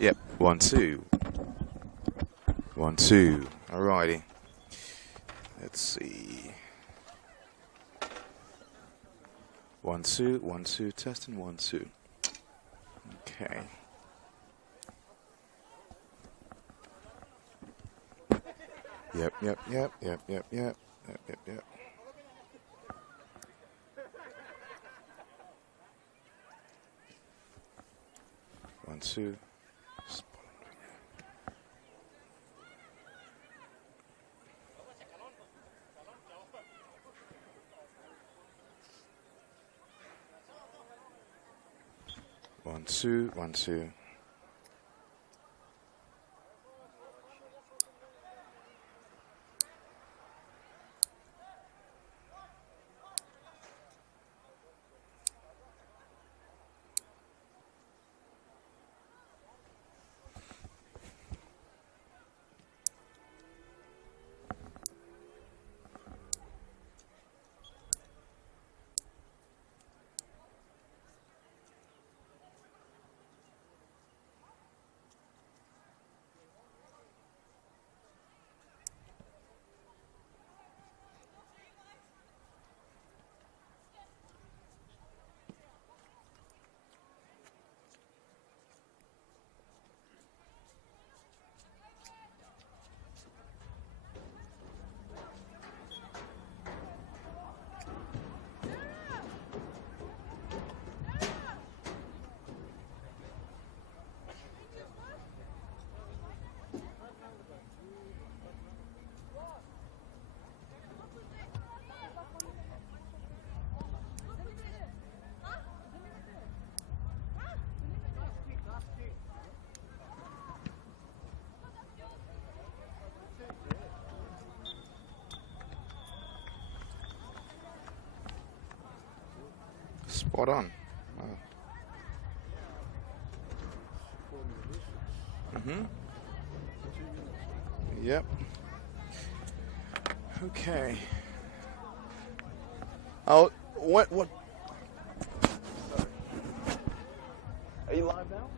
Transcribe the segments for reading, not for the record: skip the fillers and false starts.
Yep, 1 2. 1 2. Alrighty. Let's see. 1 2, 1 2, testing 1 2. Okay. Yep. 1 2. 1 2, 1 2. Spot on. Wow. Yep. Okay. Oh, what? Are you live now?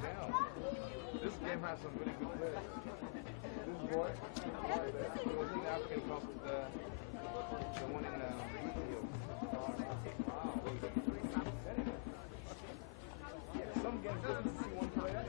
damn. This game has some really good players. This boy, he was in the African Cup, the one in Rio. Wow. Some games just to see one player.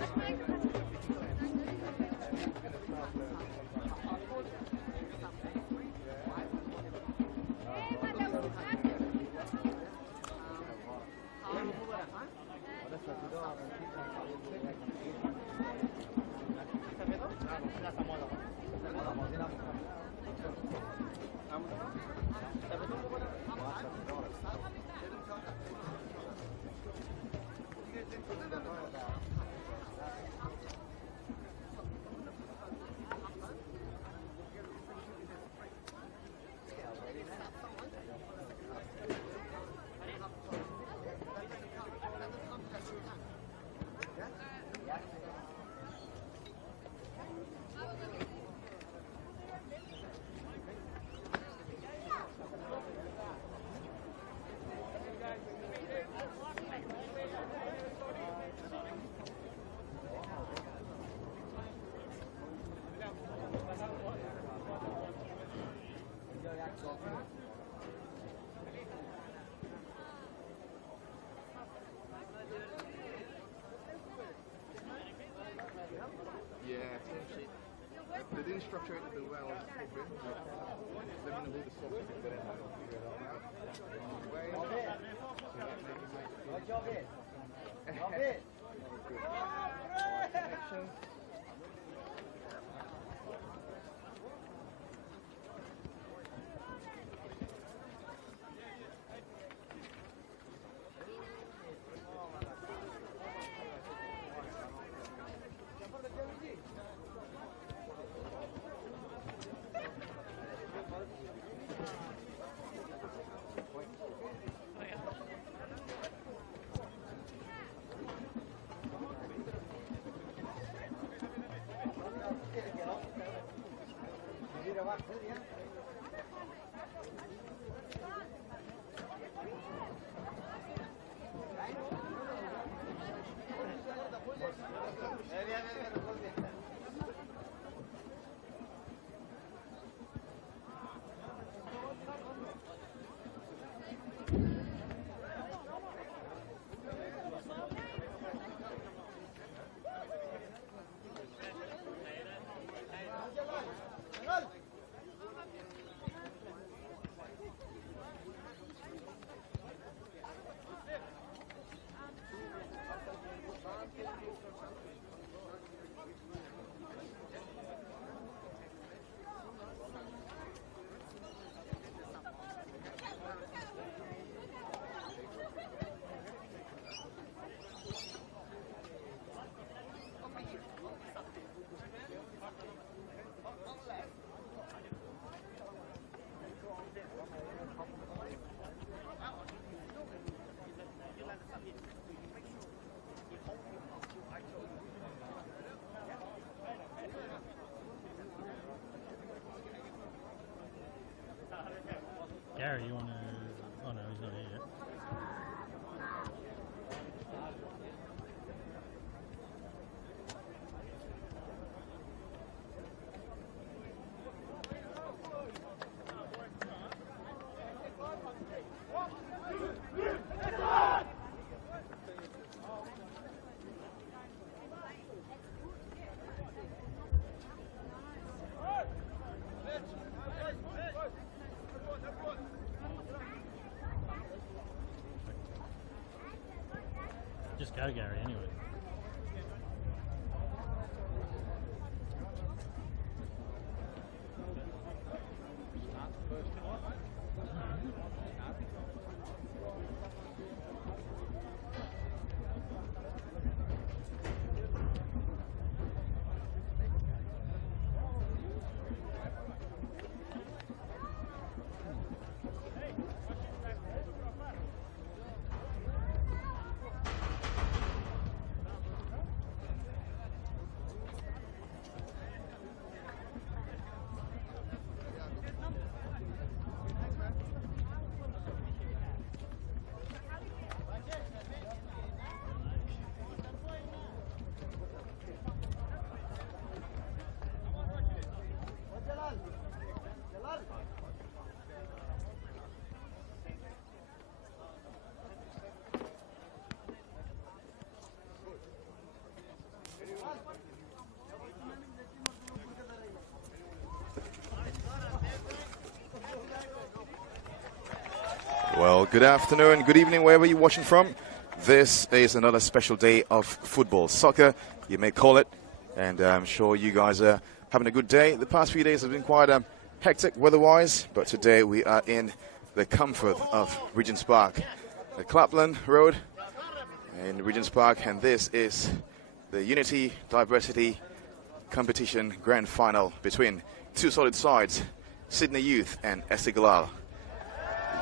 They didn't structure it the way I was hoping. Let me know who the source is, but then I don't figure it out now. What job is? Connections. Gary, you want to... Oh no, he's not here yet. Just go, Gary, anyway. Well, good afternoon, good evening, wherever you're watching from. This is another special day of football, soccer, you may call it. And I'm sure you guys are having a good day. The past few days have been quite hectic weather-wise, but today we are in the comfort of Regents Park, the Clapland Road in Regents Park, and this is the Unity Diversity Competition Grand Final between two solid sides, Sydney Youth and Esteghlal.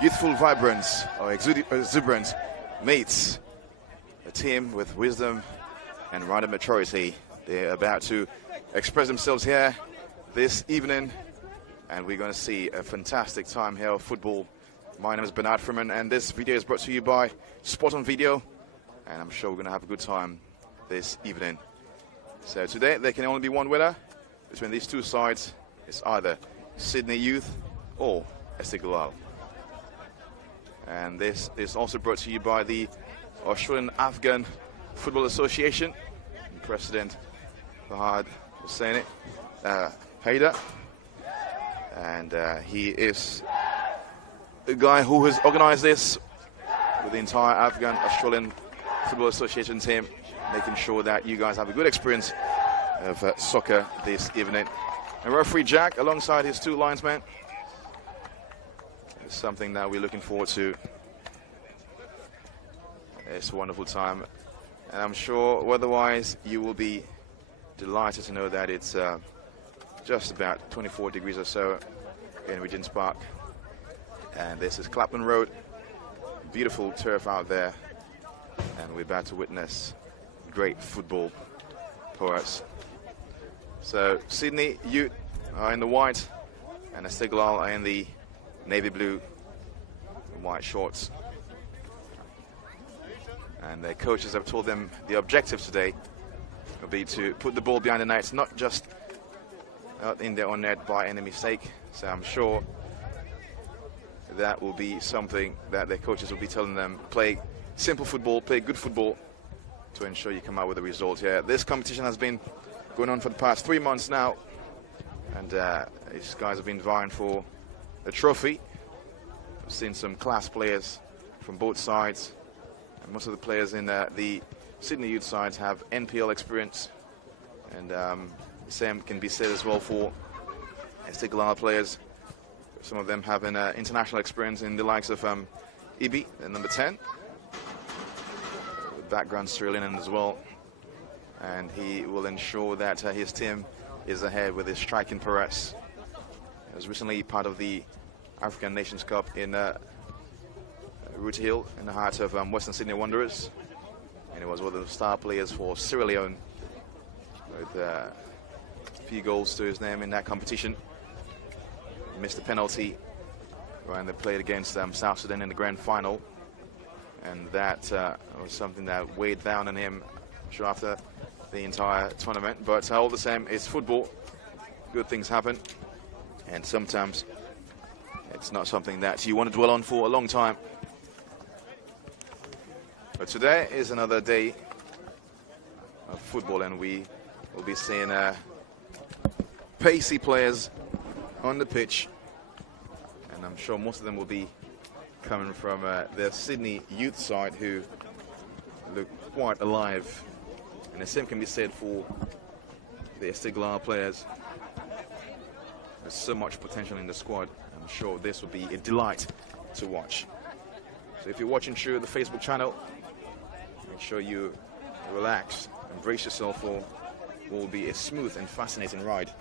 Youthful vibrance or exuberance meets a team with wisdom and random maturity. They're about to express themselves here this evening, and we're going to see a fantastic time here of football. My name is Bernard Freeman, and this video is brought to you by Spot on Video, and I'm sure we're going to have a good time this evening. So today there can only be one winner between these two sides. It's either Sydney Youth or Esteghlal. And this is also brought to you by the Australian Afghan Football Association, President Fahad Hussein Haider, and he is the guy who has organized this with the entire Afghan Australian Football Association team, making sure that you guys have a good experience of soccer this evening. And referee Jack, alongside his two linesmen, is something that we're looking forward to. It's a wonderful time, and I'm sure weather-wise you will be delighted to know that it's just about 24 degrees or so in Regents Park, and this is Clapland Road. Beautiful turf out there, and we're about to witness great football for us. So Sydney Youth are in the white, and Esteghlal are in the navy blue and white shorts. And their coaches have told them the objective today will be to put the ball behind the nets, not just out in their own net by any mistake. So I'm sure that will be something that their coaches will be telling them: play simple football, play good football, to ensure you come out with a result here. This competition has been going on for the past 3 months now, and these guys have been vying for a trophy. I've seen some class players from both sides, and most of the players in the Sydney Youth sides have NPL experience, and the same can be said as well for Esteghlal players. Some of them have an international experience in the likes of Ibi, the number 10, background Australian as well, and he will ensure that his team is ahead with his striking prowess. He was recently part of the African Nations Cup in Root Hill, in the heart of Western Sydney Wanderers, and he was one of the star players for Sierra Leone, with a few goals to his name in that competition. He missed a penalty when they played against South Sudan in the grand final, and that was something that weighed down on him, I'm sure, after the entire tournament. But all the same, it's football. Good things happen, and sometimes it's not something that you want to dwell on for a long time. But today is another day of football, and we will be seeing pacey players on the pitch, and I'm sure most of them will be coming from the Sydney Youth side, who look quite alive, and the same can be said for the Esteghlal players. There's so much potential in the squad. I'm sure this will be a delight to watch. So if you're watching through the Facebook channel, make sure you relax and brace yourself for what will be a smooth and fascinating ride.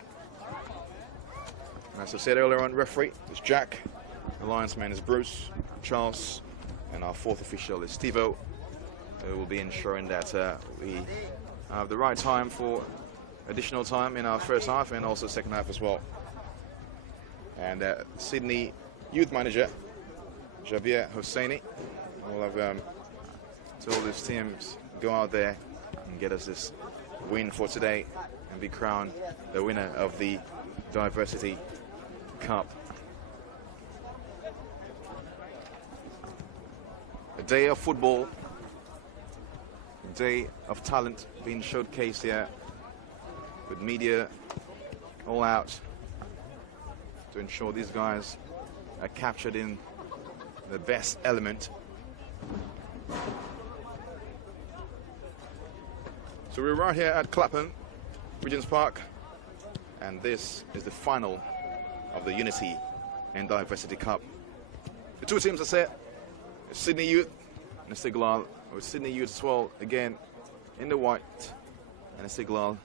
And as I said earlier on, referee is Jack, the linesman is Bruce, Charles, and our fourth official is Stevo, who will be ensuring that we have the right time for additional time in our first half and also second half as well. And Sydney Youth manager Javier Hosseini will have told his teams go out there and get us this win for today and be crowned the winner of the Diversity Cup. A day of football, a day of talent being showcased here, with media all out to ensure these guys are captured in the best element. So we're right here at Clapham, Regents Park, and this is the final of the Unity and Diversity Cup. The two teams are set, Sydney Youth and Esteghlal, with Sydney Youth as well, again in the white, and Esteghlal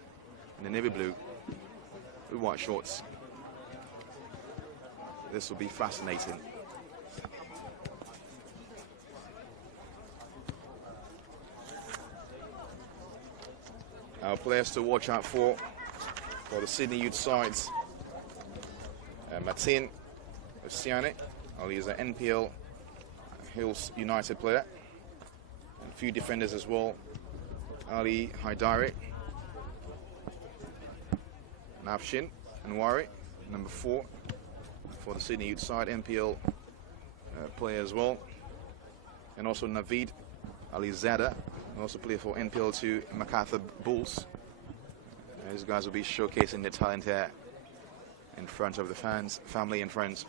in the navy blue with white shorts. This will be fascinating. Our players to watch out for the Sydney Youth sides. Martin Siane, he's an NPL Hills United player. And a few defenders as well. Ali Haidari, Nafshin Anwari, number 4 for the Sydney Youth side, NPL player as well. And also Naveed Ali Zada, who also play for NPL 2 MacArthur Bulls. These guys will be showcasing their talent here in front of the fans, family and friends.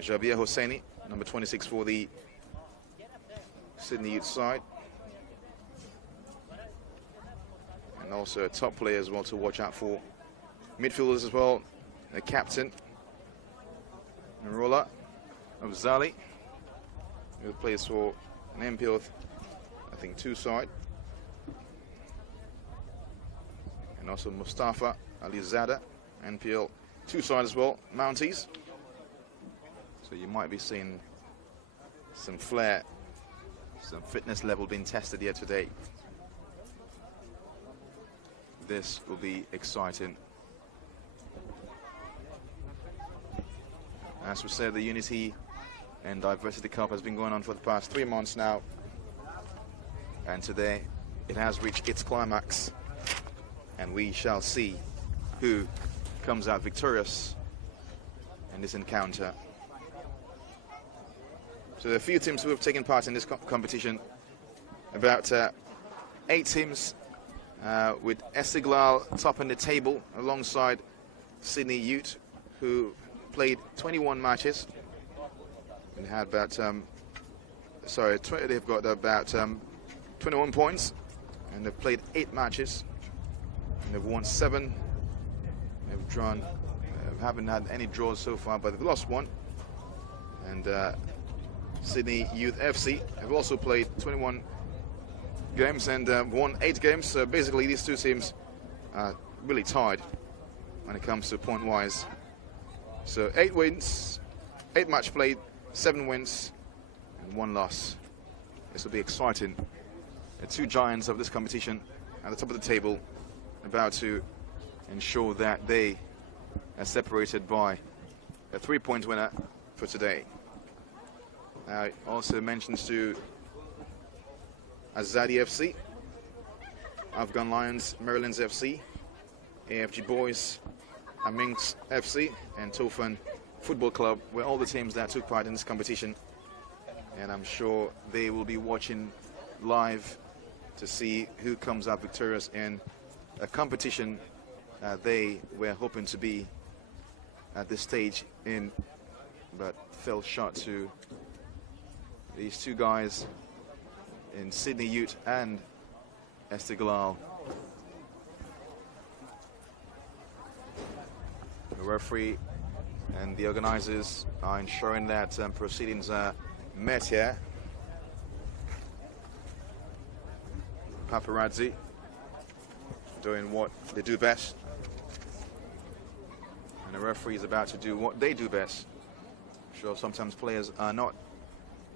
Jabir Hosseini, number 26 for the Sydney Youth side. And also a top player as well to watch out for. Midfielders as well, the captain, Nurullah Abzali, who plays for an NPL, I think, 2 side. And also Mustafa Ali Zada, NPL 2 side as well, Mounties. So you might be seeing some flair, some fitness level being tested here today. This will be exciting. As we said, the Unity and Diversity Cup has been going on for the past 3 months now. And today it has reached its climax. And we shall see who comes out victorious in this encounter. So there are a few teams who have taken part in this competition. About 8 teams with Esteghlal topping the table alongside Sydney Youth, who played 21 matches and had about they've got about 21 points, and they've played 8 matches and they've won 7. They've drawn, haven't had any draws so far, but they've lost 1. And Sydney Youth FC have also played 21 games and won 8 games. So basically these two teams are really tied when it comes to point wise. So 8 wins, 8 match played, 7 wins and 1 loss. This will be exciting. The 2 giants of this competition at the top of the table, about to ensure that they are separated by a 3-point winner for today. It also mentions to Azadi FC, Afghan Lions, Maryland's FC, AFG Boys, Aminx FC, and Tofan Football Club were all the teams that took part in this competition. And I'm sure they will be watching live to see who comes out victorious in a competition they were hoping to be at this stage in, but fell short to these 2 guys in Sydney Youth and Esteghlal. The referee and the organizers are ensuring that proceedings are met here. Paparazzi doing what they do best, and the referee is about to do what they do best. I'm sure sometimes players are not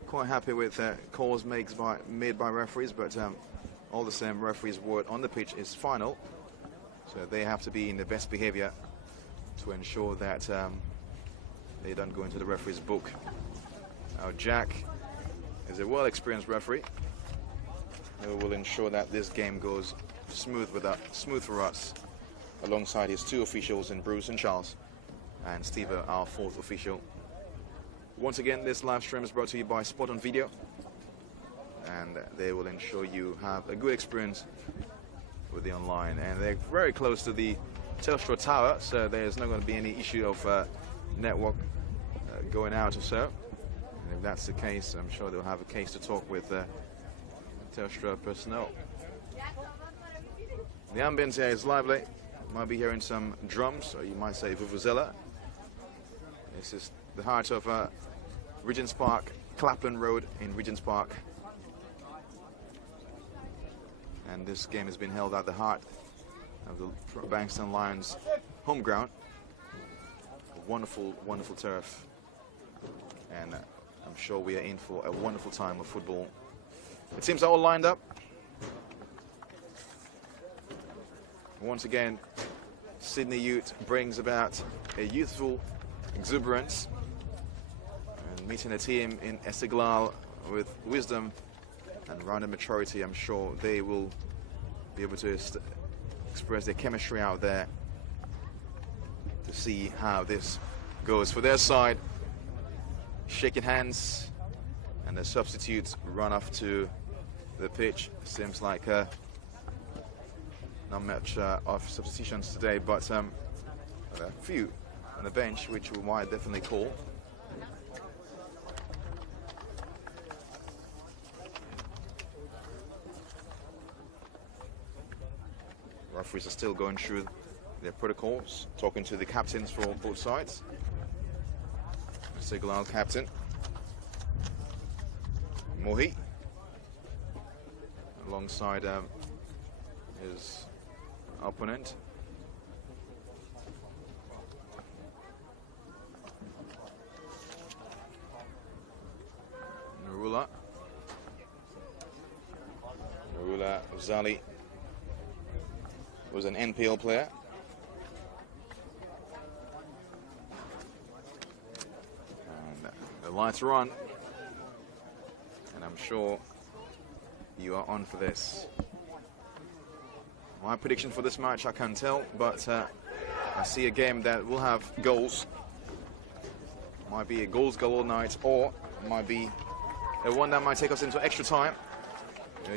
quite happy with calls made by referees, but all the same, referee's word on the pitch is final, so they have to be in the best behavior to ensure that they don't go into the referee's book. Now Jack is a well-experienced referee who will ensure that this game goes smooth for us, alongside his 2 officials in Bruce and Charles, and Steve, our 4th official. Once again, this live stream is brought to you by Spot on Video, and they will ensure you have a good experience with the online. And they're very close to the Telstra Tower, so there's not going to be any issue of network going out or so. And if that's the case, I'm sure they'll have a case to talk with Telstra personnel. The ambience here is lively. You might be hearing some drums, or you might say vuvuzela. This is the heart of Regents Park, Clapland Road in Regents Park. And this game has been held at the heart of the Bankston Lions home ground. Wonderful, wonderful turf. And I'm sure we are in for a wonderful time of football. The teams are all lined up. Once again, Sydney Youth brings about a youthful exuberance. And meeting a team in Esteghlal with wisdom and rounded maturity, I'm sure they will be able to express their chemistry out there to see how this goes. For their side, shaking hands, and the substitutes run off to the pitch. Seems like not much of substitutions today, but a few on the bench, which we might definitely call. Referees are still going through their protocols, talking to the captains for both sides. Esteghlal captain Mohi, alongside his opponent. Nurullah Uzali was an NPL player. And the lights are on, and I'm sure you are on for this. My prediction for this match, I can't tell, but I see a game that will have goals. Might be a goals galore night, or might be a one that might take us into extra time.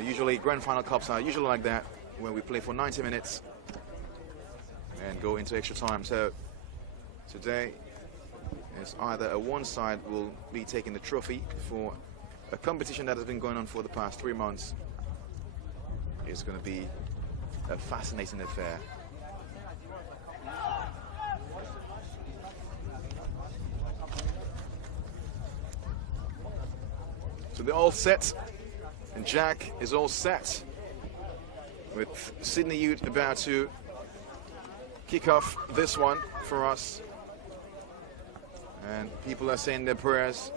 Usually grand final cups are usually like that, where we play for 90 minutes and go into extra time. So today it's either one side will be taking the trophy for a competition that has been going on for the past 3 months. It's going to be a fascinating affair. So they're all set, and Jack is all set, with Sydney Youth about to kick off this one for us. And people are saying their prayers.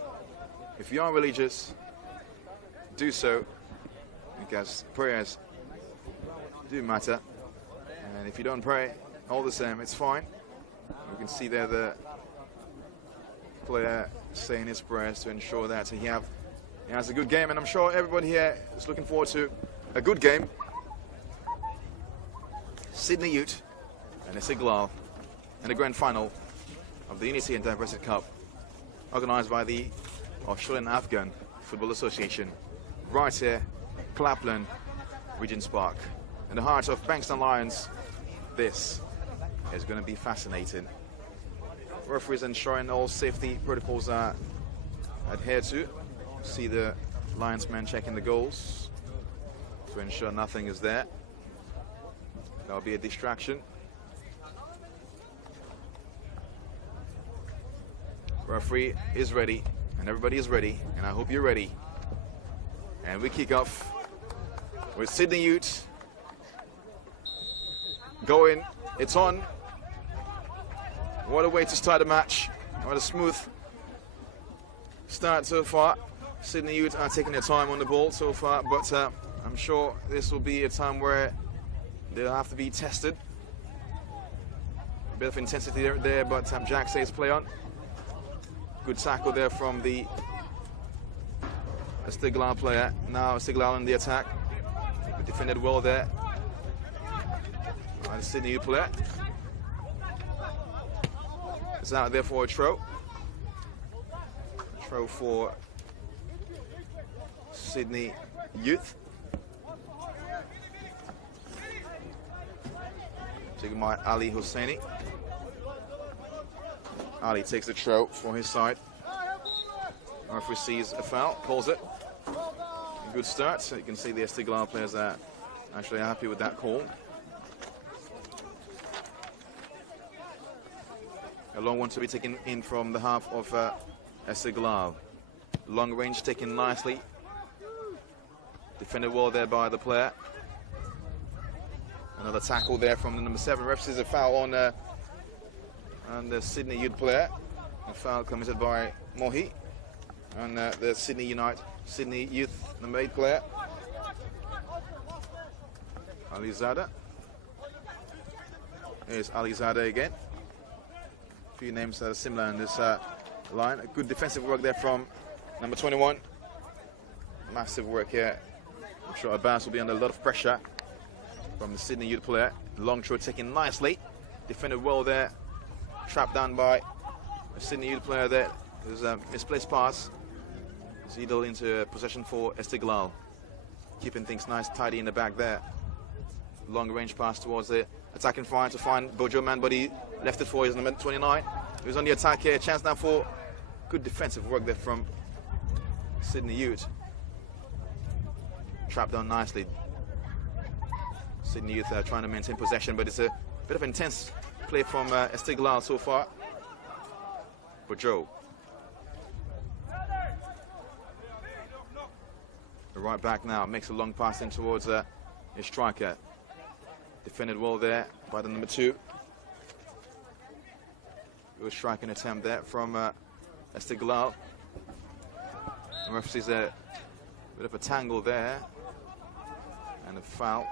If you are religious, do so, because prayers do matter. And if you don't pray, all the same, it's fine. You can see there the player saying his prayers to ensure that he has a good game, and I'm sure everybody here is looking forward to a good game. Sydney Youth and Esteghlal in the grand final of the Unity and Diversity Cup, organised by the Australian Afghan Football Association, right here, Clapland, Regents Park, in the heart of Bankston Lions. This is going to be fascinating. Referees ensuring all safety protocols are adhered to. See the linesman checking the goals to ensure nothing is there. That'll be a distraction. Referee is ready, and everybody is ready, and I hope you're ready. And we kick off with Sydney Youth going. It's on. What a way to start a match. What a smooth start so far. Sydney Youth are taking their time on the ball so far, but I'm sure this will be a time where they'll have to be tested. A bit of intensity there, but Jack says play on. Good tackle there from the Esteghlal player. Now Esteghlal in the attack. They defended well there by the Sydney Youth player. It's out there for a throw. Throw for Sydney Youth. Taken by Ali Hosseini. Ali takes the throw for his side. Referee sees a foul, calls it. A good start. So you can see the Esteghlal players are actually happy with that call. A long one to be taken in from the half of Esteghlal. Long range taken nicely. Defended well there by the player. Another tackle there from the number 7. Ref sees a foul on the Sydney Youth player. A foul committed by Mohi. And the Sydney Youth number 8 player. Alizada. Here's Alizada again. A few names that are similar in this line. A good defensive work there from number 21. Massive work here. I'm sure Abbas will be under a lot of pressure from the Sydney Youth player. Long throw taken nicely. Defended well there. Trapped down by the Sydney Youth player there. There's a misplaced pass. Zidal into possession for Esteghlal. Keeping things nice, tidy in the back there. Long range pass towards the attacking fine to find Bojo Man, but he left it for his number 29. He was on the attack here. Chance now for good defensive work there from Sydney Youth. Trapped down nicely. Sydney Youth trying to maintain possession, but it's a bit of intense play from Esteghlal so far. Bojo. The right back now makes a long pass in towards his striker. Defended well there by the number 2. Good striking attempt there from Esteghlal. The ref sees a bit of a tangle there and a foul.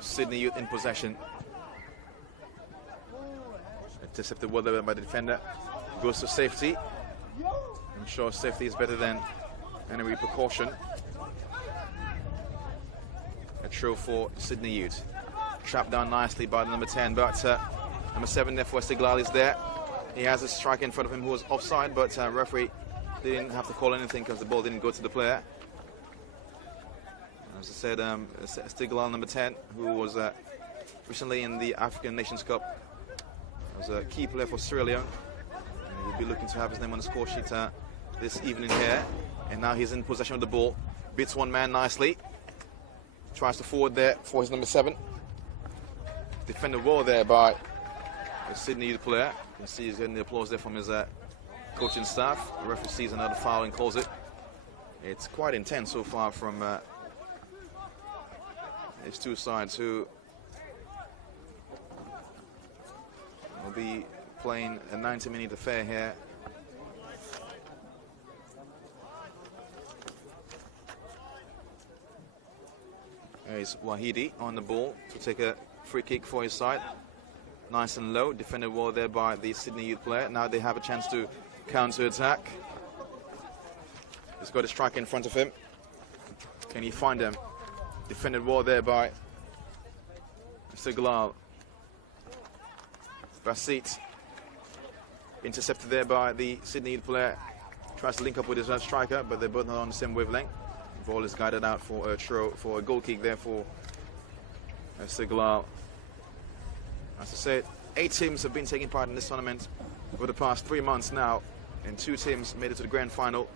Sydney Youth in possession. Intercepted well there by the defender. Goes to safety. I'm sure safety is better than any repercussion. A throw for Sydney Youth. Trapped down nicely by the number 10, but number 7 there for Esteghlal is there. He has a striker in front of him who was offside, but referee didn't have to call anything because the ball didn't go to the player. As I said, Esteghlal number 10, who was recently in the African Nations Cup, was a key player for Sierra Leone. And we'll be looking to have his name on the score sheet this evening here. And now he's in possession of the ball. Beats one man nicely. Tries to forward there for his number 7. Defended well there by the Sydney Youth player. You can see he's getting the applause there from his coaching staff. The referee sees another foul and calls it. It's quite intense so far from these two sides, who will be playing a 90-minute affair here. There's Wahidi on the ball to take a free kick for his side. Nice and low, defended well there by the Sydney Youth player. Now they have a chance to counter-attack. He's got a striker in front of him. Can he find him? Defended well there by Esteghlal. Basit. Intercepted there by the Sydney Youth player. Tries to link up with his striker, but they're both not on the same wavelength. The ball is guided out for a throw, for a goal kick there for Esteghlal. As I said, 8 teams have been taking part in this tournament over the past 3 months now, and 2 teams made it to the grand final.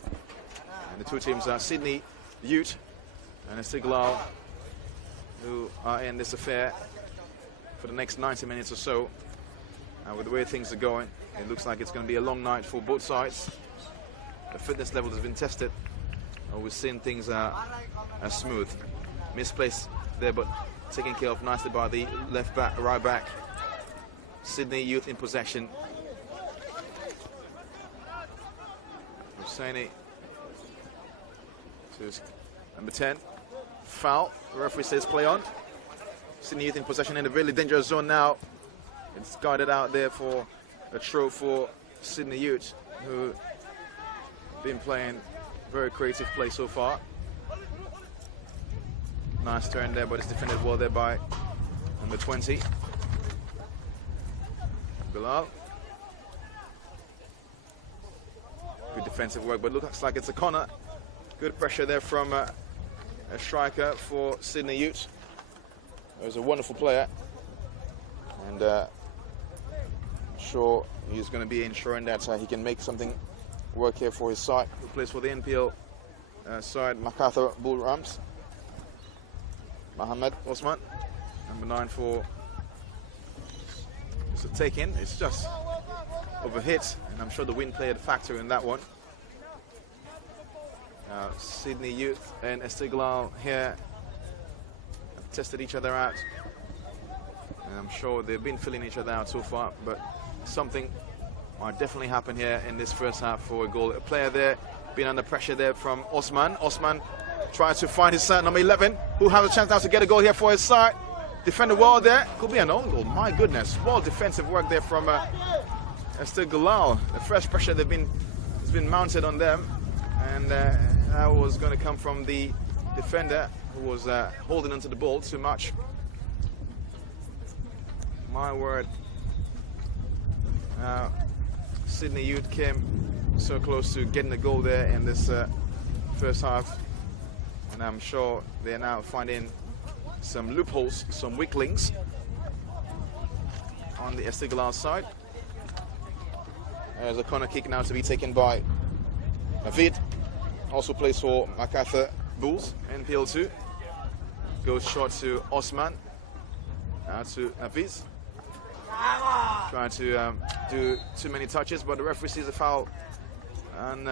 And the 2 teams are Sydney Youth and Esteghlal, who are in this affair for the next 90 minutes or so. And with the way things are going, it looks like it's going to be a long night for both sides. The fitness level has been tested. We're seeing things are smooth. Misplaced there, but taken care of nicely by the left back, right back. Sydney Youth in possession. Husseini to number 10. Foul. The referee says play on. Sydney Youth in possession in a really dangerous zone now. It's guarded out there for a throw for Sydney Youth, who been playing very creative play so far. Nice turn there, but it's defended well there by number 20. Bilal. Good defensive work, but looks like it's a corner. Good pressure there from a striker for Sydney Youth. He was a wonderful player. And sure he's going to be ensuring that he can make something work here for his side, who plays for the NPL side, MacArthur Bull Rams. Mohammed Osman, number 9 for. It's a take-in. It's just overhit, and I'm sure the wind played a factor in that one. Sydney Youth and Esteghlal here have tested each other out, and I'm sure they've been filling each other out so far, but something might definitely happen here in this first half for a goal. A player there being under pressure there from Osman. Osman trying to find his number 11, who has a chance now to get a goal here for his side. Defender well there. Could be an own goal. My goodness. Well defensive work there from Esteghlal. The fresh pressure has been mounted on them, and that was going to come from the defender who was holding onto the ball too much. My word. Sydney Youth came so close to getting the goal there in this first half, and I'm sure they're now finding some loopholes, some weak links on the Esteghlal side. There's a corner kick now to be taken by Navid, also plays for MacArthur Bulls, NPL 2. Goes short to Osman, now to Navid. Trying to do too many touches, but the referee sees a foul on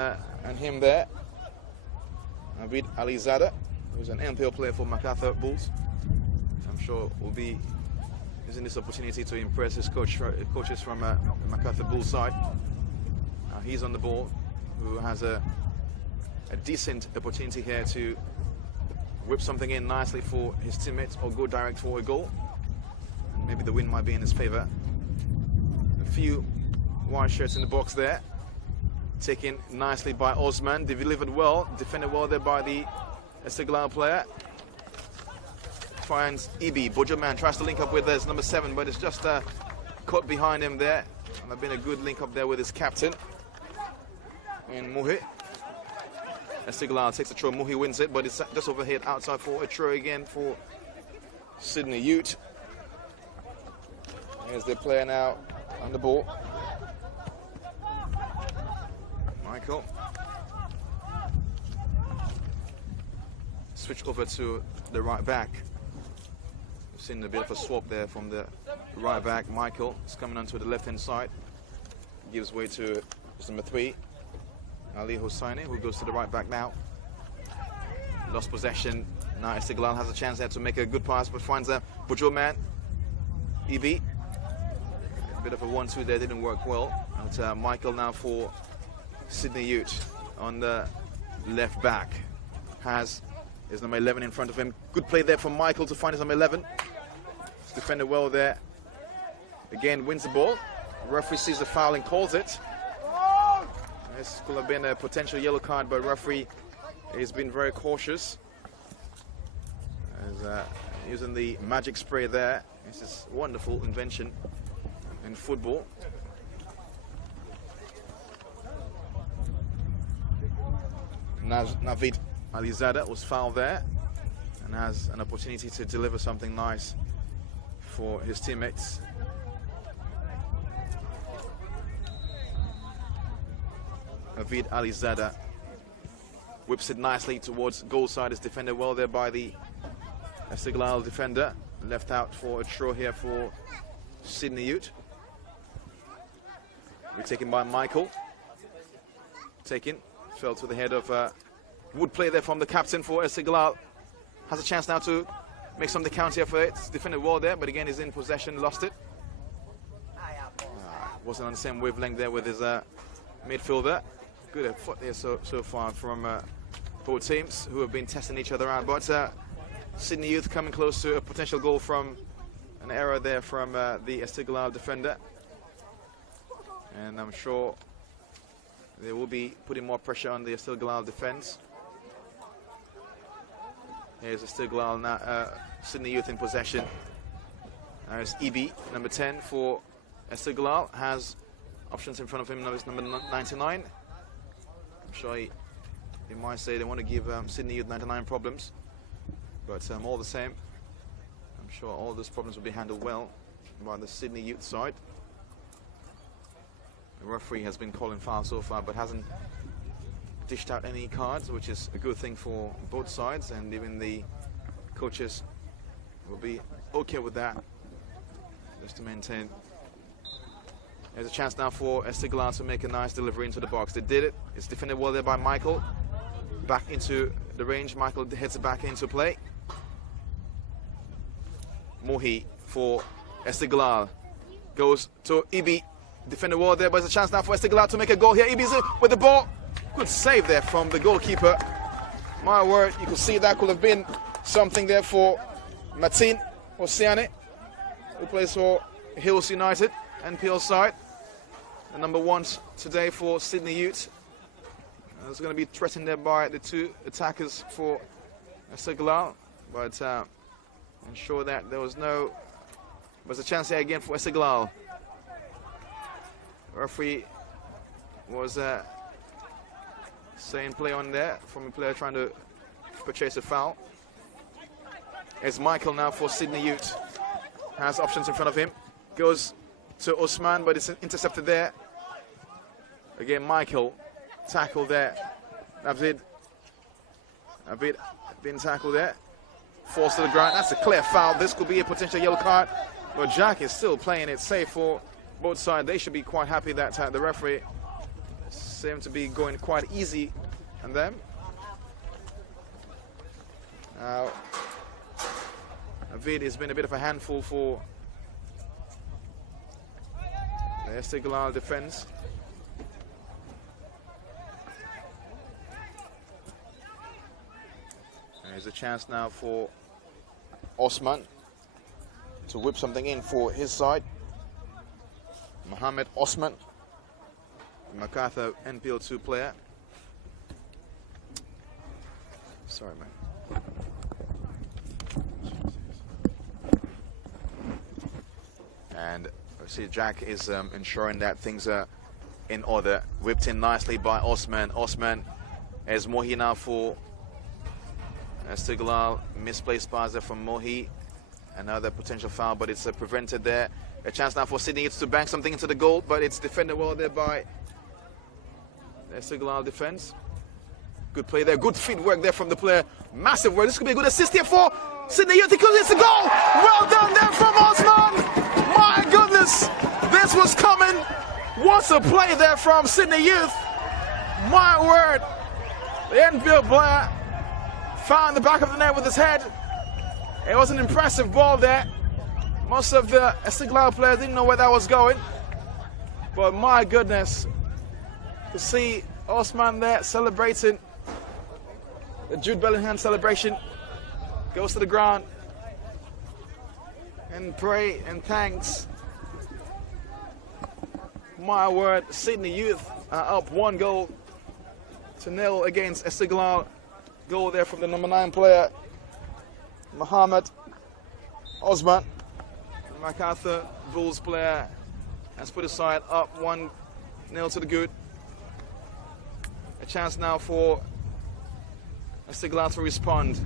him there. Navid Alizada, who's an NPL player for MacArthur Bulls. I'm sure will be using this opportunity to impress his coaches from the MacArthur Bulls side. He's on the ball, who has a decent opportunity here to whip something in nicely for his teammates or go direct for a goal. And maybe the win might be in his favor. A few white shirts in the box there. Taken nicely by Osman, delivered well, defended well there by the Esteghlal player. Finds Ibi, Bojoman tries to link up with his number 7, but it's just caught behind him there. And there's been a good link up there with his captain in Muhi. Esteghlal takes a throw, Muhi wins it, but it's just overhead outside for a throw again for Sydney Youth. Here's the player now on the ball. Michael. Switch over to the right back. We've seen a bit of a swap there from the right back. Michael is coming onto the left-hand side. Gives way to his number 3, Ali Hosseini, who goes to the right back now. Lost possession. Now Esteghlal has a chance there to make a good pass, but finds a Bojoman. Ibi. A bit of a 1-2 there, didn't work well. And Michael now for Sydney Youth on the left back. Has his number 11 in front of him. Good play there from Michael to find his number 11. He's defended well there. Again, wins the ball. The referee sees the foul and calls it. This could have been a potential yellow card, but referee has been very cautious. As, using the magic spray there. This is a wonderful invention in football. Navid Alizada was fouled there and has an opportunity to deliver something nice for his teammates. Navid Alizada whips it nicely towards goal side. Is defended well there by the Esteghlal defender. Left out for a throw here for Sydney Youth. Retaken by Michael. Taken. Fell to the head of Wood play there from the captain for Esteghlal. Has a chance now to make some of the counter for it. Defended well there, but again he's in possession, lost it. Wasn't on the same wavelength there with his midfielder. Good effort there so far from both teams who have been testing each other out. But Sydney Youth coming close to a potential goal from an error there from the Esteghlal defender. And I'm sure they will be putting more pressure on the Esteghlal defense. Here's Esteghlal now, Sydney Youth in possession. There's Ibi, number 10 for Esteghlal. Has options in front of him, number 99. I'm sure he might say they want to give Sydney Youth 99 problems. But all the same, I'm sure all those problems will be handled well by the Sydney Youth side. The referee has been calling fouls so far, but hasn't dished out any cards, which is a good thing for both sides, and even the coaches will be okay with that, just to maintain. There's a chance now for Esteghlal to make a nice delivery into the box. They did it. It's defended well there by Michael. Back into the range. Michael heads it back into play. Mohi for Esteghlal. Goes to Ibi. Defended well there, but there's a chance now for Esteghlal to make a goal here. Ibi's with the ball. Good save there from the goalkeeper. My word, you could see that could have been something there for Martin Oceane, who plays for Hills United, NPL side. The number 1 today for Sydney Youth. It's going to be threatened there by the 2 attackers for Esteghlal, but ensure that there's a chance here again for Esteghlal. Referee was saying play on there from a player trying to purchase a foul. It's Michael now for Sydney Youth. Has options in front of him. Goes to Osman, but it's intercepted there. Again, Michael tackle there. Abid been tackled there. Falls to the ground. That's a clear foul. This could be a potential yellow card. But Jack is still playing it safe for both sides. They should be quite happy that the referee seemed to be going quite easy on them. Now, Abid has been a bit of a handful for the Esteghlal defense. There's a chance now for Osman to whip something in for his side. Mohammed Osman, MacArthur NPL 2 player. Sorry, man. And I see Jack is ensuring that things are in order. Whipped in nicely by Osman. Osman has Mohi now for Esteghlal. Misplaced pass there from Mohi. Another potential foul, but it's prevented there. A chance now for Sydney to bank something into the goal, but it's defended well there by the Esteghlal defense. Good play there. Good feet work there from the player. Massive work. This could be a good assist here for Sydney Youth because it's a goal. Well done there from Osman. My goodness, this was coming. What's a play there from Sydney Youth? My word. The NPL player found the back of the net with his head. It was an impressive ball there. Most of the Esteghlal players didn't know where that was going. But my goodness, to see Osman there celebrating the Jude Bellingham celebration, goes to the ground and pray and thanks. My word, Sydney Youth are up 1-0 against Esteghlal. Goal there from the number 9 player, Mohammed Osman. MacArthur Bulls player has put his side up 1-0 to the good. A chance now for Esteghlal to respond.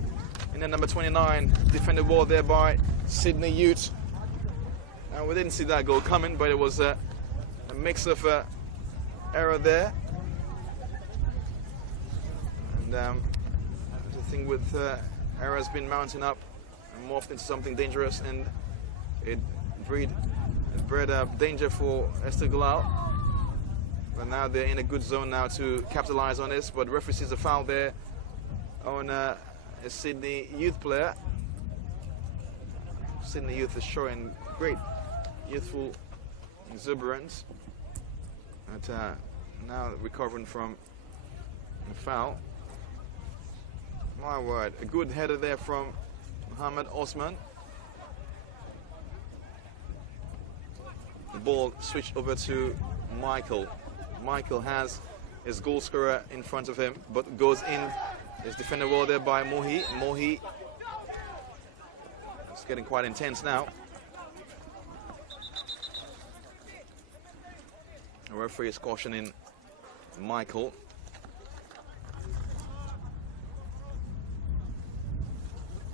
In the number 29, defended well there by Sydney Youth. Now we didn't see that goal coming, but it was a mix of error there. And the thing with error has been mounting up and morphed into something dangerous, and it bred danger for Esteghlal. But now they're in a good zone now to capitalize on this. But referee sees a foul there on a Sydney Youth player. Sydney Youth is showing great youthful exuberance. But now recovering from the foul. My word, a good header there from Mohammed Osman. The ball switched over to Michael. Michael has his goal scorer in front of him, but goes in. Is defended well there by Mohi. Mohi. It's getting quite intense now. The referee is cautioning Michael.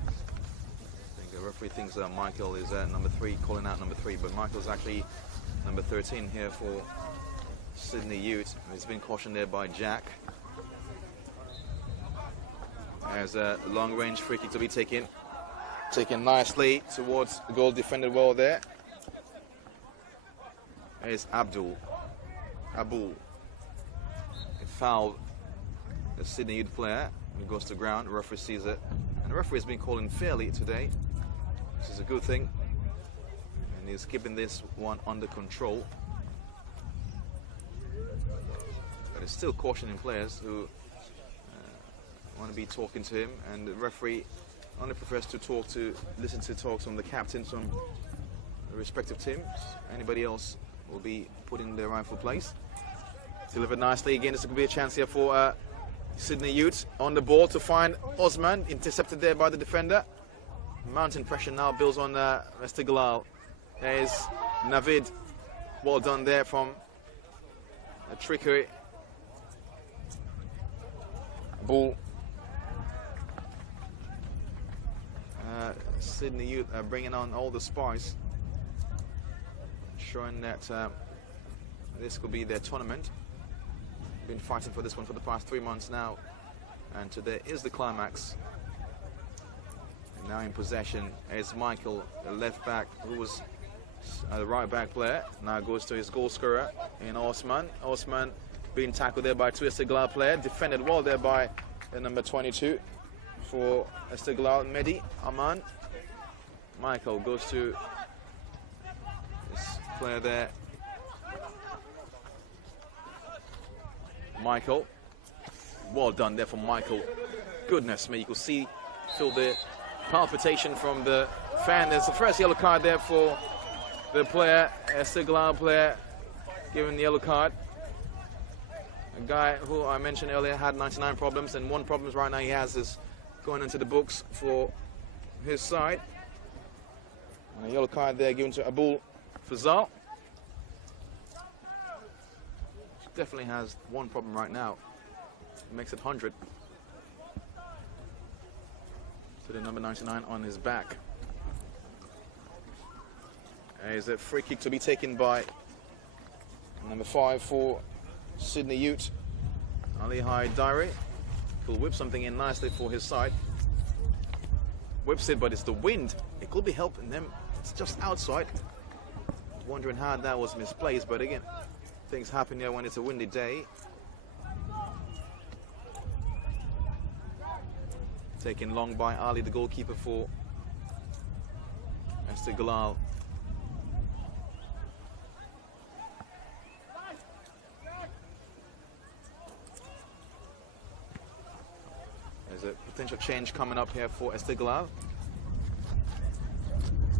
I think the referee thinks that Michael is number 3, calling out number 3, but Michael's actually number 13 here for Sydney Ute. He's been cautioned there by Jack. There's a long-range free kick to be taken. Taken nicely towards the goal, defended well there. There's Abu. He fouled the Sydney Ute player. He goes to ground, the referee sees it. And the referee has been calling fairly today, which is a good thing. And he's keeping this one under control. But he's still cautioning players who want to be talking to him, and the referee only prefers to listen to talks from the captains from the respective teams. Anybody else will be put in their rightful place. Delivered nicely again. This could be a chance here for Sydney Ute on the ball to find Osman, intercepted there by the defender. Mountain pressure now builds on Esteghlal. There's Navid. Well done there from a trickery. Ball. Sydney Ute bringing on all the spice, showing that this could be their tournament. Been fighting for this one for the past 3 months now, and today is the climax. And now in possession is Michael, the left back, who was the right back player. Now goes to his goal scorer in Osman. Osman being tackled there by two Esteghlal player, defended well there by the number 22 for Esteghlal, Mehdi Aman. Michael goes to this player there. Michael, well done there from Michael. Goodness me, you can feel the palpitation from the fan. There's the first yellow card there for the player, Esteghlal player, given the yellow card. A guy who I mentioned earlier had 99 problems, and one problem right now he has is going into the books for his side. And a yellow card there given to Abul Fazal. Definitely has one problem right now. It makes it 100. To the number 99 on his back. There's a free kick to be taken by number 5 for Sydney Ute. Ali Haidari. He'll whip something in nicely for his side. Whips it, but it's the wind. It could be helping them. It's just outside. Wondering how that was misplaced, but again, things happen here when it's a windy day. Taken long by Ali, the goalkeeper for Esteghlal. There's a potential change coming up here for Esteghlal.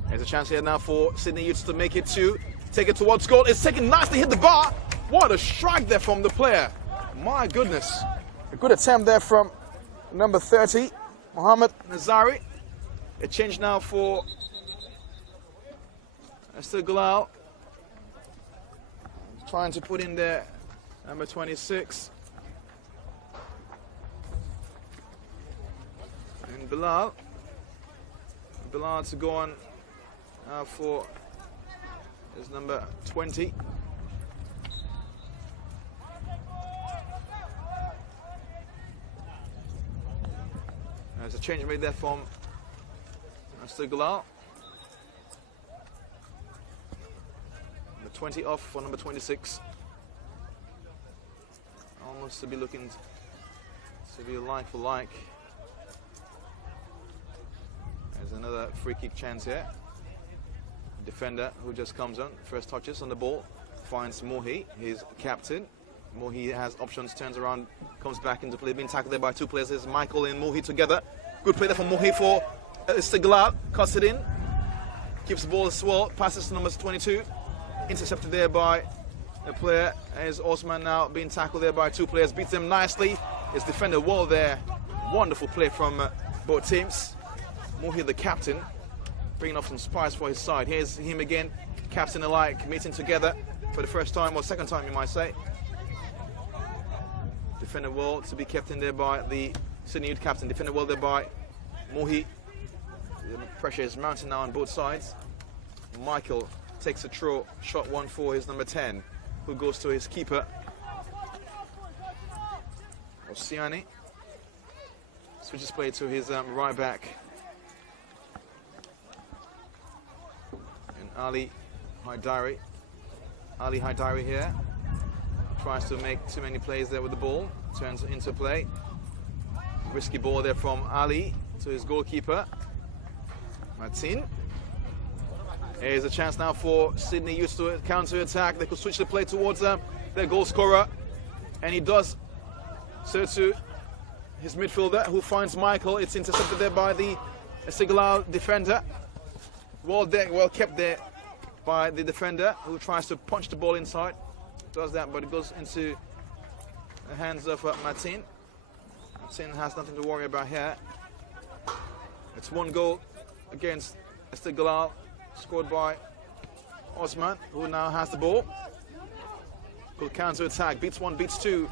There's a chance here now for Sydney Ute to make it take it towards goal. It's taken nicely, hit the bar. What a strike there from the player. My goodness. A good attempt there from number 30, Mohammed Nazari. A change now for Esteghlal. Trying to put in there number 26. And Bilal to go on for his number 20. There's a change made there from Esteghlal. Number 20 off for number 26. Almost to be looking to be like for like. There's another free kick chance here. Defender who just comes on, first touches on the ball, finds Mohi, his captain. Mohi has options, turns around, comes back into play, being tackled there by two players. There's Michael and Mohi together. Good play there from Mohi for Esteghlal, cuts it in, keeps the ball as well, passes to number 22, intercepted there by a player. As Osman now being tackled there by two players, beats them nicely. His defender well there. Wonderful play from both teams. Mohi, the captain, bringing off some spice for his side. Here's him again, captain alike, meeting together for the first time, or second time you might say. Defended well to be kept in there by the Sydney Ute captain. Defended well there by Mohi. The pressure is mounting now on both sides. Michael takes a throw, shot one for his number 10, who goes to his keeper, Oceani. Switches play to his right back. And Ali Haidari. Ali Haidari here. Tries to make too many plays there with the ball. Turns into play. Risky ball there from Ali to his goalkeeper, Martin. Here's a chance now for Sydney Youth to counter-attack. They could switch the play towards their goal scorer. And he does so to his midfielder, who finds Michael. It's intercepted there by the Esteghlal defender. Well kept there by the defender, who tries to punch the ball inside. Does that, but it goes into the hands of Martin. Martin has nothing to worry about here. It's 1 goal against Esteghlal, scored by Osman, who now has the ball. Could counter-attack, beats 1, beats 2.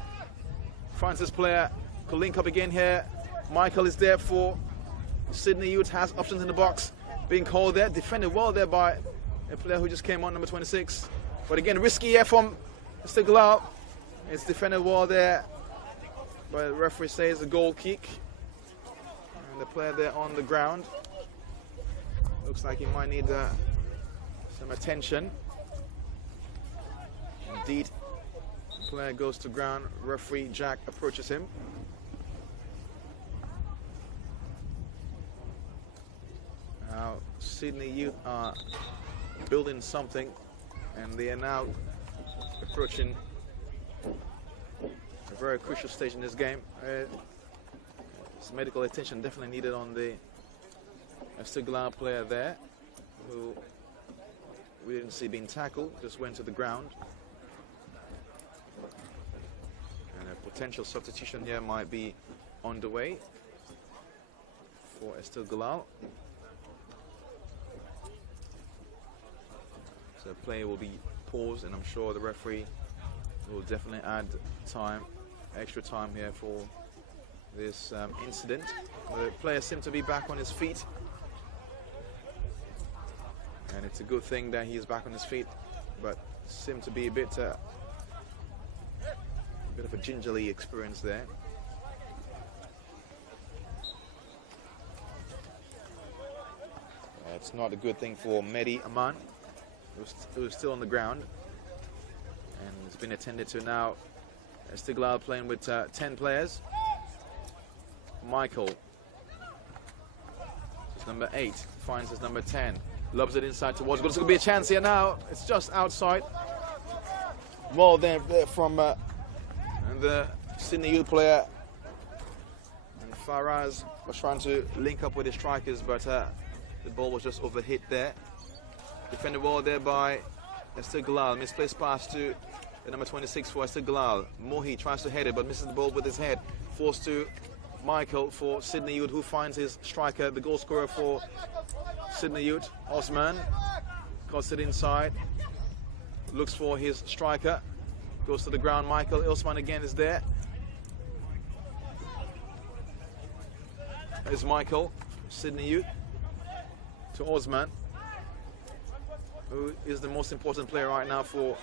Finds his player, could link up again here. Michael is there for Sydney Youth, has options in the box. Being called there, defended well there by a player who just came on, number 26. But again, risky here from Esteghlal. It's defended well there, but the referee says a goal kick. And the player there on the ground. Looks like he might need some attention. Indeed, the player goes to ground. Referee Jack approaches him. Now, Sydney Youth are building something, and they are now approaching a very crucial stage in this game. Some medical attention definitely needed on the Esteghlal player there, who we didn't see being tackled, just went to the ground. And a potential substitution here might be on the way for Esteghlal. So play will be paused, and I'm sure the referee will definitely add time, extra time here for this incident. The player seemed to be back on his feet, and it's a good thing that he's back on his feet, but seemed to be a bit of a gingerly experience there. It's not a good thing for Mehdi Aman, who's still on the ground, and it's been attended to now. Esteghlal playing with 10 players. Michael, his number 8, finds his number 10, lobs it inside towards. There's going to be a chance here now. It's just outside. Well, there from the Sydney Youth player, and Faraz was trying to link up with his strikers, but the ball was just overhit there. Defended well there by Esteghlal. Misplaced pass to the number 26 for Esteghlal. Mohi tries to head it, but misses the ball with his head. Forced to Michael for Sydney Youth, who finds his striker, the goal scorer for Sydney Youth, Osman. Cuts it inside. Looks for his striker. Goes to the ground. Michael Osman again is there. There's Michael, Sydney Youth, to Osman, who is the most important player right now for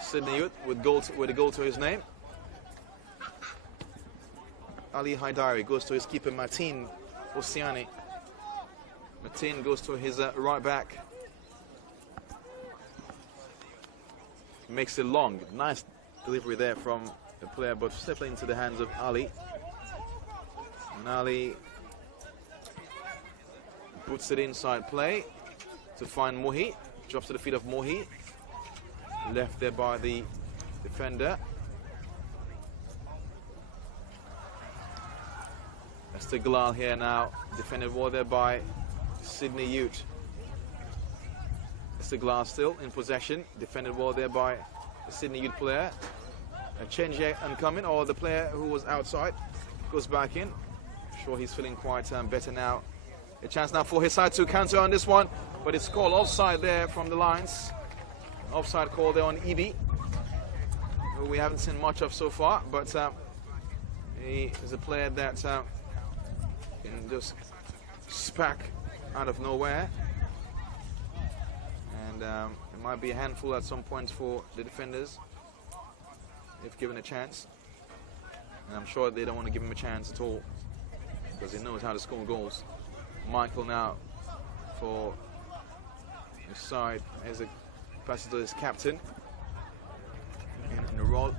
Sydney Youth, with a goal to his name. Ali Haidari goes to his keeper, Martin Oceani. Martin goes to his right back. Makes it long. Nice delivery there from the player, but stepping into the hands of Ali. And Ali puts it inside play to find Mohi. Drops to the feet of Mohi. Left there by the defender. Esteghlal here now. Defended well there by Sydney Youth. Esteghlal still in possession. Defended well there by the Sydney Youth player. A change incoming, or the player who was outside goes back in. I'm sure he's feeling quite better now. A chance now for his side to counter on this one, but it's called offside there from the lines. Offside call there on Ibi, who we haven't seen much of so far, but he is a player that can just spack out of nowhere. And it might be a handful at some point for the defenders if given a chance. And I'm sure they don't want to give him a chance at all because he knows how to score goals. Michael now for his side as a passes to his captain. Narula.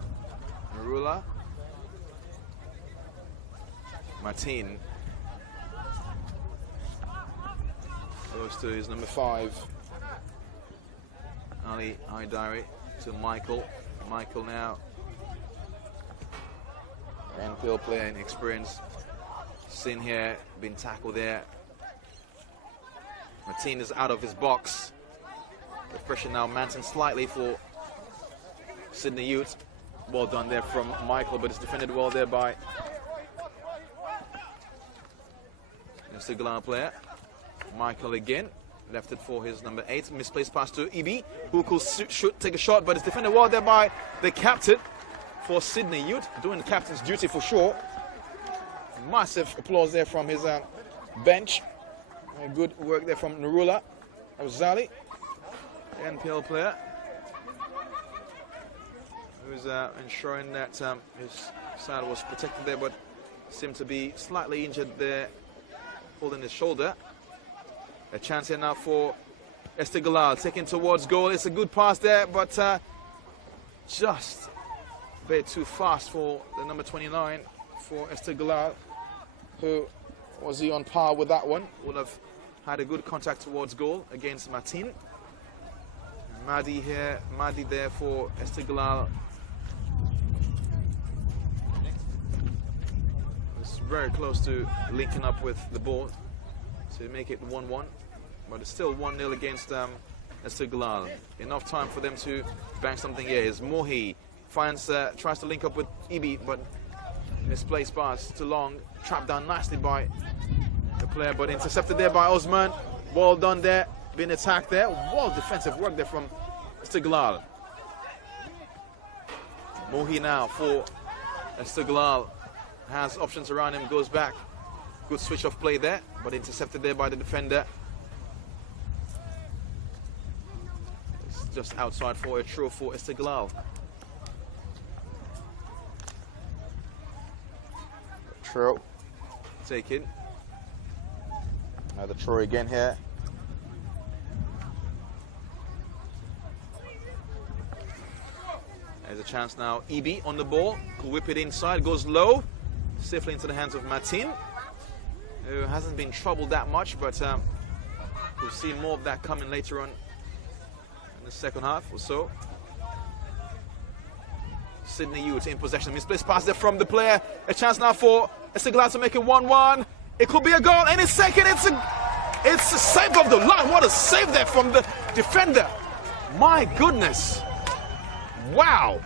Martin goes to his number 5. Ali Haidari to Michael. Michael now. NPL player in experience. Sin here, been tackled there. Martin is out of his box. The pressure now mounting slightly for Sydney Youth. Well done there from Michael, but it's defended well there by the Esteghlal player. Michael again, left it for his number 8. Misplaced pass to Ibi, who could shoot, take a shot, but it's defended well there by the captain for Sydney Youth, doing the captain's duty for sure. Massive applause there from his bench. Good work there from Narula Azali, NPL player, who's ensuring that his side was protected there, but seemed to be slightly injured there, holding his shoulder. A chance here now for Esteghlal, taking towards goal. It's a good pass there, but just a bit too fast for the number 29 for Esteghlal, who was he on par with that one. Would have had a good contact towards goal against Martin. Madi here, Madi there for Esteghlal. It's very close to linking up with the ball to make it 1-1, but it's still 1-0 against Esteghlal. Enough time for them to bang something here. Is Mohi finds, tries to link up with Ibi, but misplaced pass too long, trapped down nicely by the player, but intercepted there by Osman. Well done there, being attacked there. Well defensive work there from Esteghlal. Mohi now for Esteghlal, has options around him, goes back. Good switch of play there, but intercepted there by the defender. It's just outside for a throw for Esteghlal. Throw taken. Another throw again here. There's a chance now. Ibi on the ball, could whip it inside, goes low, safely into the hands of Martin, who hasn't been troubled that much, but we'll see more of that coming later on in the second half or so. Sydney Youth in possession. Misplaced pass there from the player. A chance now for Esteghlal to make it 1-1. It could be a goal any second. It's a save of the line. What a save there from the defender. My goodness. Wow.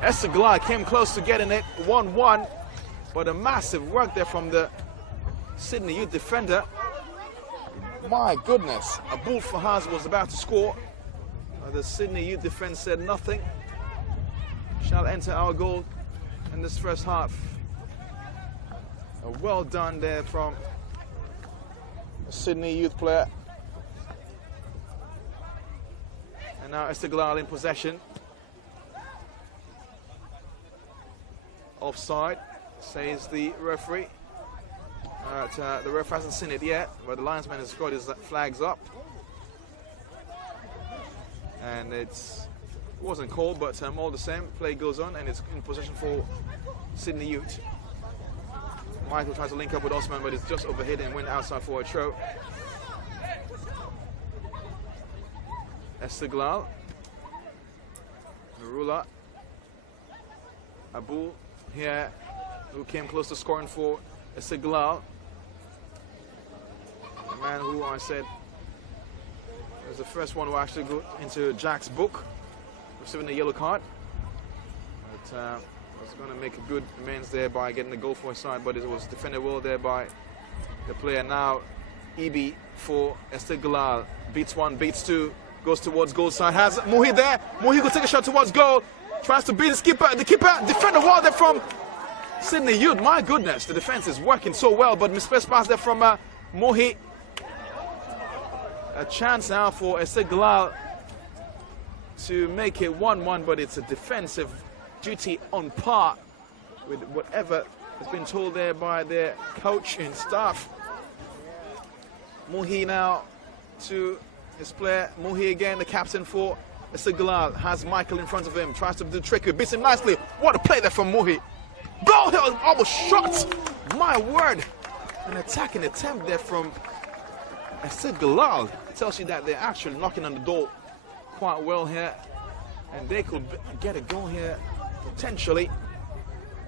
Esteghlal came close to getting it 1-1, but a massive work there from the Sydney Youth defender. My goodness. Abul Fahaz was about to score. The Sydney Youth defense said nothing. Shall enter our goal in this first half. Well done there from a Sydney Youth player. And now Esteghlal in possession. Offside, says the referee. The ref hasn't seen it yet, but the linesman has got his flags up. And it wasn't called, but all the same, play goes on, and it's in possession for Sydney Youth. Michael tries to link up with Osman, but it's just overhit and went outside for a throw. Esteghlal, Narula, Abu here, who came close to scoring for Esteghlal. The man who I said was the first one who actually got into Jack's book, receiving a yellow card. But was going to make a good amends there by getting the goal for his side, but it was defended well there by the player. Now Ibi for Esteghlal, beats one, beats two, goes towards goal side, has Mohi there. Mohi will take a shot towards goal, tries to beat his keeper. The keeper defender well there from Sydney Youth. My goodness, the defense is working so well, but misplaced pass there from Mohi. A chance now for Esteghlal to make it 1-1, but it's a defensive duty on par with whatever has been told there by their coach and staff. Muhi now to his player. Muhi again, the captain for Esteghlal, has Michael in front of him, tries to do the trick, beats him nicely. What a play there from Muhi. Goal here, almost shot. My word. An attacking attempt there from Esteghlal. It tells you that they're actually knocking on the door quite well here. And they could get a goal here, potentially.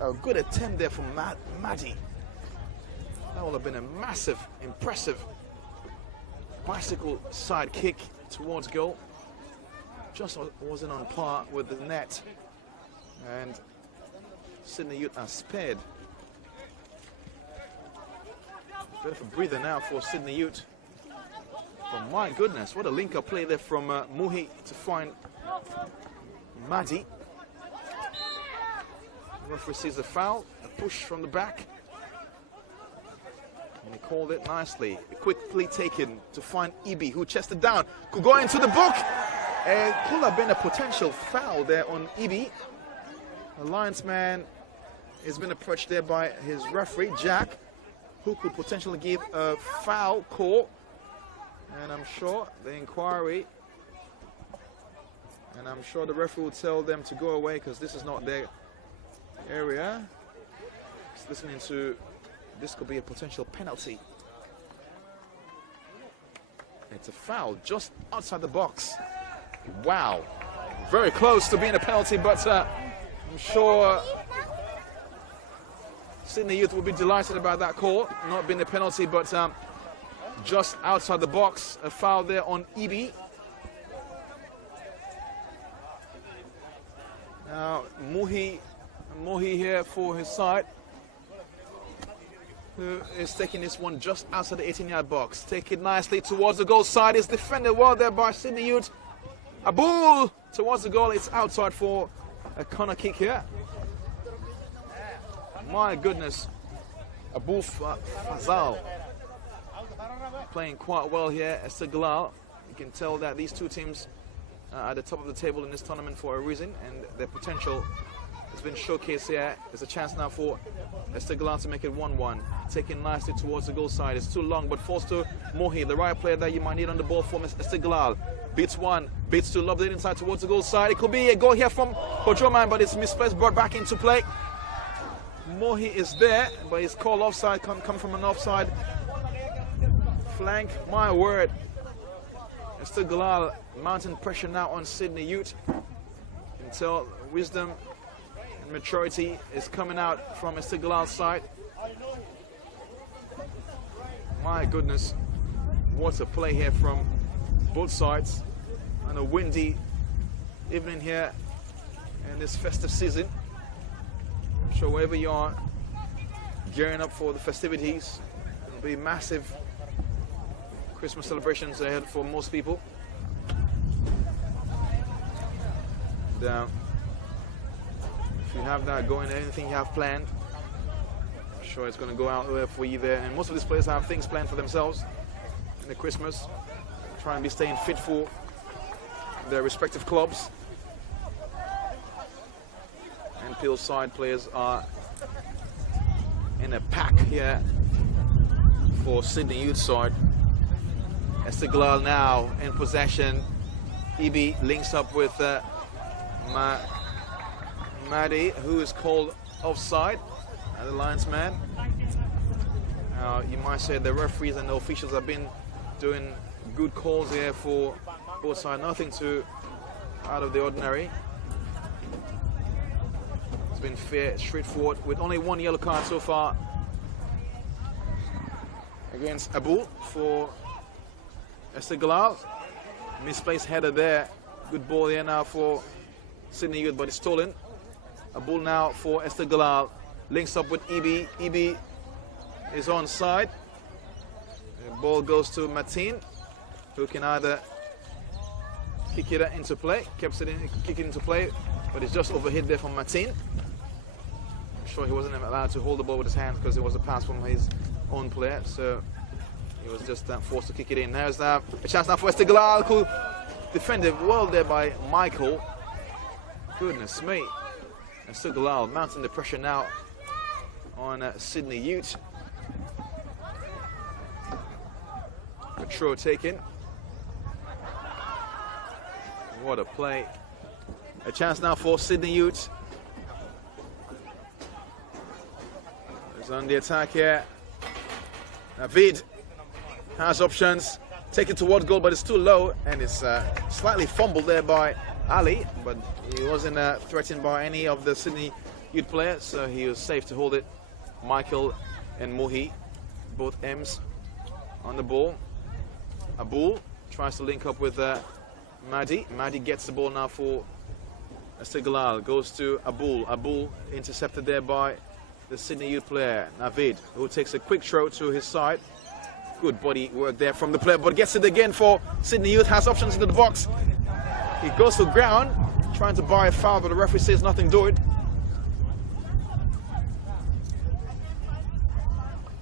A good attempt there from Maddie. That would have been a massive, impressive bicycle side kick towards goal. Just wasn't on par with the net. And Sydney Youth are spared. Bit of a breather now for Sydney Youth. But my goodness, what a link-up play there from Muhi to find Maddie. The referee sees the foul, a push from the back. And he called it nicely. Quickly taken to find Ibi, who chested down. Could go into the book. It could have been a potential foul there on Ibi. The linesman has been approached there by his referee, Jack, who could potentially give a foul call. And I'm sure the inquiry, and I'm sure the referee will tell them to go away because this is not their area. Just listening to, this could be a potential penalty. It's a foul just outside the box. Wow. Very close to being a penalty, but I'm sure Sydney Youth will be delighted about that call. Not being a penalty, but just outside the box. A foul there on Ibi. Now, Muhi here for his side, who is taking this one just outside the 18-yard box. Take it nicely towards the goal side. It's defended well there by Sydney Youth. A ball towards the goal. It's outside for a corner kick here. My goodness. Abu Fazal playing quite well here. Esteghlal. You can tell that these two teams are at the top of the table in this tournament for a reason, and their potential has been showcased here. There's a chance now for Esteghlal to make it 1-1. Taken nicely towards the goal side. It's too long, but falls to Mohi, the right player that you might need on the ball for Esteghlal. Beats one, beats two, lobs it inside towards the goal side. It could be a goal here from Kojoman, but it's misplaced, brought back into play. Mohi is there, but his call offside come from an offside flank. My word. Esteghlal mounting pressure now on Sydney Youth until wisdom and maturity is coming out from Esteghlal side. My goodness, what a play here from both sides on a windy evening here in this festive season. I'm sure wherever you are gearing up for the festivities, it'll be massive Christmas celebrations ahead for most people. And, if you have that going, anything you have planned, I'm sure it's going to go out there for you there. And most of these players have things planned for themselves in the Christmas. Try and be staying fit for their respective clubs. And Peel side players are in a pack here for Sydney Youth side. Esteghlal now in possession. Ibi links up with Maddie, who is called offside, and the linesman. Now, you might say the referees and the officials have been doing good calls here for both sides. Nothing too out of the ordinary. It's been fair, straightforward, with only one yellow card so far against Abu for Esteghlal. Misplaced header there. Good ball here now for Sydney Youth, but it's stolen. A ball now for Esteghlal. Links up with Ibi. Ibi is onside. The ball goes to Mateen, who can either kick it into play, kick it into play, but it's just overhit there from Mateen. I'm sure he wasn't allowed to hold the ball with his hands because it was a pass from his own player. So He was just forced to kick it in. There's a chance now for Esteghlal, who defended well there by Michael. Goodness me. Esteghlal mounting the pressure now on Sydney Ute. A throw taken. What a play. A chance now for Sydney Ute. He's on the attack here. Navid has options. Take it towards goal, but it's too low, and it's slightly fumbled there by Ali, but he wasn't threatened by any of the Sydney Ute players, so he was safe to hold it. Michael and Muhi, both M's on the ball. Abul tries to link up with Madi. Madi gets the ball now for Esteghlal. Goes to Abul. Abul intercepted there by the Sydney Ute player, Navid, who takes a quick throw to his side. Good body work there from the player, but gets it again for Sydney Ute. Has options into the box. He goes to ground, trying to buy a foul, but the referee says nothing, do it.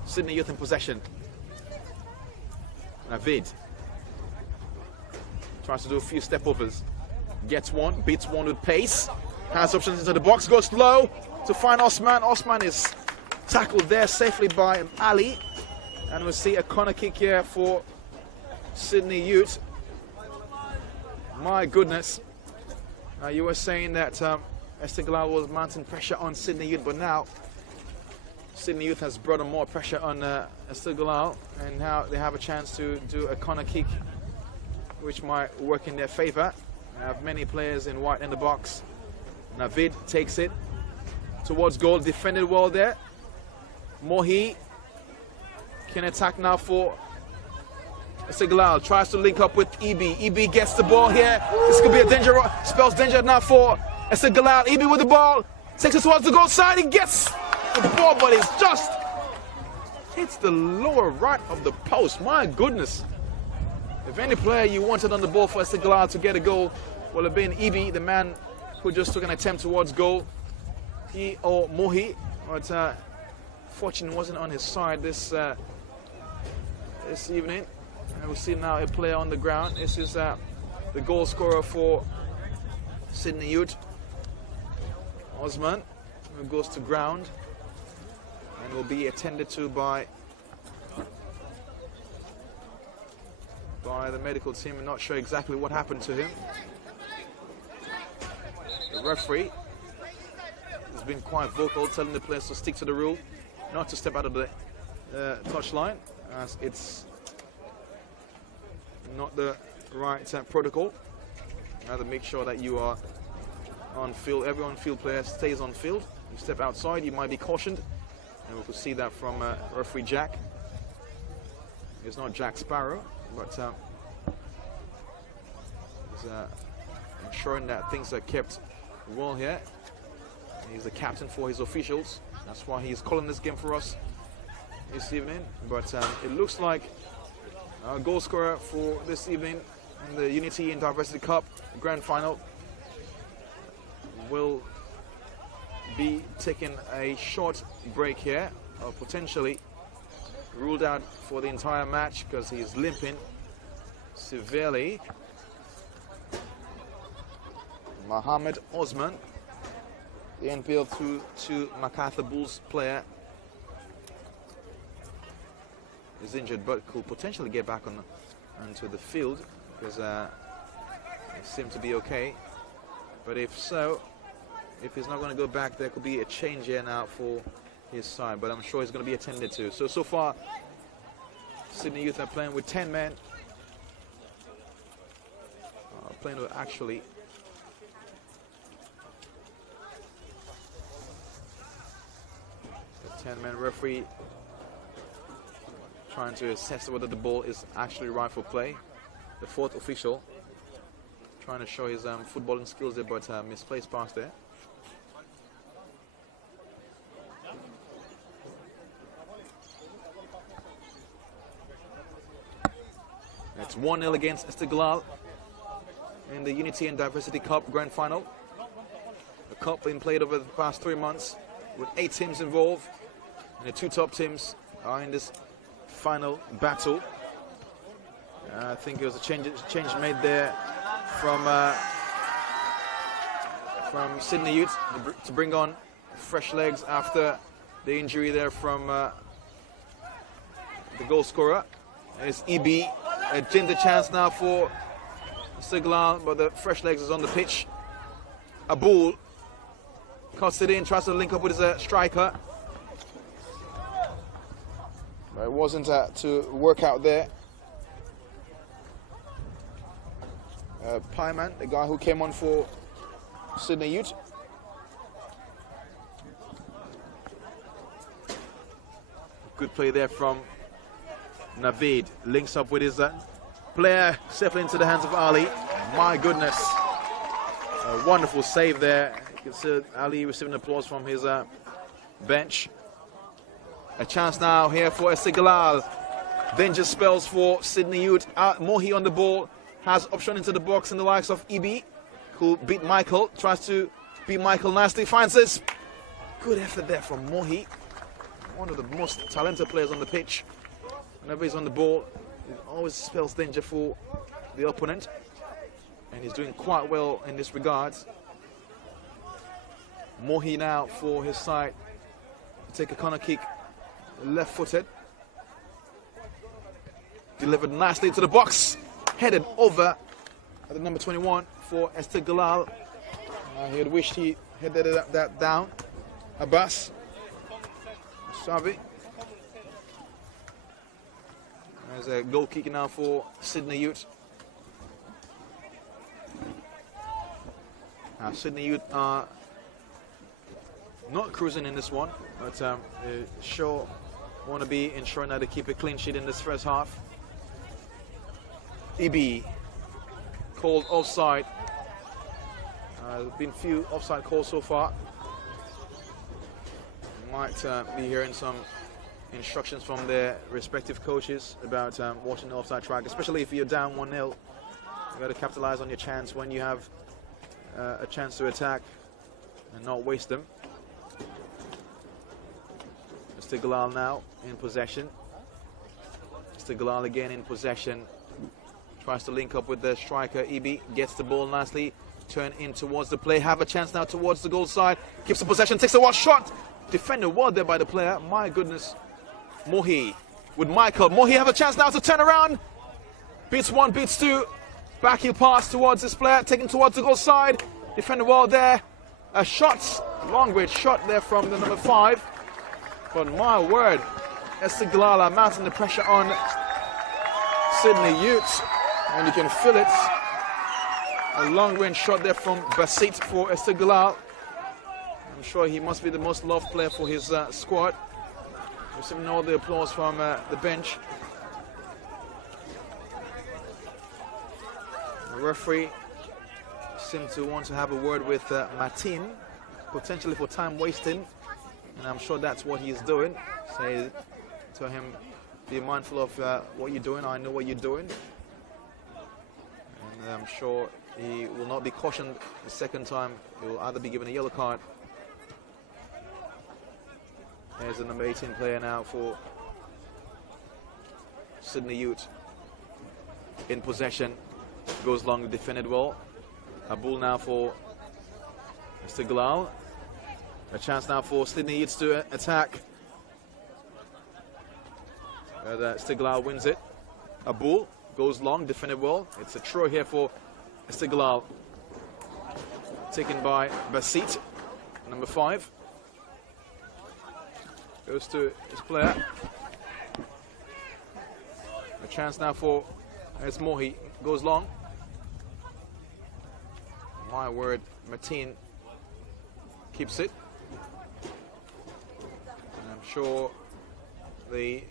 Sydney Ute in possession. Navid tries to do a few step overs. Gets one, beats one with pace. Has options into the box, goes low to find Osman. Osman is tackled there safely by Ali. And we'll see a corner kick here for Sydney Ute. My goodness. You were saying that Esteghlal was mounting pressure on Sydney Ute, but now Sydney Ute has brought on more pressure on Esteghlal, and now they have a chance to do a corner kick, which might work in their favor. They have many players in white in the box. Navid takes it towards goal, defended well there. Mohi can attack now for Esteghlal. Tries to link up with EB. EB gets the ball here. This could be a danger. Spells danger now for Esteghlal. EB with the ball. Takes it towards the goal side. He gets the ball, but it's just hits the lower right of the post. My goodness. If any player you wanted on the ball for Esteghlal to get a goal will have been EB, the man who just took an attempt towards goal. He or Mohi, but fortune wasn't on his side this evening. And we see now a player on the ground. This is the goal scorer for Sydney Ute, Osman, who goes to ground and will be attended to by the medical team. I'm not sure exactly what happened to him. The referee has been quite vocal, telling the players to stick to the rule, not to step out of the touchline, as it's not the right protocol. You have to make sure that you are on field. Every on-field player stays on field. You step outside, you might be cautioned. And we could see that from referee Jack. It's not Jack Sparrow, but he's ensuring that things are kept well here. He's the captain for his officials. That's why he's calling this game for us this evening. But it looks like our goal scorer for this evening in the Unity and Diversity Cup Grand Final will be taking a short break here, or potentially ruled out for the entire match because he is limping severely. Mohammed Osman, the NPL 2 MacArthur Bulls player, is injured but could potentially get back onto the field because he seemed to be okay. But if so, if he's not going to go back, there could be a change here now for his side, but I'm sure he's going to be attended to. So far, Sydney Ute are playing with 10 men. Playing with actually a 10-man referee trying to assess whether the ball is actually right for play. The fourth official trying to show his footballing skills there, but misplaced pass there. It's 1-0 against Esteghlal in the Unity and Diversity Cup Grand Final. The cup being played over the past 3 months with 8 teams involved, and the 2 top teams are in this final battle. I think it was a change made there from Sydney Youth to bring on fresh legs after the injury there from the goal scorer. It's EB. A ginger chance now for Esteghlal, but the fresh legs is on the pitch. Abul cuts it in, tries to link up with his striker. But it wasn't to work out there. Pyman, the guy who came on for Sydney Youth. Good play there from Naveed. Links up with his player, safely into the hands of Ali. My goodness. A wonderful save there. You can see Ali receiving applause from his bench. A chance now here for Esteghlal. Danger spells for Sydney Youth. Mohi on the ball. Has option into the box in the likes of EB, who beat Michael. Tries to beat Michael nicely. Finds this. Good effort there from Mohi. One of the most talented players on the pitch. Whenever he's on the ball, it always spells danger for the opponent. And he's doing quite well in this regard. Mohi now for his side. Take a corner kick. Left-footed. Delivered nicely to the box. Headed over at the number 21 for Esteghlal. He had wished he headed that down. Abbas. Savi. There's a goal kick now for Sydney Youth. Now Sydney Youth are not cruising in this one, but sure want to be ensuring that they keep a clean sheet in this first half. EB called offside. There's been few offside calls so far. Might be hearing some instructions from their respective coaches about watching the offside track, especially if you're down 1-0. You got to capitalize on your chance when you have a chance to attack and not waste them. Esteghlal now in possession. Esteghlal again in possession. Tries to link up with the striker, EB. Gets the ball nicely. Turn in towards the play. Have a chance now towards the goal side. Keeps the possession. Takes a wild shot. Defender well there by the player. My goodness. Mohi with Michael. Mohi have a chance now to turn around. Beats one, beats two. Backheel pass towards this player. Taken towards the goal side. Defender well there. A shot. Long range shot there from the number 5. But my word. Esteghlal are mounting the pressure on Sydney Youth. And you can feel it. A long-range shot there from Basit for Esteghlal. I'm sure he must be the most loved player for his squad. Receiving all the applause from the bench. The referee seemed to want to have a word with Martin, potentially for time wasting. And I'm sure that's what he's doing. Say to him, be mindful of what you're doing. I know what you're doing. And I'm sure he will not be cautioned the second time. He will either be given a yellow card. There's the number 18 player now for Sydney Youth. In possession. Goes long, defended well. Abul now for Esteghlal. A chance now for Sydney Youth to attack. Esteghlal wins it. Abul goes long, defended well. It's a throw here for Esteghlal. Taken by Basit, number 5. Goes to his player. A chance now for Mohi. Goes long. My word, Martin keeps it. And I'm sure the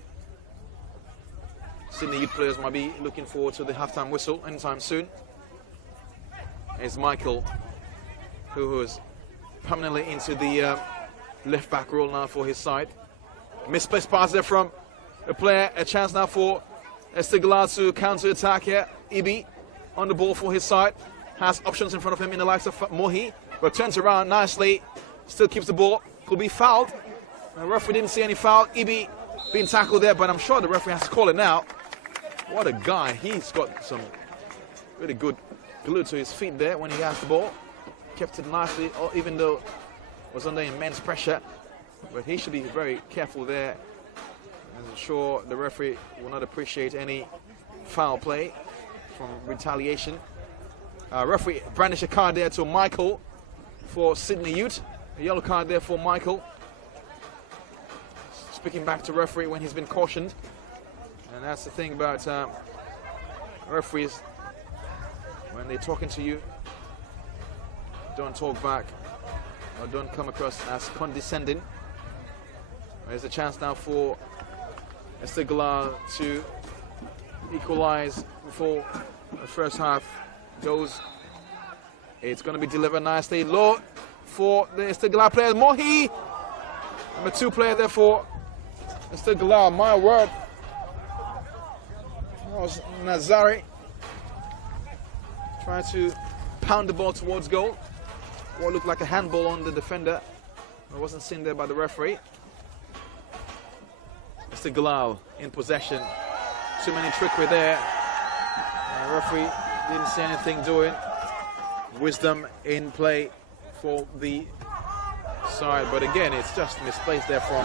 Sydney Youth players might be looking forward to the halftime whistle anytime soon. It's Michael, who is permanently into the left back role now for his side. Misplaced pass there from the player. A chance now for Esteghlal to counter attack here. EB on the ball for his side. Has options in front of him in the likes of Mohi, but turns around nicely. Still keeps the ball. Could be fouled. The referee didn't see any foul. EB being tackled there, but I'm sure the referee has to call it now. What a guy. He's got some really good glue to his feet there when he has the ball. Kept it nicely, even though it was under immense pressure. But he should be very careful there. I'm sure the referee will not appreciate any foul play from retaliation. Referee brandished a card there to Michael for Sydney Ute. A yellow card there for Michael. Speaking back to referee when he's been cautioned. And that's the thing about referees. When they're talking to you, don't talk back or don't come across as condescending. There's a chance now for Esteghlal to equalize before the first half goes. It's going to be delivered nicely low for the Esteghlal player. Mohi, number 2 player there for Esteghlal. My word. That was Nazari trying to pound the ball towards goal. What looked like a handball on the defender. It wasn't seen there by the referee. Esteghlal in possession. Too many trickery there. The referee didn't see anything doing. Wisdom in play for the side, but again, it's just misplaced there from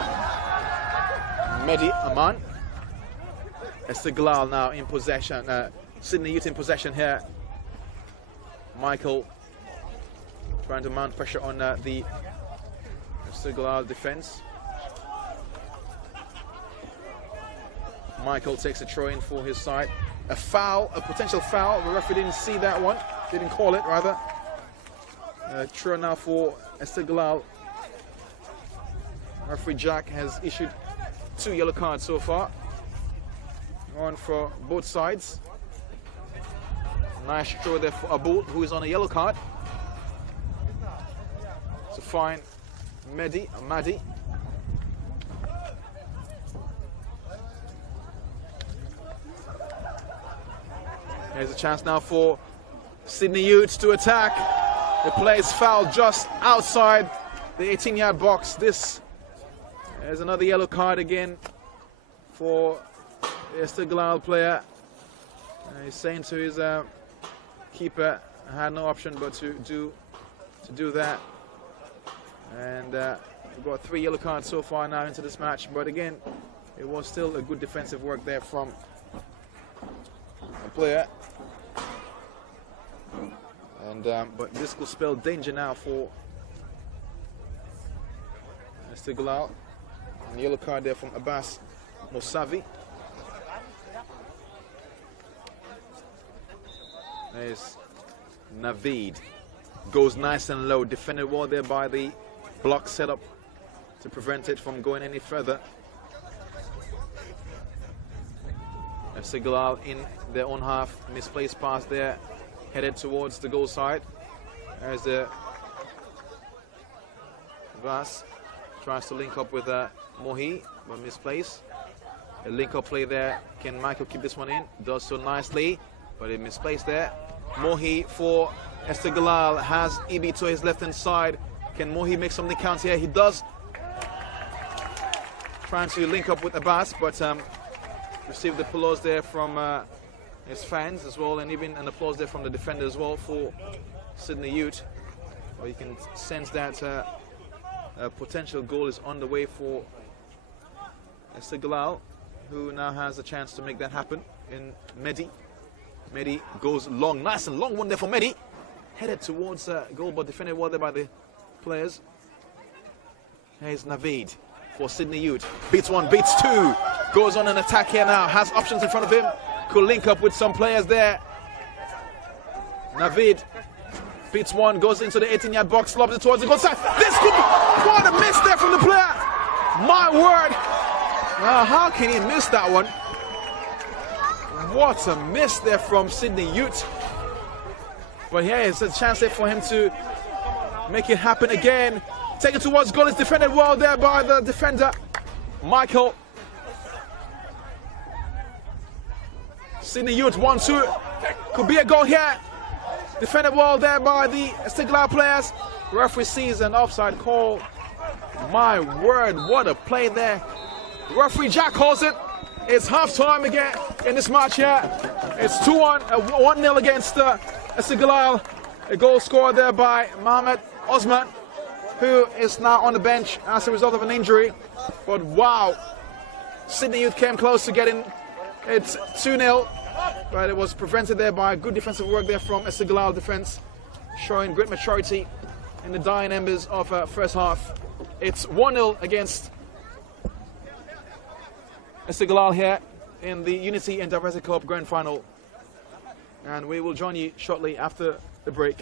Mehdi Aman. Esteghlal now in possession. Sydney Ute in possession here. Michael trying to mount pressure on the Esteghlal defense. Michael takes a throw in for his side. A foul, a potential foul. The referee didn't see that one. Didn't call it, rather. Throw now for Esteghlal. Referee Jack has issued 2 yellow cards so far. One for both sides. Nice throw there for Abul, who is on a yellow card. To find Mehdi. There's a chance now for Sydney Ute to attack. The play is fouled just outside the 18-yard box. This is another yellow card again for the Esteghlal player. He's saying to his keeper, I had no option but to do that. And we've got 3 yellow cards so far now into this match. But again, it was still a good defensive work there from a player. And but this could spell danger now for Esteghlal. And yellow card there from Abbas Mosavi. There's Naveed. Goes nice and low. Defended well there by the block set up to prevent it from going any further. Esteghlal in their own half. Misplaced pass there. Headed towards the goal side. There's the Vas. Tries to link up with Mohi, but misplaced. A link-up play there. Can Michael keep this one in? Does so nicely, but it misplaced there. Mohi for Esteghlal has Ibi to his left-hand side. Can Mohi make something count here? He does. Trying to link up with Abbas, but received the applause there from his fans as well, and even an applause there from the defender as well for Sydney Ute. Well, you can sense that a potential goal is on the way for Esteghlal, who now has a chance to make that happen in Mehdi. Mehdi goes long, nice and long one there for Mehdi. Headed towards goal, but defended well there by the players. Here's Naveed for Sydney Ute. Beats 1, beats 2. Goes on an attack here now, has options in front of him. Could link up with some players there. Naveed beats 1, goes into the 18-yard box, lobs it towards the goal side. This could be, what a miss there from the player. My word. Now, how can he miss that one? What a miss there from Sydney Ute. But here is a chance there for him to make it happen again. Take it towards goal. It's defended well there by the defender, Michael. Sydney Ute 1-2. Could be a goal here. Defended well there by the Esteghlal players. Referee sees an offside call. My word, what a play there Referee Jack calls it. It's half-time again in this match here. It's 2-1, 1-0 against Esteghlal. A goal scored there by Mohamed Osman, who is now on the bench as a result of an injury. But wow, Sydney Youth came close to getting it 2-0, but it was prevented there by good defensive work there from Esteghlal defense, showing great maturity in the dying embers of first half. It's 1-0 against Esteghlal here in the Unity and Diversity Club Grand Final. And we will join you shortly after the break.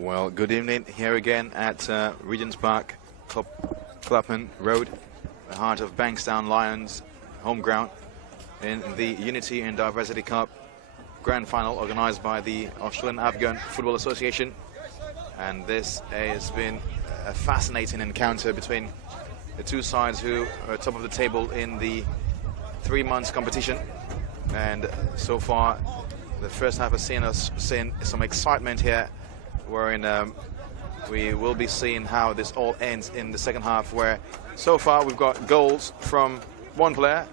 Well, good evening here again at Regents Park, Clapham Road, the heart of Bankstown Lions home ground in the Unity and Diversity Cup Grand Final organised by the Australian Afghan Football Association. And this has been a fascinating encounter between the two sides who are top of the table in the 3 months competition. And so far, the first half has seen us seeing some excitement here, wherein we will be seeing how this all ends in the second half, where so far we've got goals from one player,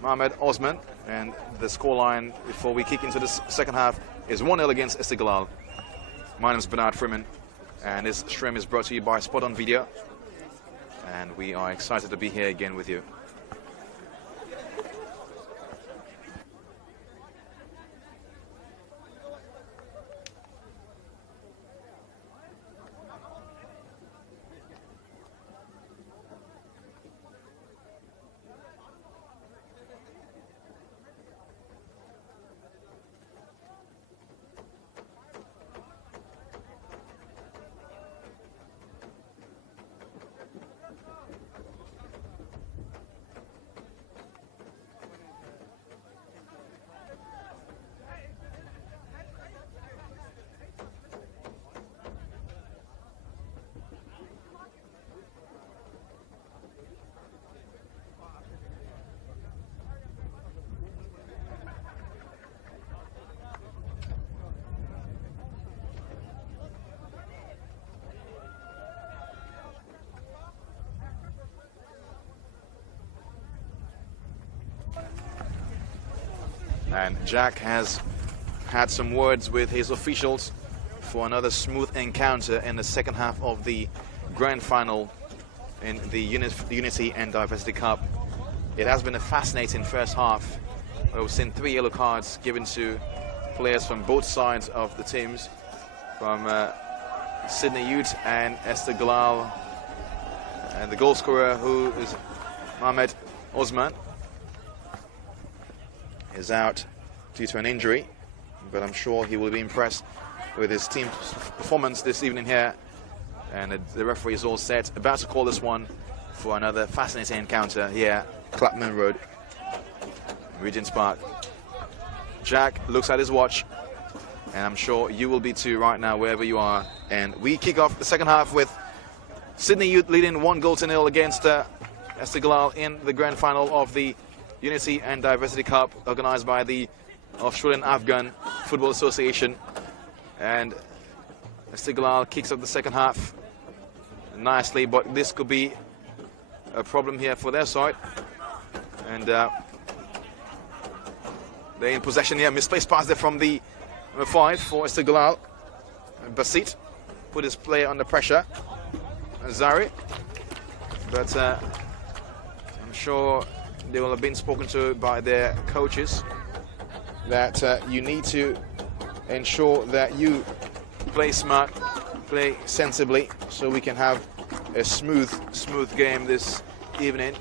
Mohamed Osman, and the scoreline before we kick into the second half is 1-0 against Esteghlal. My name is Bernard Freeman, and this stream is brought to you by Spot On Video, and we are excited to be here again with you. And Jack has had some words with his officials for another smooth encounter in the second half of the grand final in the Unity and Diversity Cup. It has been a fascinating first half, where we've seen 3 yellow cards given to players from both sides of the teams, from Sydney Youth and Esteghlal, and the goal scorer, who is Mohamed Osman, is out due to an injury, but I'm sure he will be impressed with his team's performance this evening here. And the referee is all set, about to call this one for another fascinating encounter here, Clapham Road, Regents Park. Jack looks at his watch, and I'm sure you will be too right now, wherever you are. And we kick off the second half with Sydney Youth leading 1-0 against Esteghlal in the grand final of the Unity and Diversity Cup, organised by the Australian Afghan Football Association. And Esteghlal kicks up the second half nicely, but this could be a problem here for their side. And they're in possession here. Misplaced pass there from the number 5 for Esteghlal. Basit put his player under pressure, Zari, but I'm sure they will have been spoken to by their coaches that you need to ensure that you play smart, play sensibly, so we can have a smooth game this evening,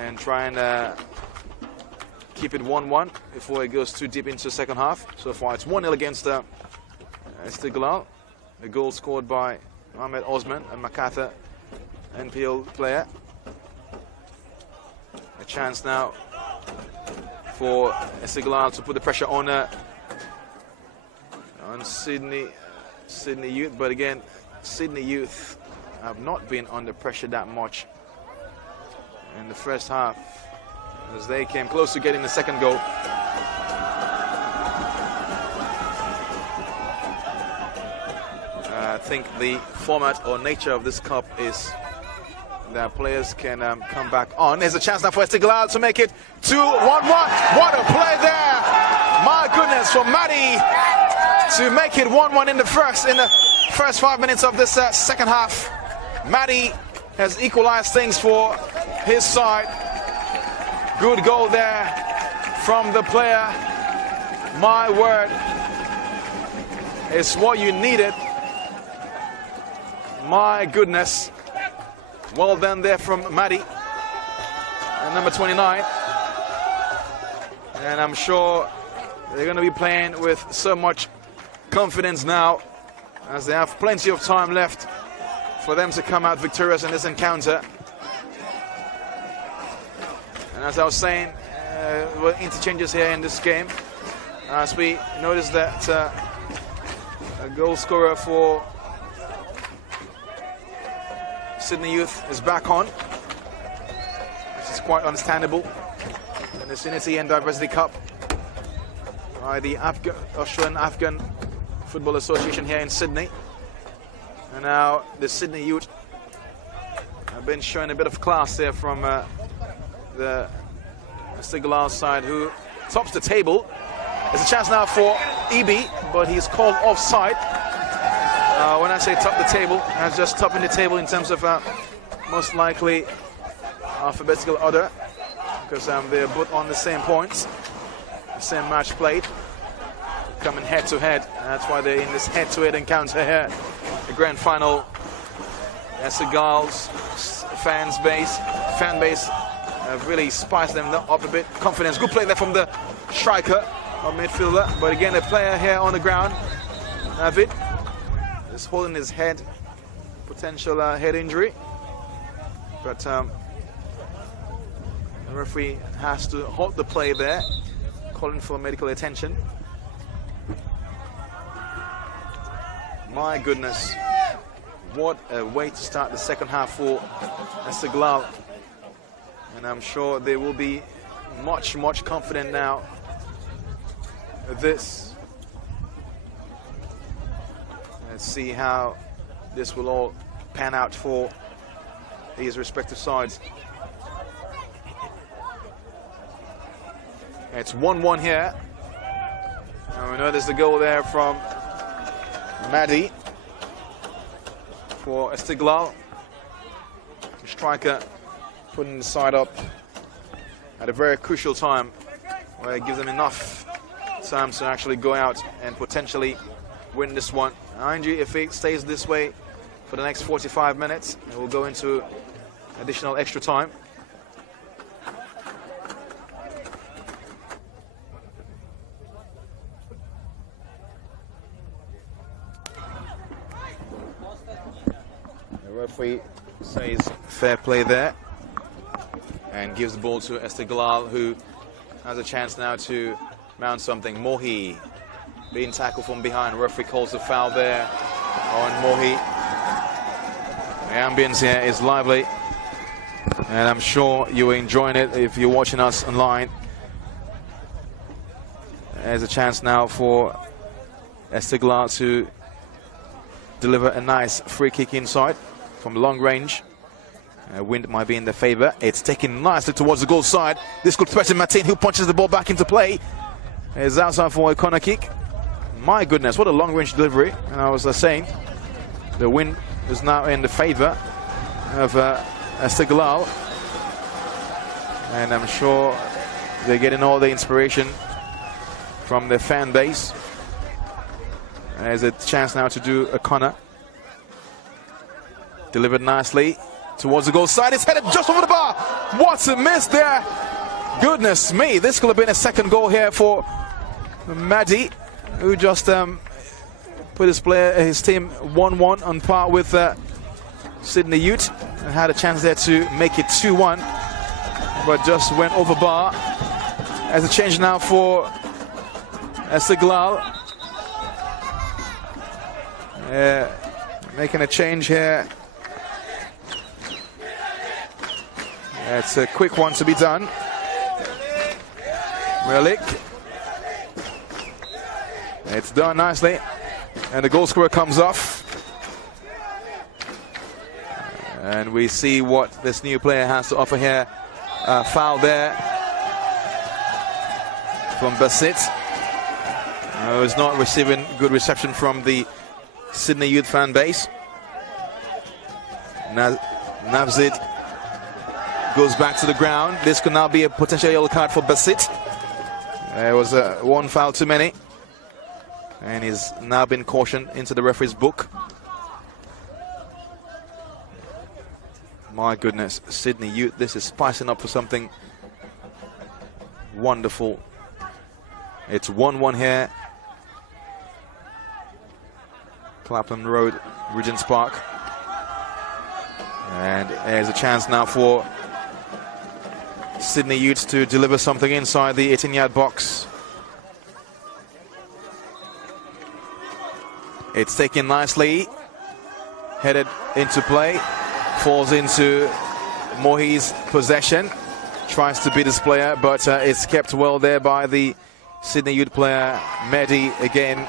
and try and keep it 1-1 before it goes too deep into the second half. So far it's 1-0 against Esteghlal. A goal scored by Mohamed Osman, a Macarthur NPL player. A chance now for Esteghlal to put the pressure on Sydney Youth, but again, Sydney Youth have not been under pressure that much in the first half, as they came close to getting the second goal. I think the format or nature of this cup is that players can come back on. There's a chance now for Esteghlal to make it 2-1-1. What a play there! My goodness, for Maddie to make it 1-1 in the first 5 minutes of this second half. Maddie has equalized things for his side. Good goal there from the player. My word, it's what you needed. My goodness. Well done there from Maddie, and number 29. And I'm sure they're going to be playing with so much confidence now as they have plenty of time left for them to come out victorious in this encounter. And as I was saying, interchanges here in this game, as we notice that a goal scorer for Sydney Youth is back on, which is quite understandable in this Unity and Diversity Cup by the Australian Afghan Football Association here in Sydney. And now the Sydney Youth have been showing a bit of class there from the Esteghlal side, who tops the table. There's a chance now for EB, but he's called offside. When I say top the table, that's just topping the table in terms of most likely alphabetical order, because they're both on the same points, the same match played, coming head to head. That's why they're in this head-to-head encounter here. The grand final. Esteghl's fan base have really spiced them up a bit. Confidence, good play there from the striker or midfielder. But again, the player here on the ground, Navid, is holding his head, potential head injury. But the referee has to halt the play there, calling for medical attention. My goodness, what a way to start the second half for Esteghlal. And I'm sure they will be much confident now with this. Let's see how this will all pan out for these respective sides. It's 1-1 here. And we know there's the goal there from Maddy for Esteghlal. The striker putting the side up at a very crucial time, where it gives them enough time to actually go out and potentially win this one. Mind you, if it stays this way for the next 45 minutes, it will go into additional extra time. The referee says fair play there and gives the ball to Esteghlal, who has a chance now to mount something. Mohi being tackled from behind. Referee calls a foul there on Mohi. The ambience here is lively, and I'm sure you're enjoying it if you're watching us online. There's a chance now for Esteghlal to deliver a nice free kick inside from long range. Wind might be in their favor. It's taken nicely towards the goal side. This could threaten Martin, who punches the ball back into play. It's outside for a corner kick. My goodness, what a long range delivery. And I was saying, the wind is now in the favor of Esteghlal. And I'm sure they're getting all the inspiration from their fan base. There's a chance now to do a corner. Delivered nicely towards the goal side. It's headed just over the bar. What a miss there. Goodness me, this could have been a second goal here for Maddy, who just put his team 1-1 on par with Sydney Youth, and had a chance there to make it 2-1, but just went over bar. As a change now for Esteghlal. Making a change here. It's a quick one to be done. Relic. It's done nicely. And the goal scorer comes off. And we see what this new player has to offer here. Foul there from Basit. Is not receiving good reception from the Sydney Youth fan base. Navzid goes back to the ground. This could now be a potential yellow card for Basit. There was one foul too many, and he's now been cautioned into the referee's book. My goodness, Sydney Youth, this is spicing up for something wonderful. It's 1-1 here. Clapham Road, Regents Park. And there's a chance now for Sydney Utes to deliver something inside the 18-yard box. It's taken nicely, headed into play, falls into Mohi's possession, tries to beat his player, but it's kept well there by the Sydney Youth player, Mehdi again.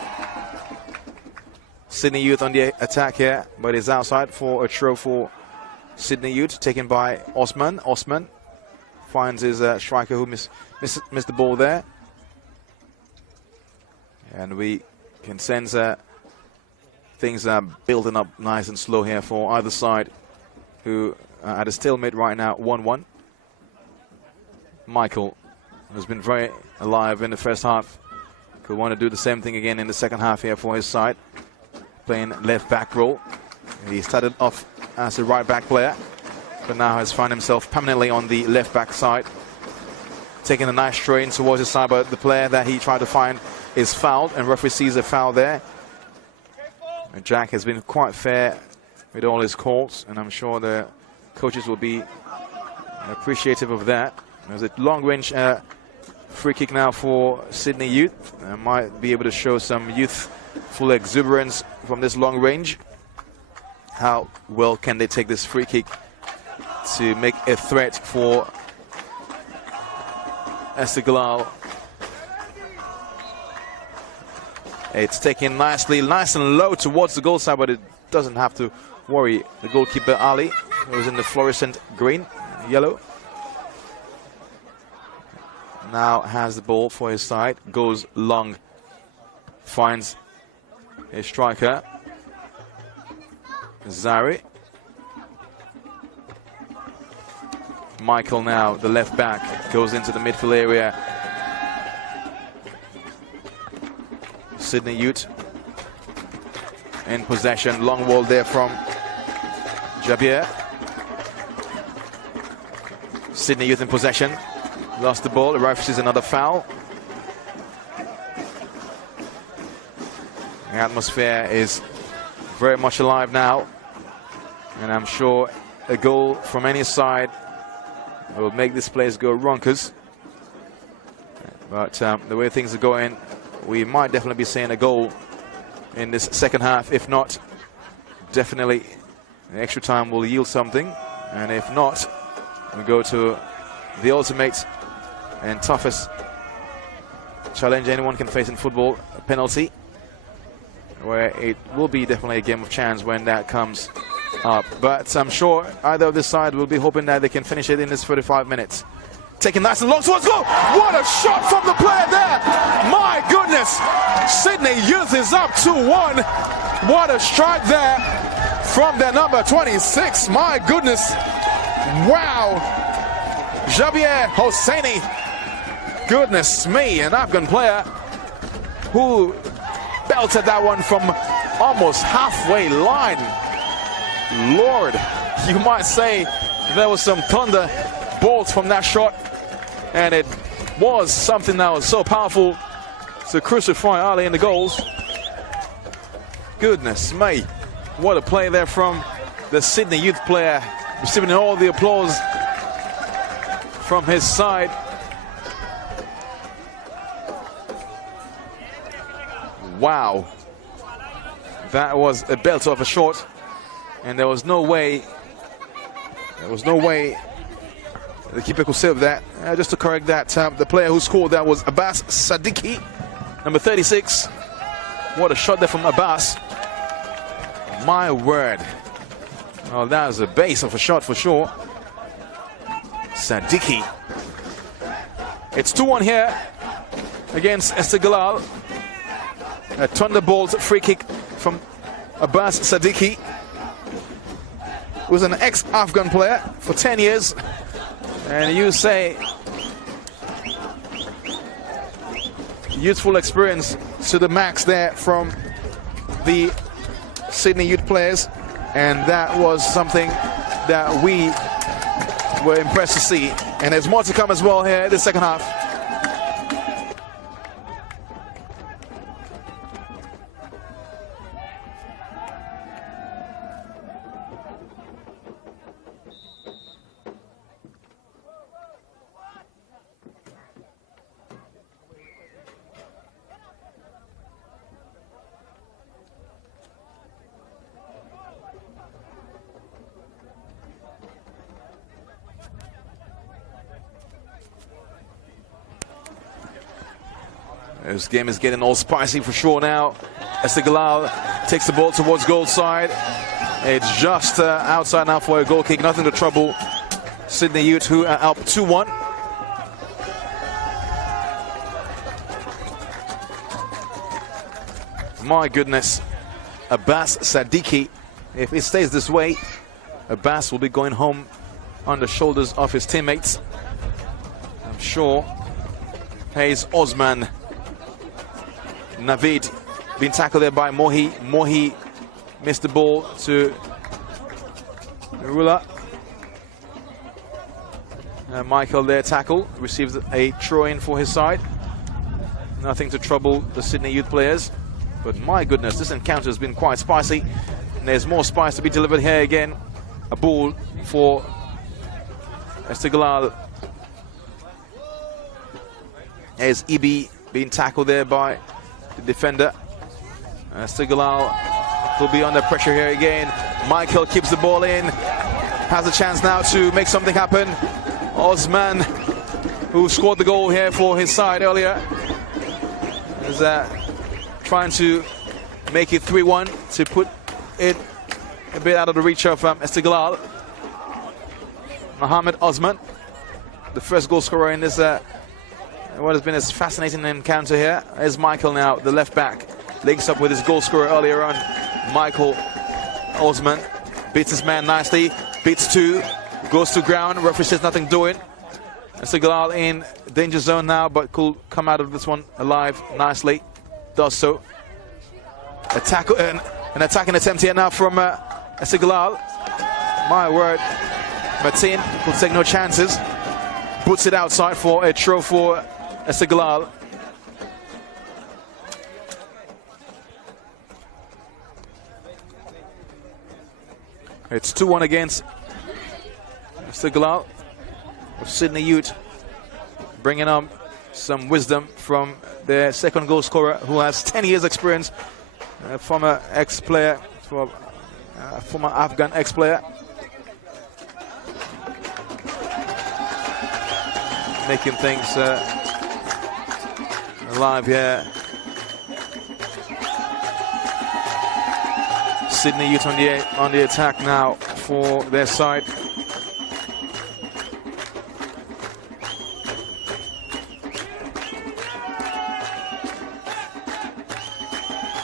Sydney Youth on the attack here, but it's outside for a throw for Sydney Youth, taken by Osman. Osman finds his striker who missed the ball there. And we can sense things are building up nice and slow here for either side, who are at a stalemate right now, 1-1. Michael has been very alive in the first half. Could want to do the same thing again in the second half here for his side. Playing left back role. He started off as a right back player, but now has found himself permanently on the left back side. Taking a nice train towards his side, but the player that he tried to find is fouled, and referee sees a foul there. And Jack has been quite fair with all his calls, and I'm sure the coaches will be appreciative of that. There's a long-range free kick now for Sydney Youth. Might be able to show some youthful exuberance from this long range. How well can they take this free kick to make a threat for Esteghlal? It's taken nicely, nice and low towards the goal side, but it doesn't have to worry the goalkeeper Ali, who is in the fluorescent green, yellow. Now has the ball for his side, goes long, finds a striker, Zari. Michael now, the left back, goes into the midfield area. Sydney Youth in possession, long wall there from Jabier. Sydney Youth in possession. Lost the ball, the ref sees another foul. The atmosphere is very much alive now, and I'm sure a goal from any side will make this place go ronkers. But the way things are going, we might definitely be seeing a goal in this second half. If not, definitely the extra time will yield something, and if not, we go to the ultimate and toughest challenge anyone can face in football, a penalty, where it will be definitely a game of chance when that comes up. But I'm sure either of this side will be hoping that they can finish it in this 45 minutes. Taking nice and long towards goal. What a shot from the player there! My goodness! Sydney Youth is up 2-1. What a strike there from their number 26. My goodness! Wow! Javier Hosseini. Goodness me, an Afghan player who belted that one from almost halfway line. Lord, you might say there was some thunderbolts from that shot, and it was something that was so powerful to crucify Ali in the goals. Goodness me, what a play there from the Sydney Youth player, receiving all the applause from his side. Wow, that was a belt of a shot, and there was no way the keeper could save that. Just to correct that, the player who scored that was Abbas Sadiki, number 36. What a shot there from Abbas. My word. Oh, that was a base of a shot for sure. Sadiki. It's 2-1 here against Esteghlal. A thunderbolt free kick from Abbas Sadiki, who's an ex-Afghan player for 10 years. And you say youthful experience to the max there from the Sydney Youth players. And that was something that we were impressed to see. And there's more to come as well here in the second half. This game is getting all spicy for sure now. Esteghlal takes the ball towards goal side. It's just outside now for a goal kick. Nothing to trouble Sydney Ute, who are up 2-1. My goodness. Abbas Sadiki. If it stays this way, Abbas will be going home on the shoulders of his teammates, I'm sure. Hayes Osman. Navid being tackled there by Mohi. Mohi missed the ball to Rula. Michael there tackle, receives a throw-in for his side. Nothing to trouble the Sydney Youth players. But my goodness, this encounter has been quite spicy. And there's more spice to be delivered here again. A ball for Esteghlal. There's Ibi being tackled there by the defender. Esteghlal will be under pressure here again. Michael keeps the ball in. Has a chance now to make something happen. Osman, who scored the goal here for his side earlier, is trying to make it 3-1 to put it a bit out of the reach of Esteghlal. Mohammed Osman, the first goal scorer in this what has been a fascinating encounter here. Is Michael now, the left back, links up with his goal scorer earlier on. Michael Osman beats his man nicely, beats two, goes to ground. Referee says nothing doing. Esteghlal in danger zone now, but could come out of this one alive nicely. Does so. A tackle, an attacking attempt here now from Esteghlal. My word, Martin will take no chances. Puts it outside for a throw for Esteghlal. It's 2-1 against Esteghlal. Sydney Ute bringing up some wisdom from their second goal scorer, who has 10 years experience, former ex-player, former Afghan ex-player. Making things alive here. Sydney Ute on the attack now for their side.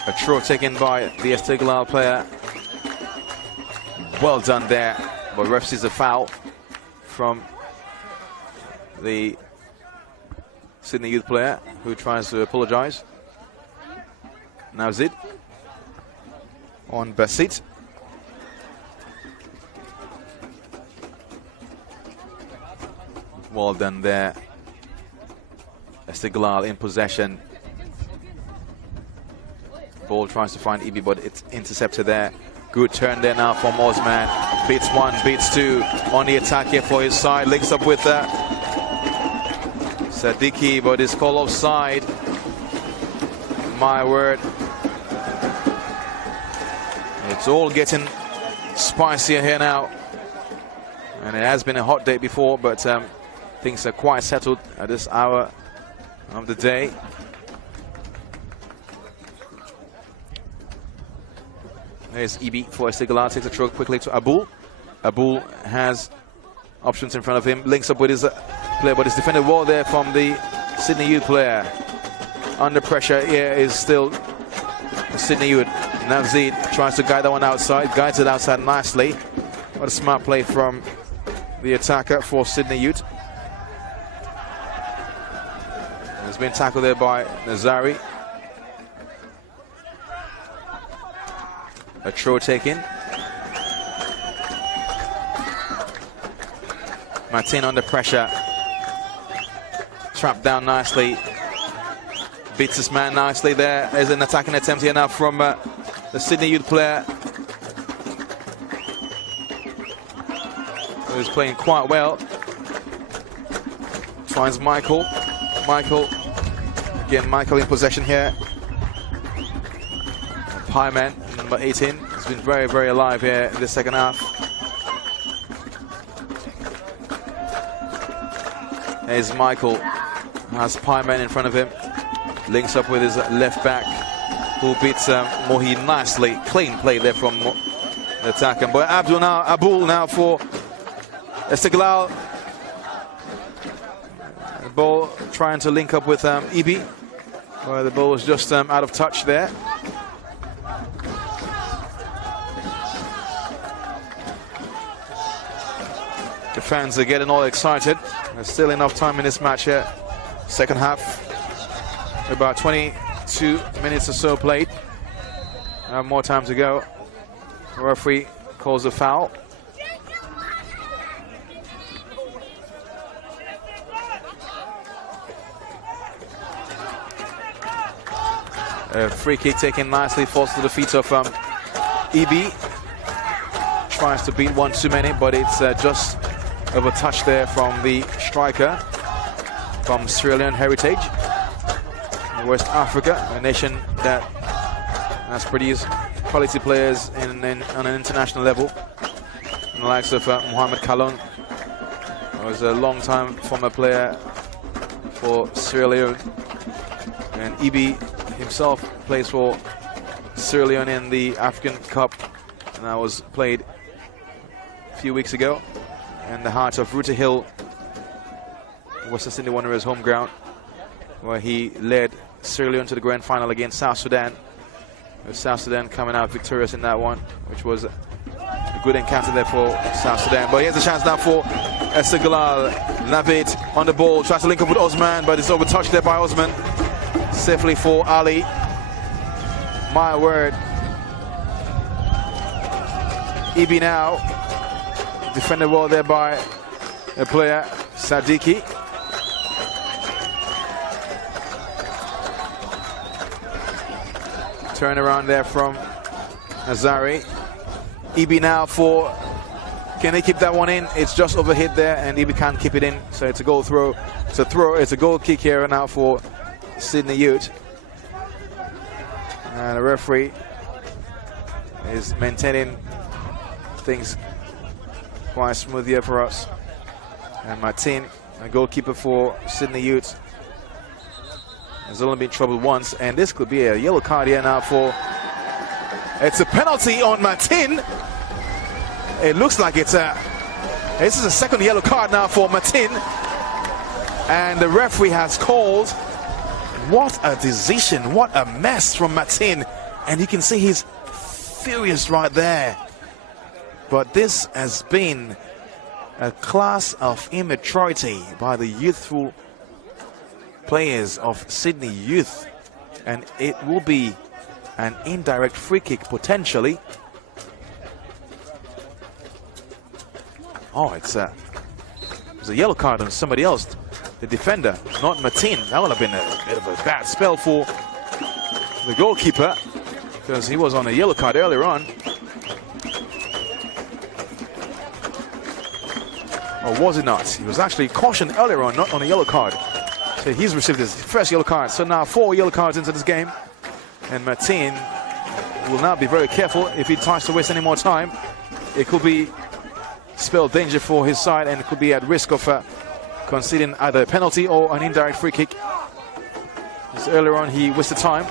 A throw taken by the Esteghlal player. Well done there, but ref sees a foul from the Sydney Youth player, who tries to apologize. Now Zid on Basit. Well done there. Esteghlal in possession. Ball tries to find Ibi, but it's intercepted there. Good turn there now from Osman. Beats one, beats two on the attack here for his side. Links up with Sadiki, but is called offside. My word. It's all getting spicier here now. And it has been a hot day before, but things are quite settled at this hour of the day. There's Ibi for Esteghlal, takes a throw quickly to Abul. Abul has options in front of him, links up with his player, but is defended well there from the Sydney Youth player. Under pressure here is still Sydney Youth. Navzid tries to guide that one outside, guides it outside nicely. What a smart play from the attacker for Sydney Youth. It's been tackled there by Nazari. A throw taken. Martin under pressure. Trapped down nicely. Beats his man nicely there. There's an attacking attempt here now from the Sydney Youth player, who's playing quite well. Finds Michael. Michael. Again, Michael in possession here. Pieman, number 18, has been very, very alive here in the second half. There's Michael, has Pieman in front of him. links up with his left back, who beats Mohi nicely. Clean play there from the attacker. But Abul now for Esteghlal. The ball trying to link up with Ibi, where the ball was just out of touch there. The fans are getting all excited. There's still enough time in this match here. Second half, about 22 minutes or so played. More time to go. The referee calls a foul. A free kick taken nicely, falls to the feet of Ibi. Tries to beat one too many, but it's just over touch there from the striker from Sierra Leone heritage. West Africa, a nation that has produced quality players on an international level. And the likes of Mohamed Kalon, who was a long-time former player for Sierra Leone. And Ibi himself plays for Sierra Leone in the African Cup, and that was played a few weeks ago in the heart of Ruta Hill, Western Sydney Wanderers' home ground, where he led Sierra Leone to the grand final against South Sudan. With South Sudan coming out victorious in that one, which was a good encounter there for South Sudan. But here's a chance now for Esteghlal. Navid on the ball, tries to link up with Osman, but it's over touched there by Osman. Safely for Ali. My word. Ibi now. Defended well there by a player, Sadiki. Turn around there from Nazari. Ibi now for, can they keep that one in? It's just overhit there and Ibi can't keep it in. So it's a goal throw. It's a goal kick here now for Sydney Ute. And the referee is maintaining things quite smooth here for us. And Martin, a goalkeeper for Sydney Ute, has only been troubled once, and this could be a yellow card here now for... It's a penalty on Martin. It looks like it's a... This is a second yellow card now for Martin. And the referee has called... What a decision, what a mess from Martin. And you can see he's furious right there. But this has been a class of immaturity by the youthful players of Sydney Youth, and it will be an indirect free kick potentially. Oh, it's a yellow card on somebody else, the defender, not Martin. That would have been a bit of a bad spell for the goalkeeper, because he was on a yellow card earlier on. Or was it not? He was actually cautioned earlier on, not on a yellow card. So he's received his first yellow card. So now 4 yellow cards into this game. And Martin will now be very careful if he tries to waste any more time. It could be spelled danger for his side, and it could be at risk of conceding either a penalty or an indirect free kick. Because earlier on he wasted time.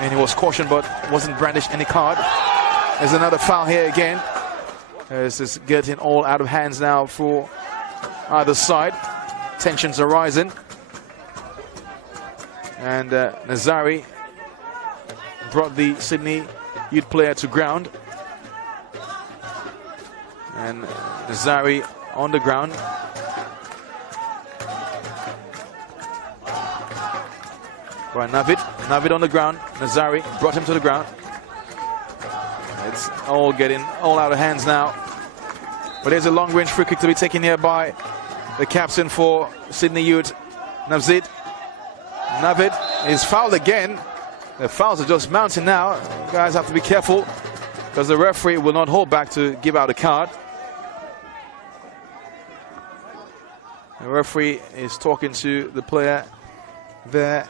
And he was cautioned but wasn't brandished any card. There's another foul here again. This is getting all out of hands now for either side. Tensions are rising. And Nazari brought the Sydney Youth player to ground. And Nazari on the ground. Right, Navid on the ground. Nazari brought him to the ground. It's all getting all out of hands now. But there's a long-range free kick to be taken here by the captain for Sydney Youth, Navid. Navid is fouled again. The fouls are just mounting now. You guys have to be careful, because the referee will not hold back to give out a card. The referee is talking to the player there.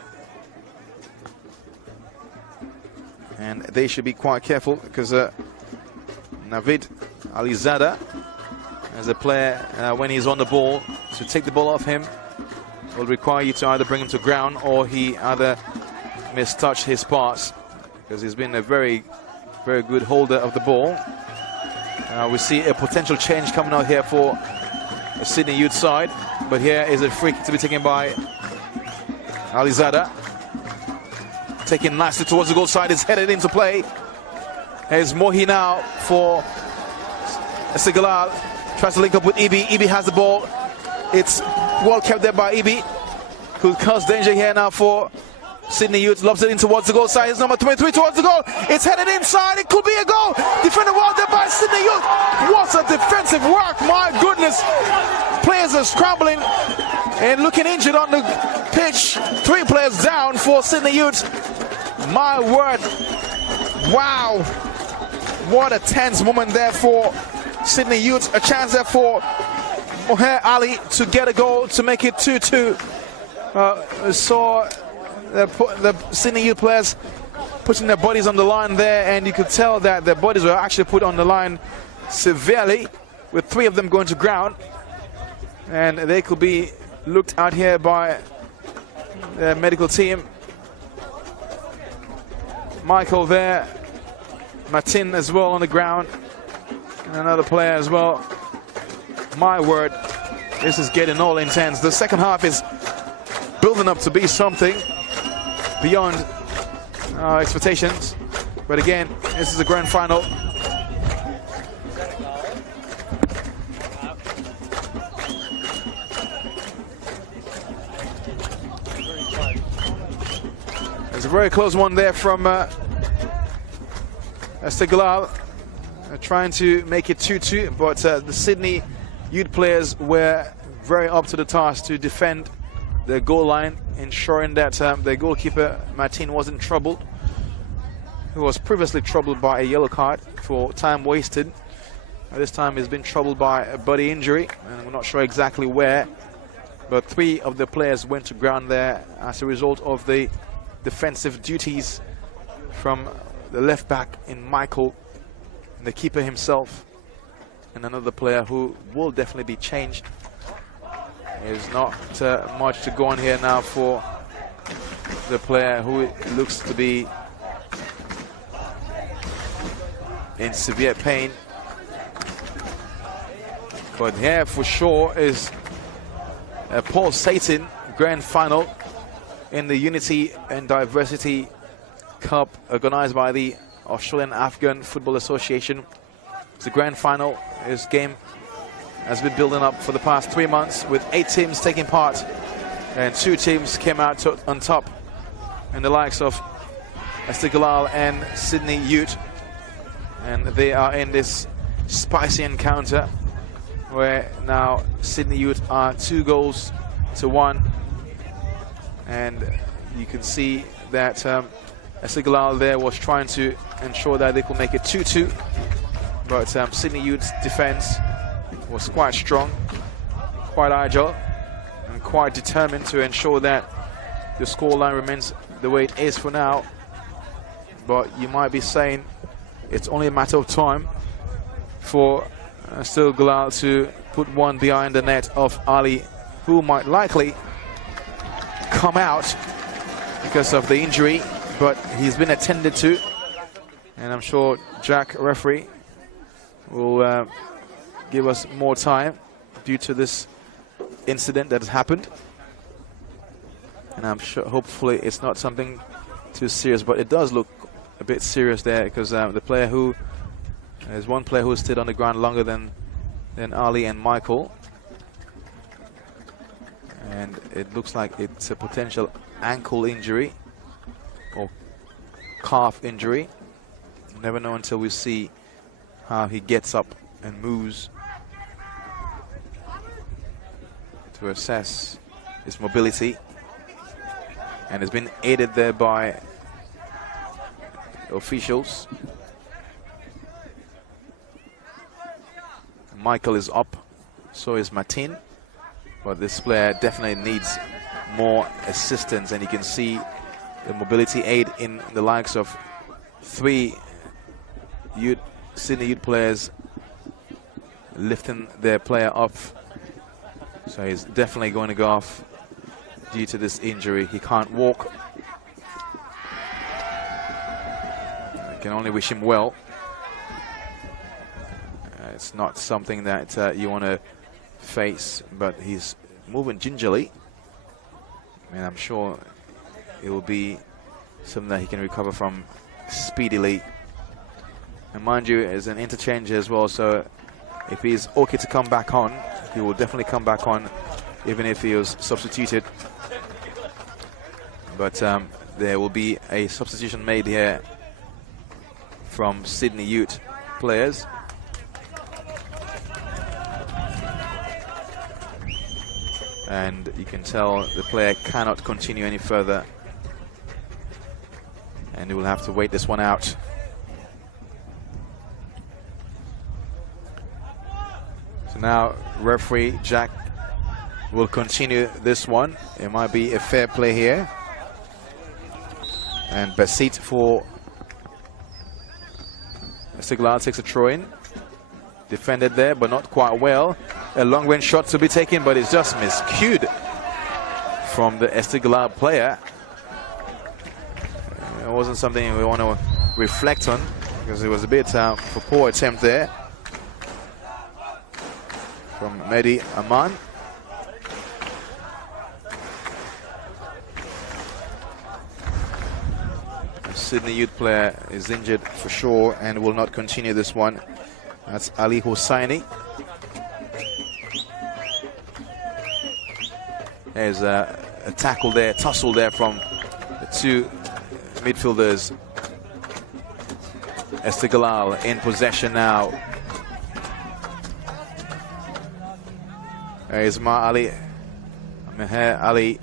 And they should be quite careful, because Navid Alizada, as a player, when he's on the ball, to take the ball off him will require you to either bring him to ground or he either mistouched his pass, because he's been a very, very good holder of the ball. We see a potential change coming out here for the Sydney Youth side, but here is a free kick to be taken by Alizada. Taken nicely towards the goal side, is headed into play. Here's Mohi now for Esteghlal. Tries to link up with Ibi. Ibi has the ball. It's well kept there by Ibi. Could cause danger here now for Sydney Youth. Lobs it in towards the goal side. It's number 23 towards the goal. It's headed inside. It could be a goal. Defended well there by Sydney Youth. What a defensive work. My goodness. Players are scrambling and looking injured on the pitch. 3 players down for Sydney Youth. My word. Wow. What a tense moment there for Sydney Youth. A chance there for Moher Ali to get a goal to make it 2-2. Saw the Sydney Youth players putting their bodies on the line there, and you could tell that their bodies were actually put on the line severely, with 3 of them going to ground, and they could be looked at here by the medical team. Michael there, Martin as well on the ground, and another player as well. My word, this is getting all intense. The second half is building up to be something beyond our expectations, but again, this is the grand final. It's a very close one there from Esteghlal, trying to make it 2-2, but the Sydney Youth players were very up to the task to defend the goal line, ensuring that the goalkeeper Martin wasn't troubled, who was previously troubled by a yellow card for time wasted. This time he's been troubled by a body injury, and we're not sure exactly where, but 3 of the players went to ground there as a result of the defensive duties from the left back in Michael, and the keeper himself, and another player who will definitely be changed. There's not much to go on here now for the player who looks to be in severe pain. But here for sure is a Paul Satan grand final in the Unity and Diversity Cup organized by the Australian Afghan Football Association. It's the grand final. This game has been building up for the past 3 months, with 8 teams taking part, and 2 teams came out on top, and the likes of Esteghlal and Sydney Youth, and they are in this spicy encounter where now Sydney Youth are 2 goals to 1, and you can see that Esteghlal there was trying to ensure that they could make it 2-2, but Sydney Youth's defense was quite strong, quite agile, and quite determined to ensure that the scoreline remains the way it is for now. But you might be saying it's only a matter of time for Esteghlal to put one behind the net of Ali, who might likely come out because of the injury, but he's been attended to, and I'm sure Jack, referee, will give us more time due to this incident that has happened, and I'm sure hopefully it's not something too serious, but it does look a bit serious there, because the player who there's one player who stayed on the ground longer than Ali and Michael, and it looks like it's a potential ankle injury or calf injury. You never know until we see how he gets up and moves to assess his mobility, and has been aided there by officials. Michael is up, so is Martin, but this player definitely needs more assistance, and you can see the mobility aid in the likes of 3 Sydney Youth players lifting their player up. So he's definitely going to go off due to this injury. He can't walk. I can only wish him well. It's not something that you want to face, but he's moving gingerly. And I'm sure it will be something that he can recover from speedily. And mind you, it's an interchange as well, so if he's okay to come back on, he will definitely come back on, even if he was substituted. But there will be a substitution made here from Sydney Youth players. And you can tell the player cannot continue any further, and he will have to wait this one out. So now referee Jack will continue this one. It might be a fair play here. And Basit for Esteghlal takes a throw in. Defended there, but not quite well. A long-range shot to be taken, but it's just miscued from the Esteghlal player. It wasn't something we want to reflect on, because it was a bit of a poor attempt there from Mehdi Aman. A Sydney Youth player is injured for sure and will not continue this one. That's Ali Hosseini. There's a tackle there, tussle there from the two midfielders. Esteghlal in possession now. There's Ali, Meher Ali,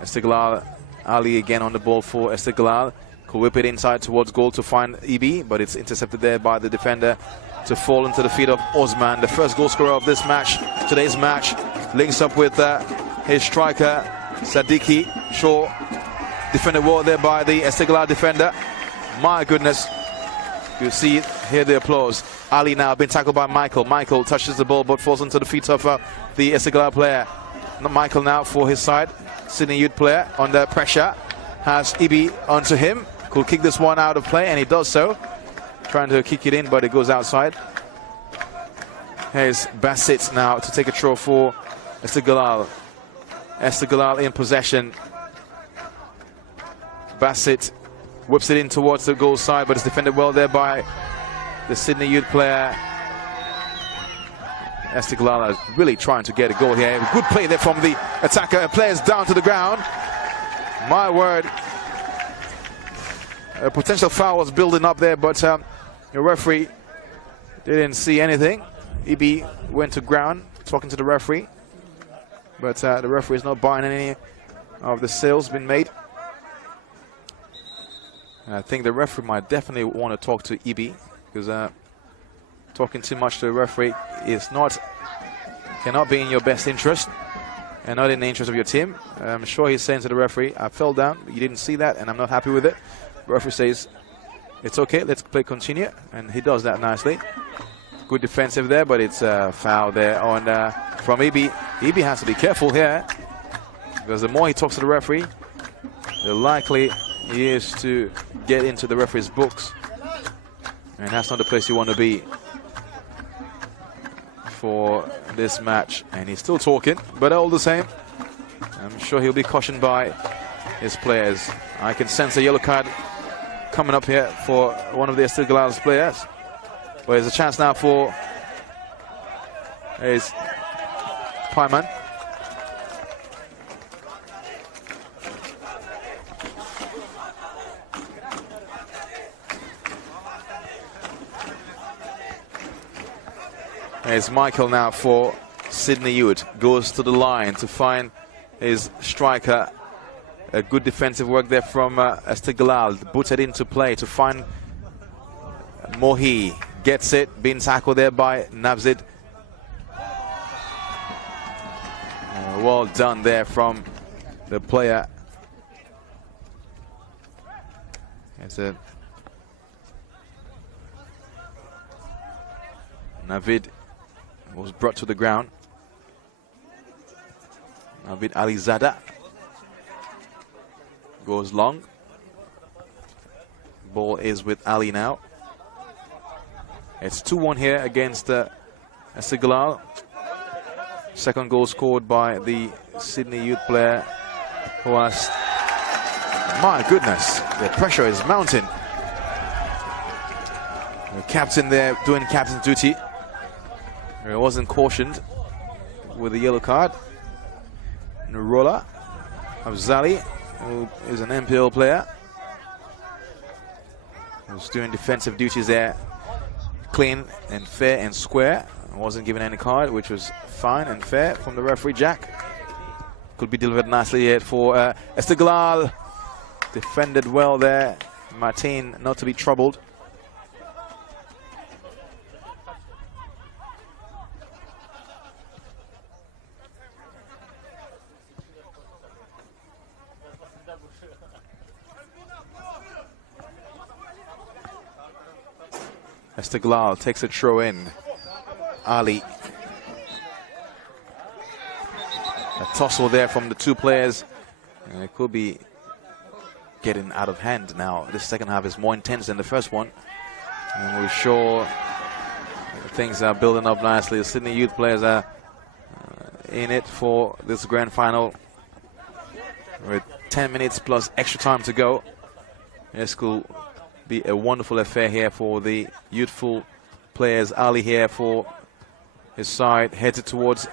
Esteghlal, Ali again on the ball for Esteghlal. Could whip it inside towards goal to find EB, but it's intercepted there by the defender to fall into the feet of Osman, the first goal scorer of this match, today's match. Links up with his striker, Sadiki Shaw. Defended well there by the Esteghlal defender. My goodness. You see here the applause. Ali now been tackled by Michael. Michael touches the ball but falls into the feet of the Esteghlal player. Michael now for his side. Sydney Youth player under pressure. Has Ibi onto him. Could kick this one out of play, and he does so. Trying to kick it in, but it goes outside. Here's Basit now to take a throw for Esteghlal. Esteghlal in possession. Basit whips it in towards the goal side, but it's defended well there by the Sydney Youth player. Esteghlal is really trying to get a goal here. Good play there from the attacker. Players down to the ground. My word. A potential foul was building up there, but the referee didn't see anything. EB went to ground talking to the referee, but the referee is not buying any of the sales been made. And I think the referee might definitely want to talk to EB, because talking too much to the referee cannot be in your best interest and not in the interest of your team. I'm sure he's saying to the referee, I fell down, you didn't see that, and I'm not happy with it. The referee says, it's okay, let's play continue, and he does that nicely. Good defensive there, but it's a foul there on from EB. EB has to be careful here, because the more he talks to the referee, the likely he is to get into the referee's books, and that's not the place you want to be for this match. And he's still talking, but all the same, I'm sure he'll be cautioned by his players. I can sense a yellow card coming up here for one of the Esteghlal players. But there's a chance now for his Pyman. There's Michael now for Sydney Youth. Goes to the line to find his striker. A good defensive work there from Esteghlal. Booted into play to find Mohi. Gets it. Being tackled there by Navzid. Well done there from the player. That's it. Navid was brought to the ground. Navid Alizada goes long. Ball is with Ali now. It's 2-1 here against Esteghlal. Second goal scored by the Sydney youth player who has, my goodness, the pressure is mounting. The captain there doing captain's duty. He wasn't cautioned with a yellow card. Nurola Afzali, who is an MPL player, who's doing defensive duties there, clean and fair and square. Wasn't given any card, which was fine and fair from the referee, Jack. Could be delivered nicely here for Esteghlal. Defended well there. Martin not to be troubled. Esteghlal takes a throw in. Ali. A tussle there from the two players. And it could be getting out of hand now. This second half is more intense than the first one. And we're sure things are building up nicely. The Sydney youth players are in it for this grand final. With 10 minutes plus extra time to go. This could be a wonderful affair here for the youthful players. Ali here for his side, headed towards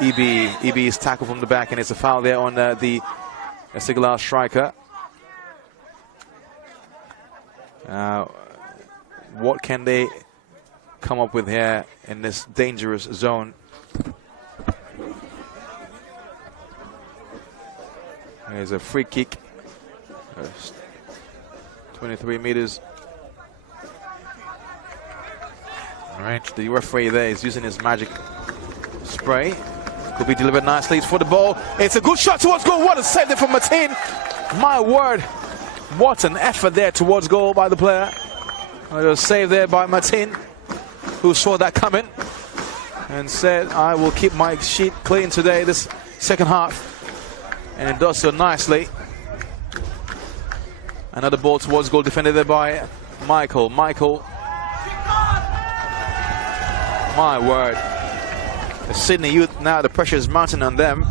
EB. EB is tackled from the back, and it's a foul there on the Esteghlal striker. What can they come up with here in this dangerous zone? There's a free kick. 23 meters. All right, the referee there is using his magic spray. Could be delivered nicely. It's for the ball. It's a good shot towards goal. What a save there from Martin. My word. What an effort there towards goal by the player. It was saved there by Martin, who saw that coming and said, I will keep my sheet clean today, this second half. And it does so nicely. Another ball towards goal, defended there by Michael. My word. The Sydney youth, now the pressure is mounting on them.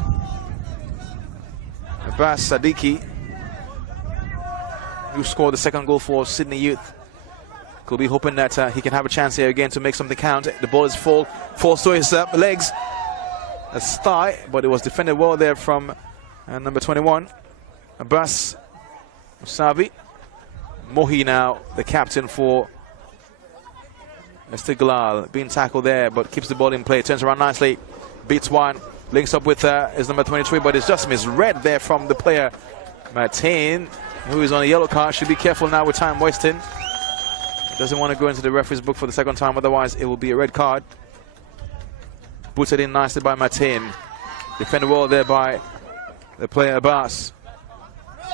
Abbas Sadiki, who scored the second goal for Sydney youth, could be hoping that he can have a chance here again to make something count. The ball is falls to his legs, a thigh, but it was defended well there from number 21, Abbas Musavi. Mohi now, the captain for Esteghlal, being tackled there, but keeps the ball in play, turns around nicely, beats one, links up with his number 23, but it's just misread there from the player Martin, who is on a yellow card. Should be careful now with time wasting. Doesn't want to go into the referee's book for the second time, otherwise it will be a red card. Booted in nicely by Martin. Defended well there by the player Abbas.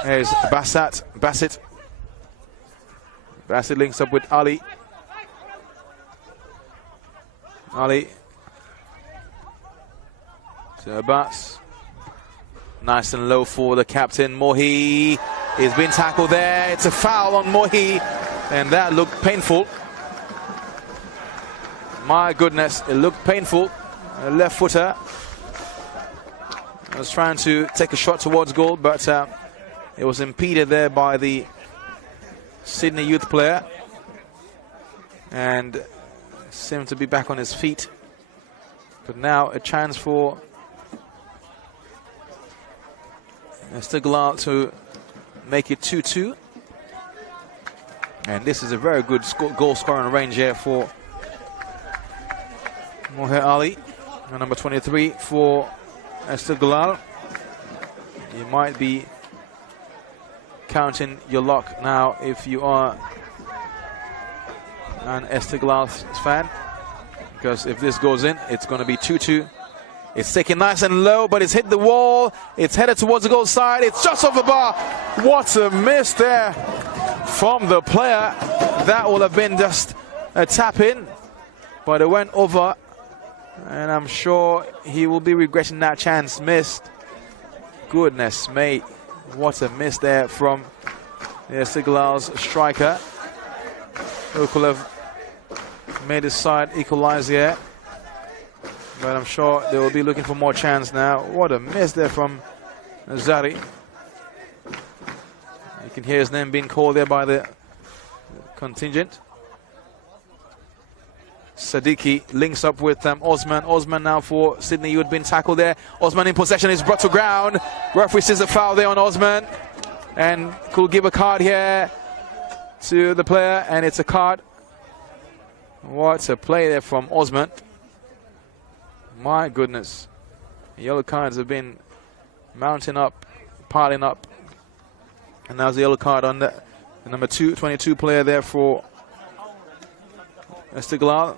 There's Bassett. Bassett links up with Ali. Ali to Abbas. Nice and low for the captain. Mohi is being tackled there. It's a foul on Mohi, and that looked painful. My goodness, it looked painful. A left footer. I was trying to take a shot towards goal, but it was impeded there by the Sydney youth player, and seemed to be back on his feet. But now a chance for Esteghlal to make it 2-2. And this is a very good goal scoring range here for Moher Ali, number 23 for Esteghlal. You might be counting your luck now if you are an Esteghlal fan, because if this goes in, it's going to be 2-2. It's taken nice and low, but it's hit the wall. It's headed towards the goal side. It's just off the bar. What a miss there from the player. That would have been just a tap in, but it went over, and I'm sure he will be regretting that chance missed. Goodness me. What a miss there from Esteghlal striker, who could have made his side equalize here. But I'm sure they will be looking for more chance now. What a miss there from Zari. You can hear his name being called there by the contingent. Sadiki links up with Osman. Osman now for Sydney. You had been tackled there. Osman in possession is brought to ground. Referee says a foul there on Osman, and could give a card here to the player, and it's a card. What a play there from Osman. My goodness. Yellow cards have been mounting up, piling up. And now's the yellow card on the number 22 player there for Esteghlal.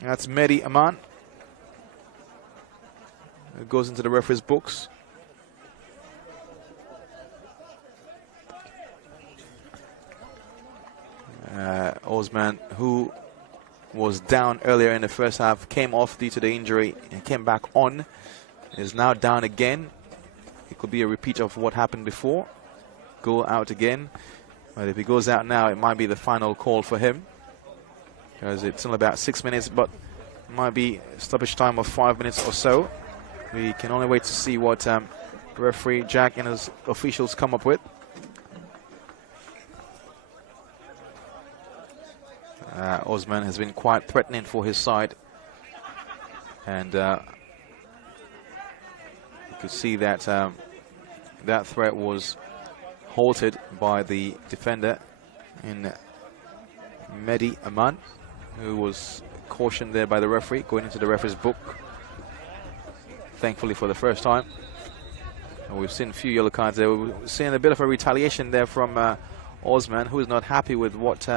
That's Mehdi Aman. It goes into the referee's books. Osman, who was down earlier in the first half, came off due to the injury and came back on, is now down again. It could be a repeat of what happened before. Go out again. But if he goes out now, it might be the final call for him, because it's only about 6 minutes, but it might be stoppage time of 5 minutes or so. We can only wait to see what referee Jack and his officials come up with. Osman has been quite threatening for his side, and you could see that that threat was halted by the defender in Mehdi Aman, who was cautioned there by the referee, going into the referee's book, thankfully for the first time. And we've seen a few yellow cards there. We've seen a bit of a retaliation there from Osman, who is not happy with what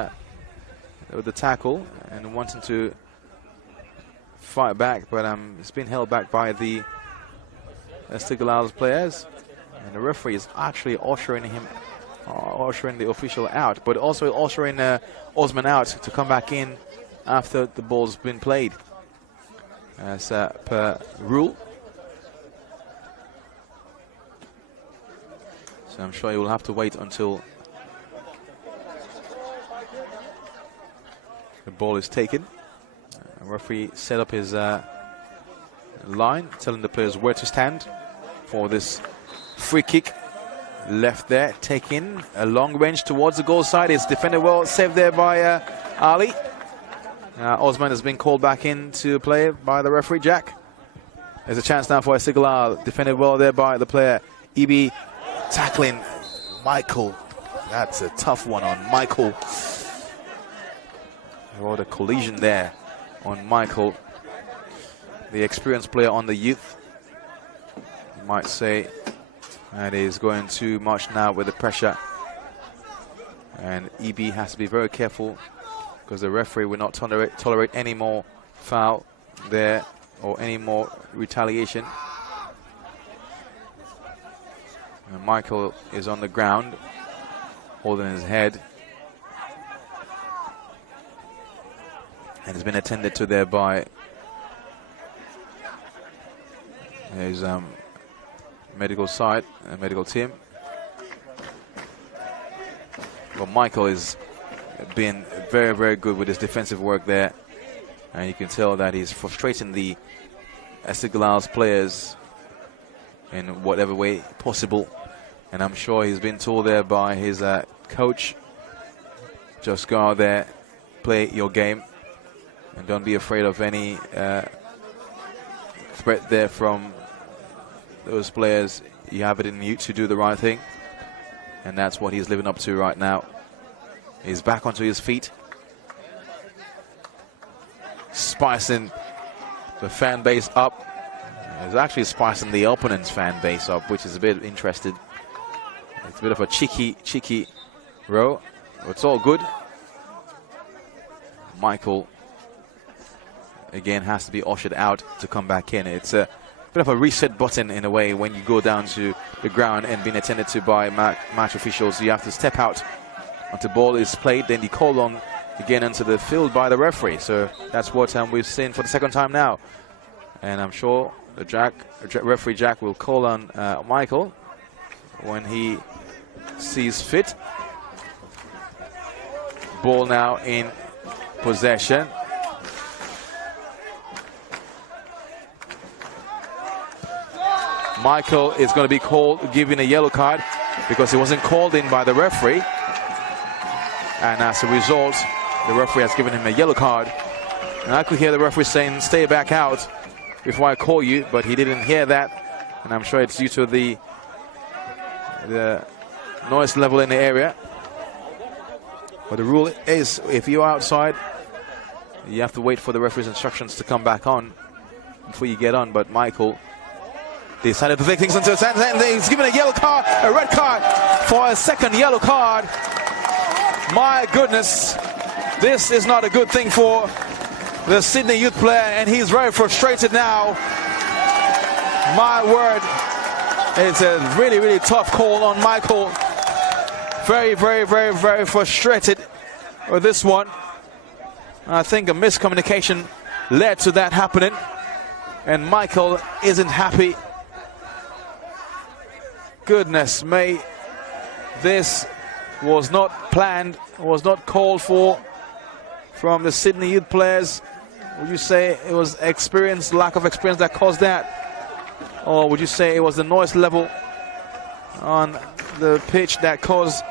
with the tackle and wanting to fight back, but it's been held back by the Esteghlal players, and the referee is actually ushering the official out, but also ushering Osman out to come back in after the ball's been played, as per rule. So I'm sure you will have to wait until the ball is taken. The referee set up his line, telling the players where to stand for this free kick. Left there, taking a long range towards the goal side. It's defended well, saved there by Ali. Osman has been called back into play by the referee Jack. There's a chance now for Esteghlal. Defended well there by the player Ibi, tackling Michael. That's a tough one on Michael. What a collision there on Michael, the experienced player on the youth. You might say, and he's going too much now with the pressure. And EB has to be very careful, because the referee will not tolerate any more foul there or any more retaliation. And Michael is on the ground, holding his head. And has been attended to there by his medical side, medical team. Well, Michael has been very, very good with his defensive work there. And you can tell that he's frustrating the Esteghlal players in whatever way possible. And I'm sure he's been told there by his coach, just go out there, play your game. And don't be afraid of any threat there from those players. You have it in you to do the right thing. And that's what he's living up to right now. He's back onto his feet, spicing the fan base up. He's actually spicing the opponent's fan base up, which is a bit interesting. It's a bit of a cheeky row. It's all good. Michael again has to be ushered out to come back in. It's a bit of a reset button in a way when you go down to the ground and being attended to by match officials. You have to step out until the ball is played, then you call on again into the field by the referee. So that's what we've seen for the second time now. And I'm sure the referee Jack will call on Michael when he sees fit. Ball now in possession. Michael is going to be given a yellow card because he wasn't called in by the referee. And as a result, the referee has given him a yellow card. And I could hear the referee saying, stay back out before I call you, but he didn't hear that. And I'm sure it's due to the noise level in the area. But the rule is, if you're outside, you have to wait for the referee's instructions to come back on before you get on. But Michael decided to take things into his hands, and he's given a yellow card, a red card for a second yellow card. My goodness, this is not a good thing for the Sydney youth player, and he's very frustrated now. My word, it's a really, really tough call on Michael. Very, very, very, very frustrated with this one. I think a miscommunication led to that happening, and Michael isn't happy. Goodness me, this was not planned, was not called for from the Sydney youth players. Would you say it was experience, lack of experience that caused that? Or would you say it was the noise level on the pitch that caused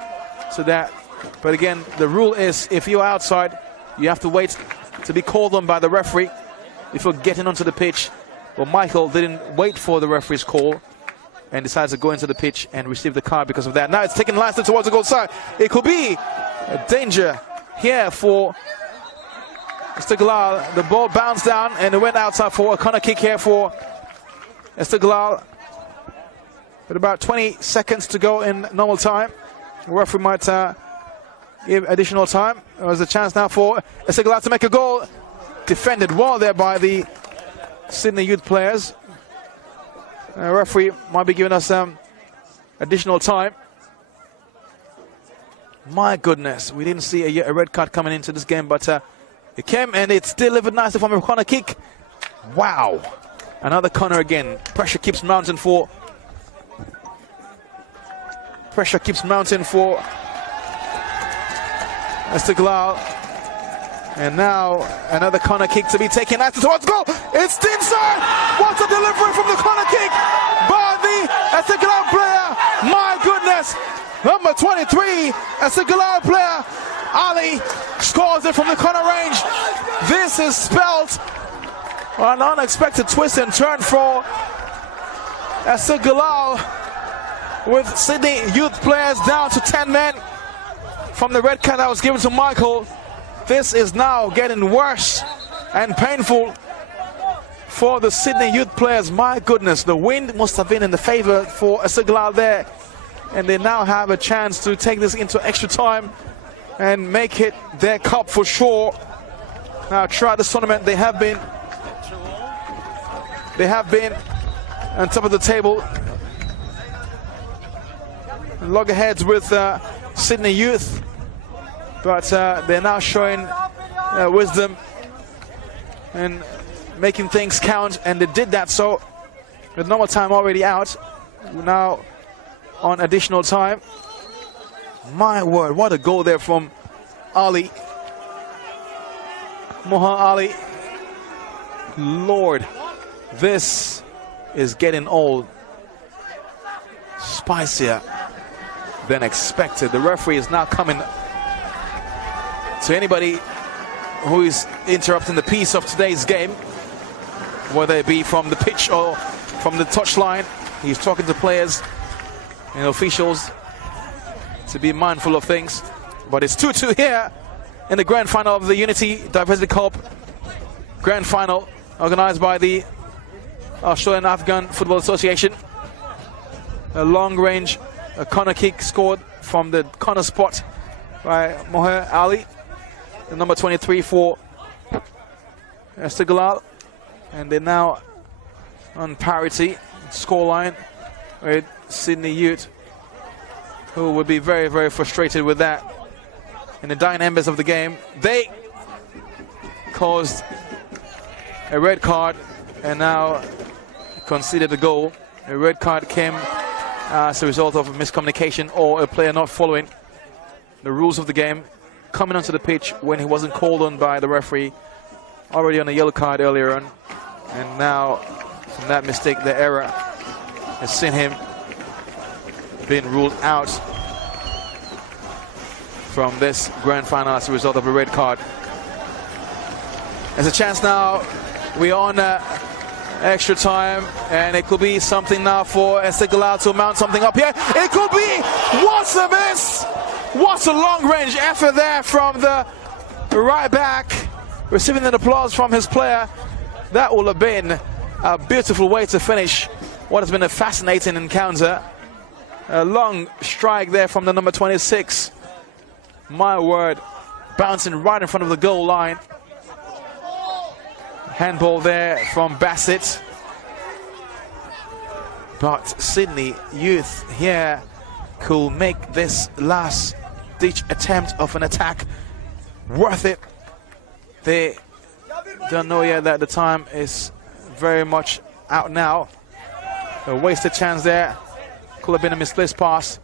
to that? But again, the rule is, if you're outside, you have to wait to be called on by the referee before getting onto the pitch. But Michael didn't wait for the referee's call and decides to go into the pitch and receive the card because of that. Now it's taking nicely towards the goal side. It could be a danger here for Esteghlal. The ball bounced down and it went outside for a corner kick here for Esteghlal. With about 20 seconds to go in normal time, the referee might give additional time. There's a chance now for Esteghlal to make a goal. Defended well there by the Sydney youth players. The referee might be giving us additional time. My goodness, we didn't see a red card coming into this game, but it came and it's delivered nicely from a corner kick. Wow. Another corner again. Pressure keeps mounting for Esteghlal. And now another corner kick to be taken out towards goal. It's inside. What a delivery from the corner kick by the Esteghlal player. My goodness. Number 23, Esteghlal player Ali scores it from the corner range. This is spelled an unexpected twist and turn for Esteghlal, with Sydney youth players down to 10 men from the red card that was given to Michael. This is now getting worse and painful for the Sydney youth players. My goodness, the wind must have been in the favor for Esteghlal there, and they now have a chance to take this into extra time and make it their cup for sure. Now throughout this tournament they have been on top of the table, loggerheads with Sydney youth, but they're now showing wisdom and making things count, and they did that. So with normal time already out, we're now on additional time. My word, what a goal there from Ali, Mohan Ali. Lord, this is getting old, spicier than expected. The referee is now coming to anybody who is interrupting the peace of today's game, whether it be from the pitch or from the touchline. He's talking to players and officials to be mindful of things. But it's 2-2 here in the grand final of the Unity Diversity Cup grand final, organized by the Australian Afghan Football Association. A long range corner kick scored from the corner spot by Moher Ali, the number 23 for Esteghlal, and they're now on parity scoreline with Sydney Ute, who would be very, very frustrated with that. In the dying embers of the game, they caused a red card and now conceded a goal. A red card came as a result of a miscommunication or a player not following the rules of the game, coming onto the pitch when he wasn't called on by the referee, already on a yellow card earlier on, and now from that mistake, the error has seen him being ruled out from this grand final as a result of a red card. There's a chance now. We're on extra time, and it could be something now for Esteghlal to mount something up here. It could be. What a miss! What a long-range effort there from the right back, receiving an applause from his player. That will have been a beautiful way to finish what has been a fascinating encounter. A long strike there from the number 26. My word, bouncing right in front of the goal line. Handball there from Bassett. But Sydney Youth here could make this last-ditch attempt of an attack worth it. They don't know yet that the time is very much out now. A wasted chance there. Could have been a misplaced pass.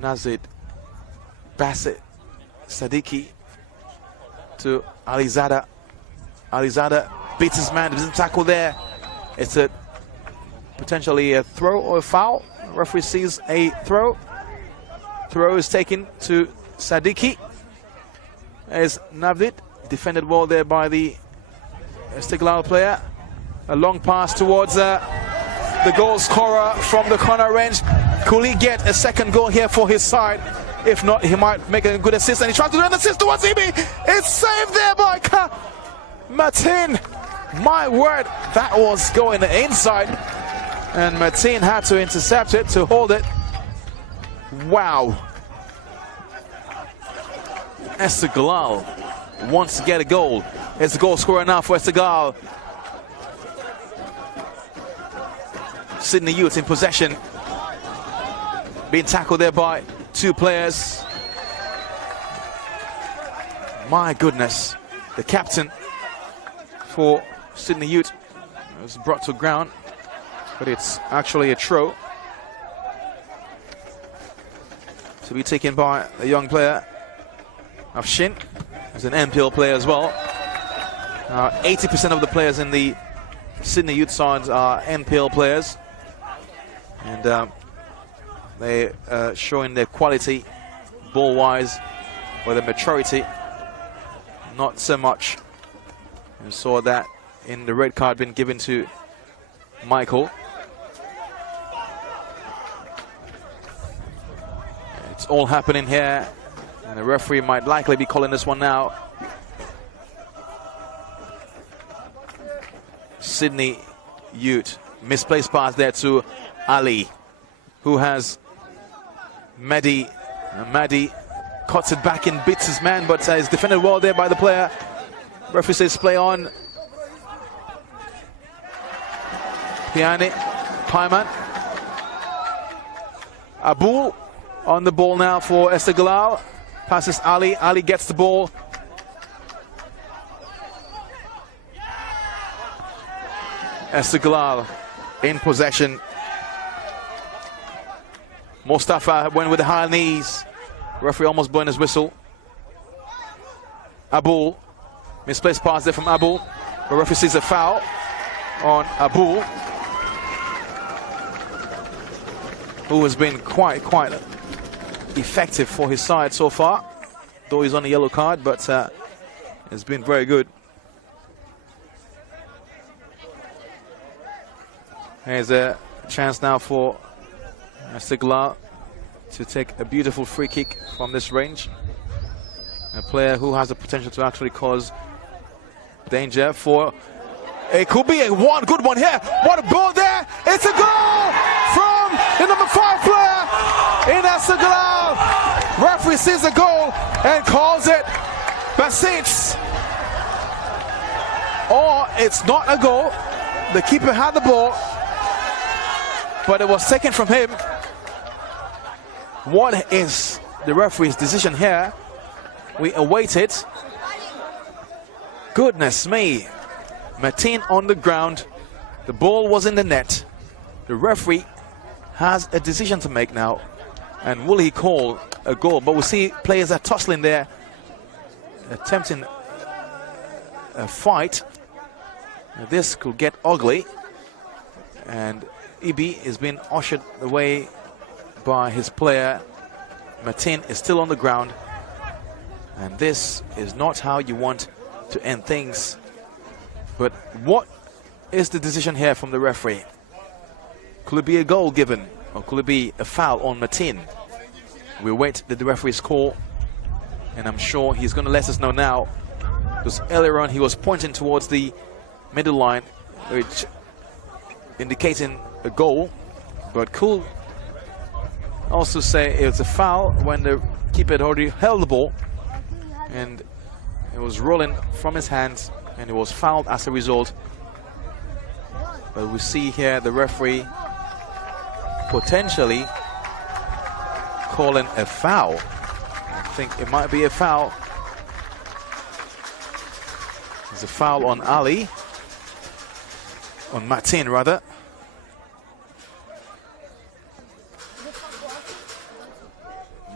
Nazid, Bassett, Sadiki to Alizada. Alizada beats his man, doesn't tackle there. It's a potentially a throw or a foul. Referee sees a throw. Throw is taken to Sadiki. As Navdit defended well there by the Esteghlal player. A long pass towards the goal scorer from the corner range. Could he get a second goal here for his side? If not, he might make a good assist, and he tries to do an assist towards Ibi. It's saved there by Martin. My word, that was going inside, and Martin had to intercept it to hold it. Wow. Esteghlal wants to get a goal. It's the goal scorer now for Esteghlal. Sydney Youth in possession. Being tackled there by two players. My goodness. The captain for Sydney Youth was brought to ground, but it's actually a throw to be taken by a young player of Shin, who's an NPL player as well. 80% of the players in the Sydney Youth sides are NPL players, and they are showing their quality ball-wise, or their maturity, not so much. You saw that in the red card being given to Michael. It's all happening here, and the referee might likely be calling this one now. Sydney Youth, misplaced pass there to Ali, who has Mehdi. Mehdi cuts it back and beats his man, but is defended well there by the player. Referee says play on. Piani, Paiman. Abul on the ball now for Esteghlal. Passes Ali. Ali gets the ball. Esteghlal in possession. Mustafa went with the high knees. Referee almost blowing his whistle. Abul. Misplaced pass there from Abul. The referee sees a foul on Abul, who has been quite effective for his side so far, though he's on a yellow card, but it's been very good. Here's a chance now for Esteghlal to take a beautiful free kick from this range. A player who has the potential to actually cause danger for... It could be a good one here. What a ball there. It's a goal from the number 5 player in Esteghlal. Referee sees the goal and calls it Bassett. Or it's not a goal. The keeper had the ball, but it was taken from him. What is the referee's decision here? We await it. Goodness me. Martin on the ground. The ball was in the net. The referee has a decision to make now. And will he call a goal? But we'll see players are tussling there, attempting a fight. This could get ugly. And Ibi is being ushered away by his player. Martin is still on the ground. And this is not how you want to end things. But what is the decision here from the referee? Could it be a goal given, or could it be a foul on Martin? We'll wait the referee's call, and I'm sure he's going to let us know now, because earlier on he was pointing towards the middle line, which indicating a goal, but could also say it's a foul when the keeper had already held the ball and it was rolling from his hands, and it was fouled as a result. But we see here the referee potentially calling a foul. I think it might be a foul. It's a foul on Ali, on Martin rather.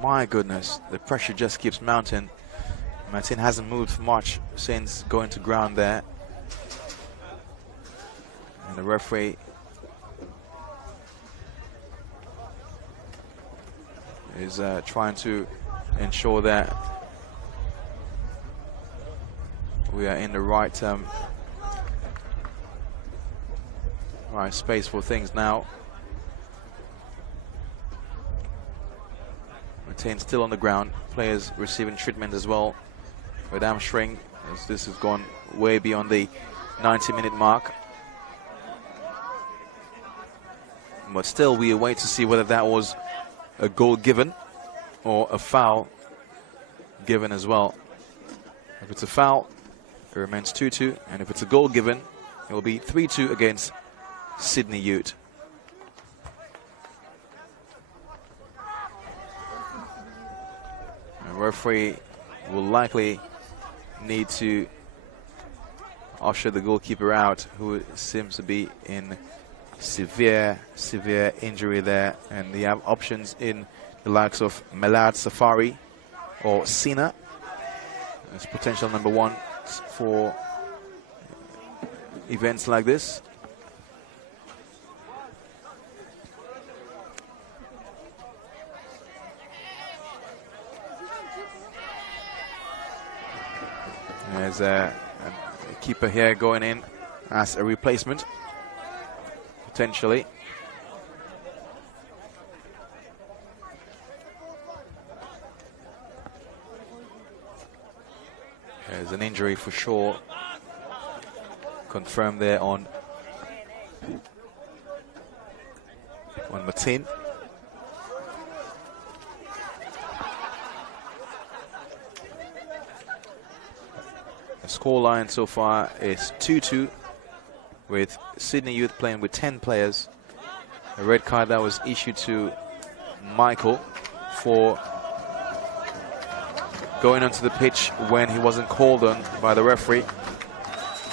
My goodness, the pressure just keeps mounting. Martin hasn't moved much since going to ground there. And the referee is trying to ensure that we are in the right right space for things now. Martin still on the ground. Players receiving treatment as well with hamstring, as this has gone way beyond the 90-minute mark. But still, we await to see whether that was a goal given or a foul given as well. If it's a foul, it remains 2-2, and if it's a goal given, it will be 3-2 against Sydney Ute. The referee will likely need to usher the goalkeeper out, who seems to be in severe injury there, and they have options in the likes of Melad Safari or Sina as potential number one for events like this. There's a keeper here going in as a replacement, potentially. There's an injury for sure, confirmed there on Martin. The scoreline so far is 2-2, with Sydney Youth playing with 10 players. A red card that was issued to Michael for going onto the pitch when he wasn't called on by the referee,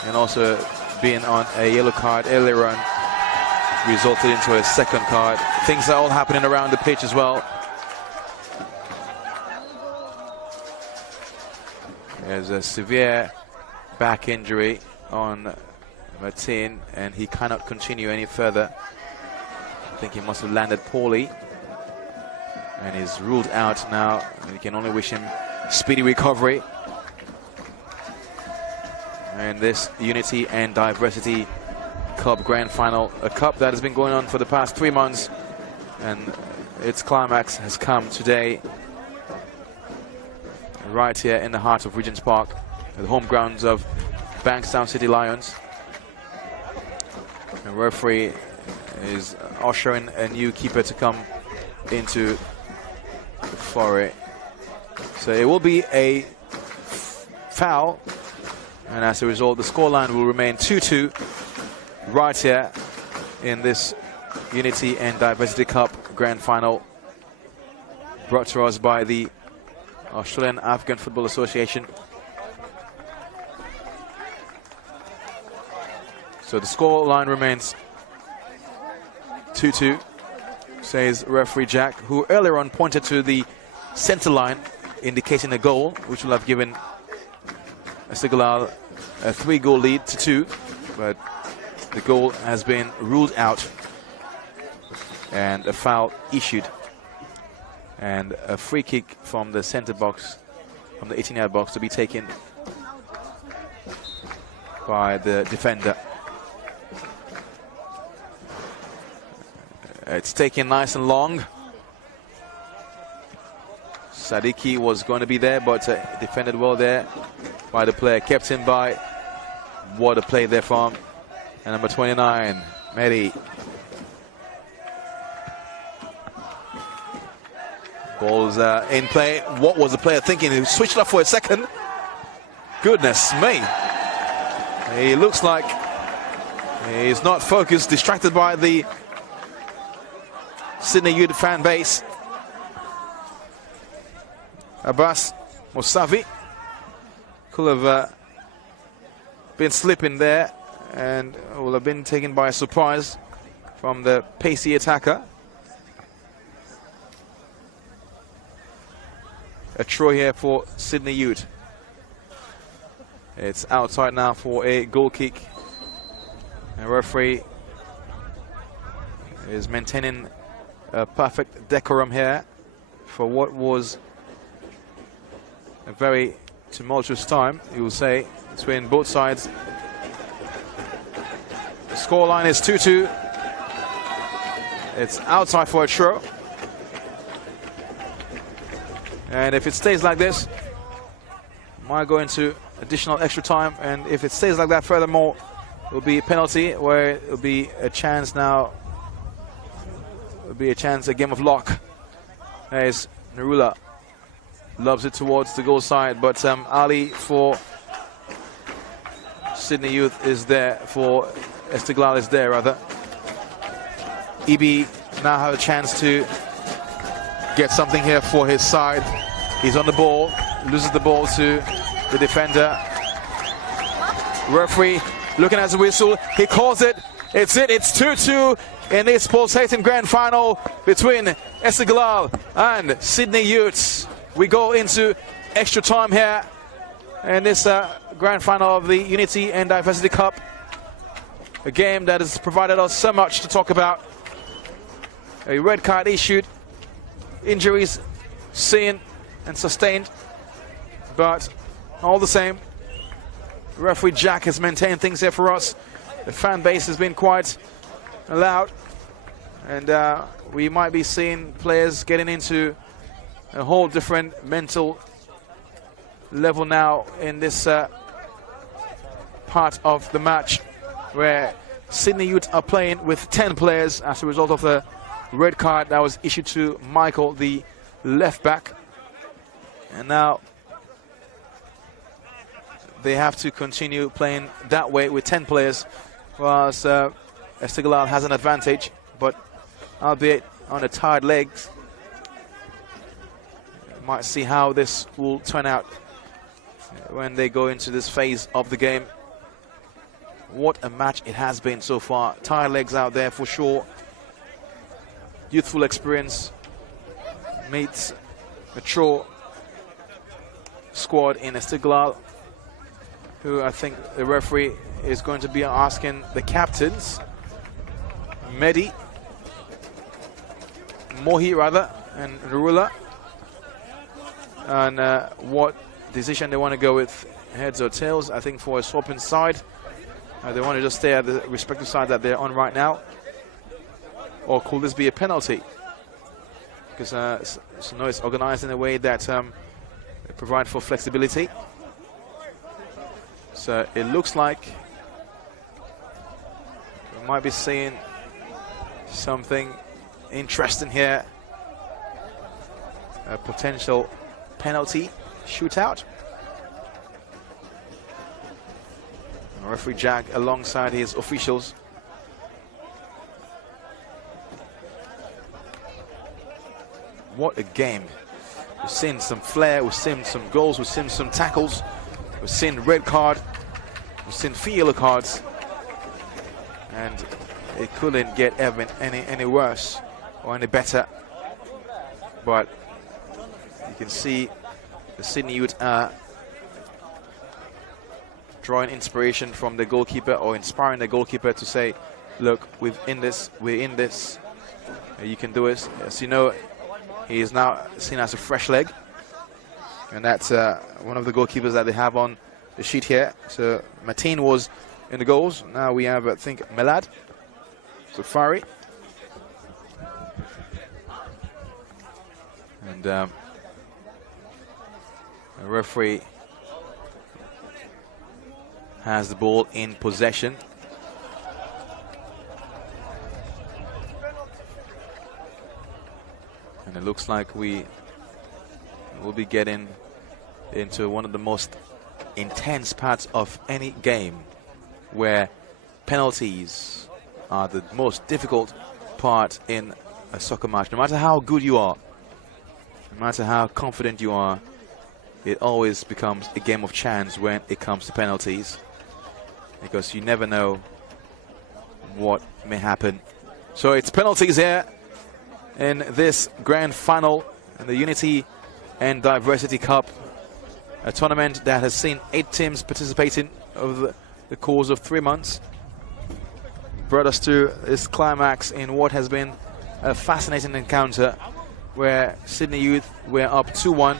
and also being on a yellow card earlier on resulted into a second card. Things are all happening around the pitch as well. There's a severe back injury on Martin, and he cannot continue any further. I think he must have landed poorly and is ruled out now. We can only wish him speedy recovery. And this Unity and Diversity Cup Grand Final, a cup that has been going on for the past 3 months, and its climax has come today, right here in the heart of Regents Park, the home grounds of Bankstown City Lions. The referee is ushering a new keeper to come into the foray. So it will be a foul, and as a result, the scoreline will remain 2-2 right here in this Unity and Diversity Cup Grand Final, brought to us by the Australian African Football Association. So the score line remains 2-2, says referee Jack, who earlier on pointed to the center line, indicating a goal, which will have given Esteghlal a 3-goal lead to 2, but the goal has been ruled out and a foul issued, and a free kick from the center box, from the 18-yard box, to be taken by the defender. It's taken nice and long. Sadiki was going to be there, but defended well there by the player, kept him by. What a play there from and number 29, Mehdi. Ball's in play. What was the player thinking? He switched up for a second. Goodness me. He looks like he's not focused, distracted by the Sydney Youth fan base. Abbas Moussavi could have been slipping there and will have been taken by surprise from the pacey attacker. A throw here for Sydney Youth. It's outside now for a goal kick. The referee is maintaining a perfect decorum here for what was a very tumultuous time, you will say, between both sides. The scoreline is 2-2. It's outside for a throw. And if it stays like this, might go into additional extra time. And if it stays like that, furthermore, it will be a penalty where it will be a chance now. It will be a chance, a game of lock. There's Narula. Loves it towards the goal side, but Ali for Sydney Youth is there, for Esteghlal is there rather. Ibi now have a chance to get something here for his side. He's on the ball, loses the ball to the defender. Referee looking at the whistle, he calls it. It's 2-2 in this pulsating grand final between Esteghlal and Sydney Youths. We go into extra time here in this grand final of the Unity and Diversity Cup. A game that has provided us so much to talk about. A red card issued, injuries seen and sustained, but all the same, referee Jack has maintained things here for us. The fan base has been quite loud, and we might be seeing players getting into a whole different mental level now in this part of the match, where Sydney Youth are playing with 10 players as a result of the red card that was issued to Michael, the left back. And now they have to continue playing that way with 10 players, whilst Esteghlal has an advantage, but albeit on the tired legs. Might see how this will turn out when they go into this phase of the game. What a match it has been so far. Tired legs out there for sure. Youthful experience meets mature squad in Esteghlal, who I think the referee is going to be asking the captains, Mehdi, Mohi rather, and Narula, and what decision they want to go with, heads or tails. I think for a swap inside, they want to just stay at the respective side that they're on right now. Or could this be a penalty? Because so it's organized in a way that provide for flexibility. So it looks like we might be seeing something interesting here. A potential penalty shootout. Referee Jack alongside his officials. What a game. We've seen some flair, we've seen some goals, we've seen some tackles, we've seen red card, we've seen 3 yellow cards. and it couldn't get any worse or any better. But you can see the Sydney Youth are drawing inspiration from the goalkeeper, or inspiring the goalkeeper to say, look, we're in this, you can do it. As you know, he is now seen as a fresh leg, and that's one of the goalkeepers that they have on the sheet here. So Mateen was in the goals. Now we have, I think, Melad, Safari, and the referee has the ball in possession. And it looks like we will be getting into one of the most intense parts of any game, where penalties are the most difficult part in a soccer match. No matter how good you are, no matter how confident you are, it always becomes a game of chance when it comes to penalties, because you never know what may happen. So it's penalties here in this grand final in the Unity and Diversity Cup, a tournament that has seen 8 teams participating over the course of 3 months. Brought us to this climax in what has been a fascinating encounter, where Sydney Youth were up 2-1,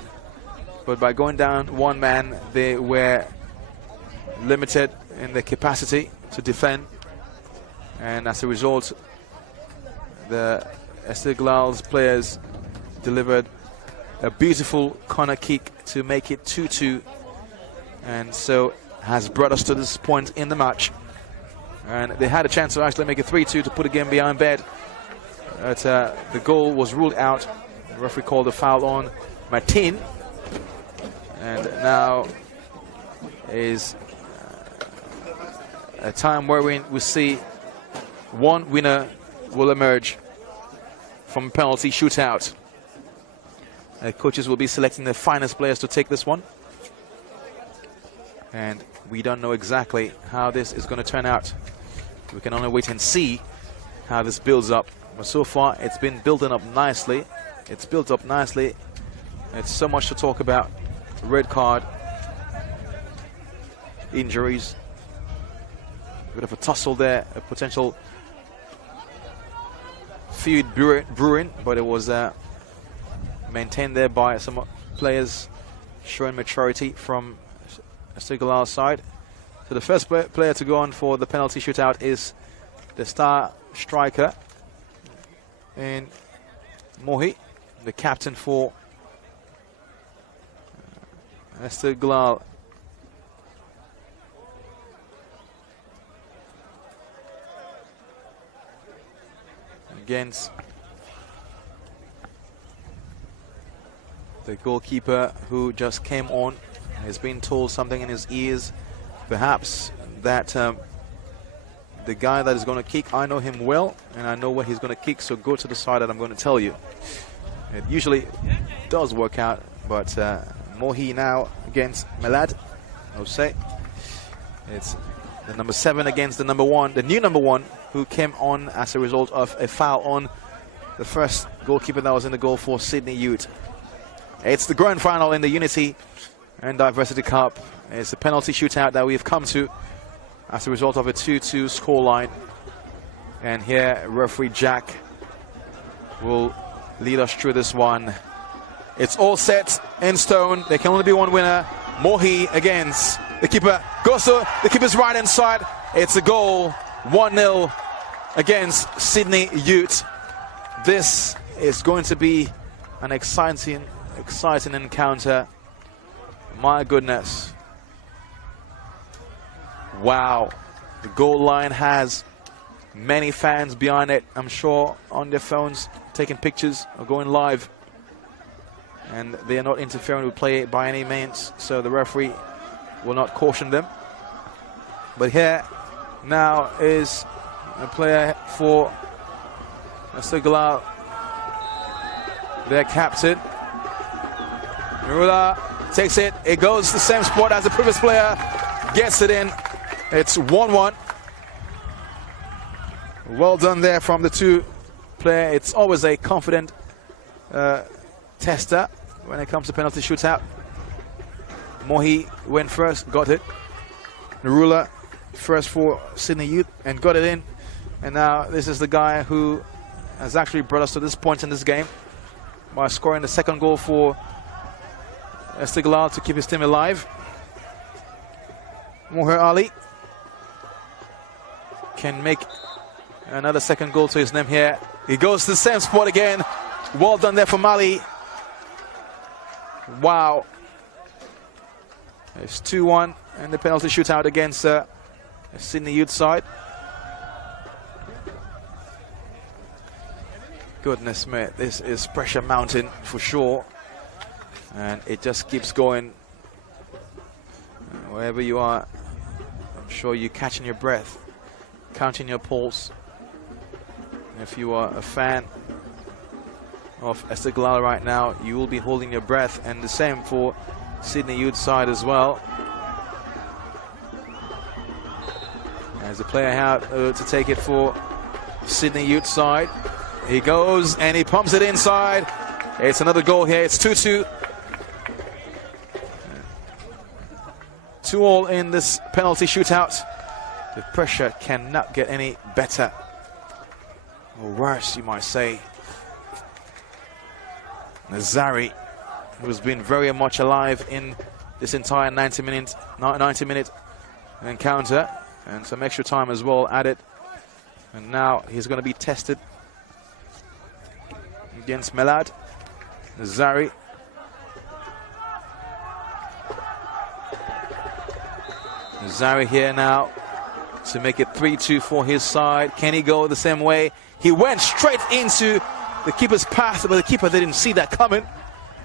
but by going down one man, they were limited in their capacity to defend, and as a result, the Esteghlal players delivered a beautiful corner kick to make it 2-2, and so has brought us to this point in the match. And they had a chance to actually make it 3-2 to put the game behind bed, but the goal was ruled out. The referee called a foul on Martin, and now is a time where we see one winner will emerge from a penalty shootout. Coaches will be selecting the finest players to take this one, and we don't know exactly how this is going to turn out. We can only wait and see how this builds up. But so far, it's been building up nicely. It's built up nicely. It's so much to talk about. Red card, injuries, a bit of a tussle there, a potential feud brewing, but it was maintained there by some players showing maturity from Esteghlal side. So the first player to go on for the penalty shootout is the star striker in Mohi, the captain for Esteghlal. Against the goalkeeper who just came on, has been told something in his ears, perhaps that the guy that is going to kick, I know him well and I know where he's going to kick, so go to the side that I'm going to tell you. It usually does work out, but Mohi now against Melad, I'll say. It's the number 7 against the number 1, the new number 1, who came on as a result of a foul on the first goalkeeper that was in the goal for Sydney Youth. It's the grand final in the Unity and Diversity Cup. It's a penalty shootout that we've come to as a result of a 2-2 scoreline. And here, referee Jack will lead us through this one. It's all set in stone. There can only be one winner. Mohi against the keeper. Goes to the keeper's right hand side. It's a goal. 1-0 against Sydney Youth. This is going to be an exciting encounter. My goodness. Wow. The goal line has many fans behind it, I'm sure, on their phones, taking pictures or going live. And they are not interfering with play by any means, so the referee will not caution them. But here now is a player for Esteghlal, their captain. Mirula takes it. It goes the same spot as the previous player. Gets it in. It's 1-1. Well done there from the two players. It's always a confident tester when it comes to penalty shootout. Mohi went first, got it. Narula first for Sydney Youth and got it in. And now this is the guy who has actually brought us to this point in this game by scoring the second goal for Esteghlal to keep his team alive. Moher Ali can make another second goal to his name here. He goes to the same spot again. Well done there for Mali. Wow. It's 2-1 and the penalty shootout against Sydney Youth side. Goodness me, this is pressure mountain for sure. And it just keeps going. Wherever you are, I'm sure you're catching your breath, counting your pulse. If you are a fan of Esteghlal right now, you will be holding your breath, and the same for Sydney Youth side as well. As the player out to take it for Sydney Youth side. He goes and he pumps it inside. It's another goal here. It's 2-2. 2-2 in this penalty shootout. The pressure cannot get any better. Or worse, you might say. Nazari, who's been very much alive in this entire 90-minute encounter, and some extra time as well added. And now he's going to be tested against Melad. Nazari. Nazari here now to make it 3-2 for his side. Can he go the same way? He went straight into the keeper's path, but the keeper didn't see that coming.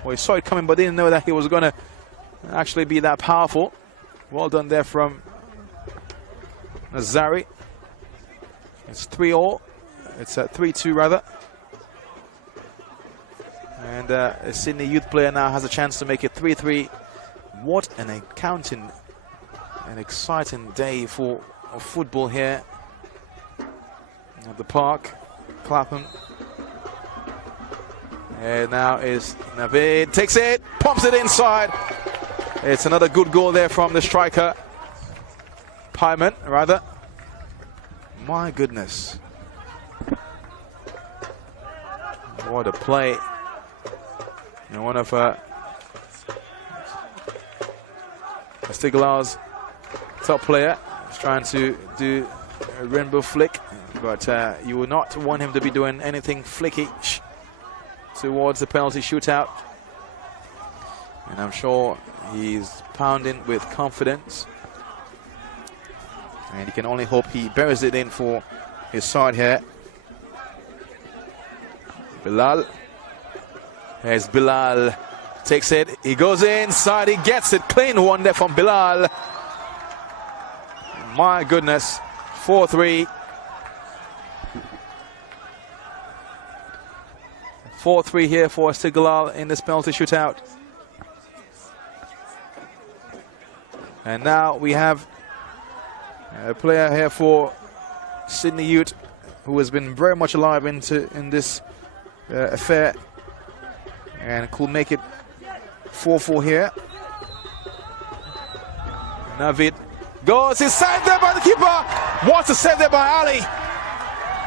Well, he saw it coming, but didn't know that he was going to actually be that powerful. Well done there from Nazari. It's 3-3. It's 3-2 rather. And a Sydney Youth player now has a chance to make it 3-3. What an accounting, an exciting day for football here at the park, Clapham. And now is Navid, takes it, pumps it inside. It's another good goal there from the striker, Pyman, rather. My goodness. What a play. And one of Esteghlal top player is trying to do a rainbow flick, but you will not want him to be doing anything flicky towards the penalty shootout. And I'm sure he's pounding with confidence. And you can only hope he buries it in for his side here. Bilal. There's Bilal. Takes it. He goes inside. He gets it. Clean one there from Bilal. My goodness. 4-3. 4-3 here for Esteghlal in this penalty shootout. And now we have a player here for Sydney Youth who has been very much alive in this affair and could make it 4-4 here. Navid goes, he's saved there by the keeper. What a save there by Ali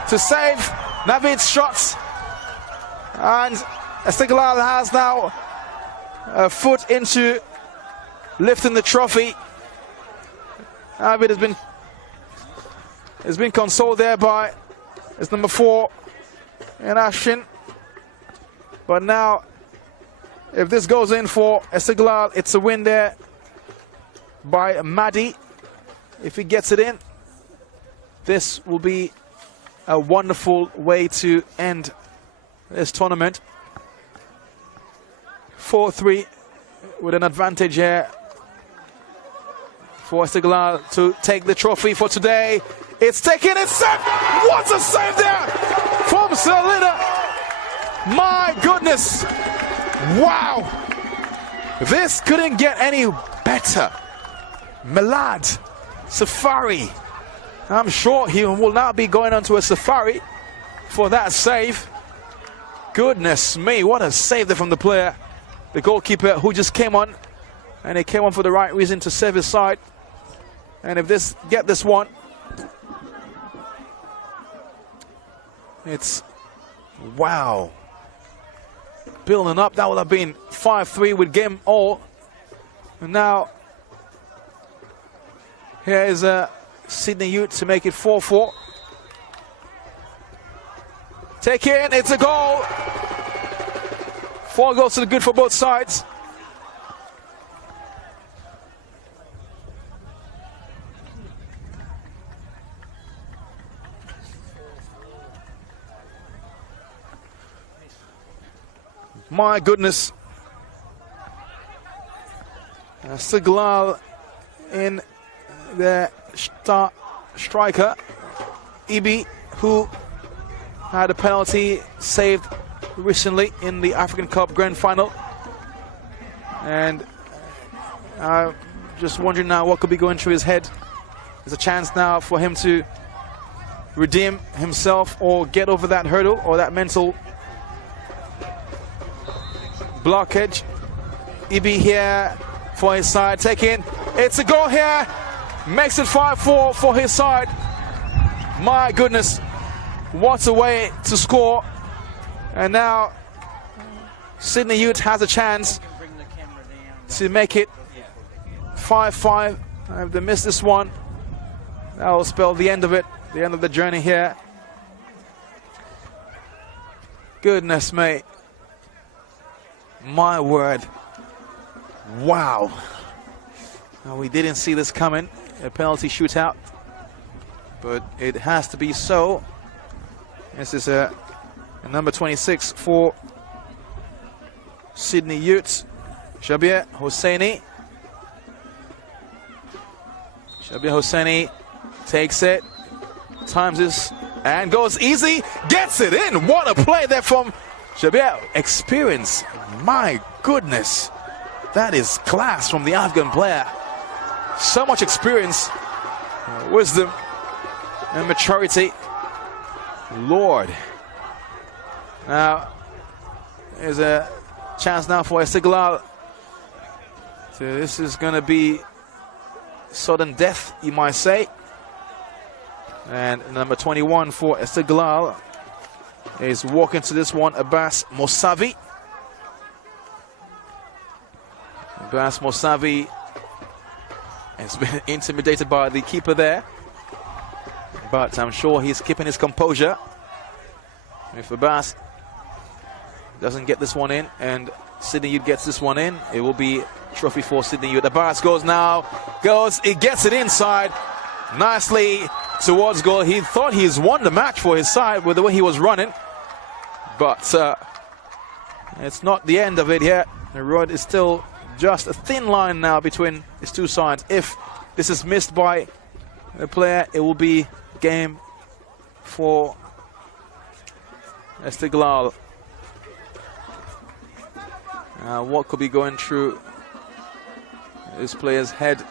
to save Navid's shots. And Esteghlal has now a foot into lifting the trophy. Navid has been consoled there by his number 4 in Ashin. But now, if this goes in for Esteghlal, it's a win there by Madi. If he gets it in, this will be a wonderful way to end this tournament. 4-3 with an advantage here for Esteghlal to take the trophy for today. It's taken, it's saved. What a save there from Salida. My goodness. Wow. This couldn't get any better. Melad, Safari, I'm sure he will now be going onto a safari for that save. Goodness me, what a save there from the player. The goalkeeper who just came on, and he came on for the right reason, to save his side. And if this get this one, it's wow. Building up, that would have been 5-3 with game all. And now here is Sydney Ute to make it 4-4. Take it, it's a goal. 4 goals to the good for both sides. My goodness. Esteghlal in the striker. Ibi, who had a penalty saved recently in the African Cup Grand Final. And I'm just wondering now what could be going through his head. There's a chance now for him to redeem himself or get over that hurdle or that mental blockage. Ibi here for his side, taking. It's a goal here. Makes it 5-4 for his side. My goodness. What a way to score. And now Sydney Ute has a chance to make it 5-5. If they miss this one, that will spell the end of it, the end of the journey here. Goodness me. My word. Wow. Now, we didn't see this coming, a penalty shootout, but it has to be so. This is a number 26 for Sydney Ute. Shabir Hosseini. Shabir Hosseini takes it, times this, and goes easy, gets it in. What a play there from Shabir. Experience. My goodness. That is class from the Afghan player. So much experience, wisdom, and maturity. Lord. Now, there's a chance now for Esteghlal. So this is going to be sudden death, you might say. And number 21 for Esteghlal is walking to this one, Abbas Mosavi. Abbas Mosavi has been intimidated by the keeper there, but I'm sure he's keeping his composure. If Abbas doesn't get this one in and Sydney Ute gets this one in, it will be trophy for Sydney Ute. Abbas goes now, he gets it inside nicely towards goal. He thought he's won the match for his side with the way he was running, but it's not the end of it yet. The road is still just a thin line now between his two sides. If this is missed by a player, it will be game for Esteghlal. What could be going through this player's head?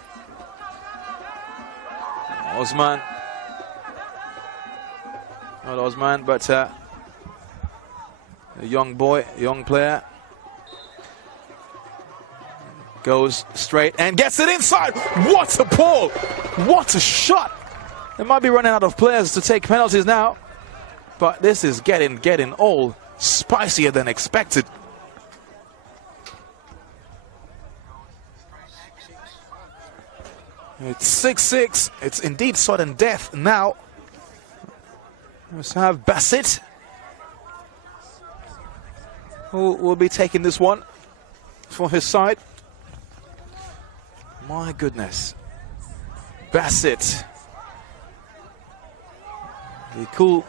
Osman. Not Osman, but a young boy, young player. Goes straight and gets it inside. What a ball! What a shot! They might be running out of players to take penalties now, but this is getting all spicier than expected. It's 6-6. It's indeed sudden death now. Let's have Bassett, who will be taking this one for his side. My goodness. Bassett. He could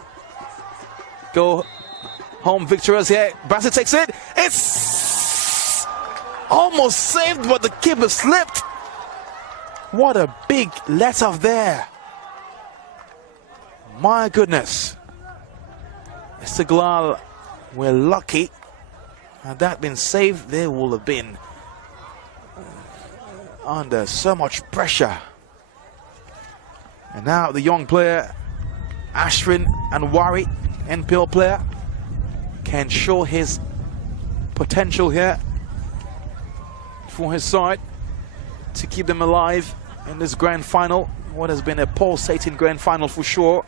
go home victorious here. Bassett takes it. It's almost saved, but the keeper slipped. What a big let off there. My goodness. Esteghlal were lucky. Had that been saved, they would have been under so much pressure. And now the young player, Ashwin Anwari, NPL player, can show his potential here for his side to keep them alive in this grand final. What has been a pulsating grand final for sure.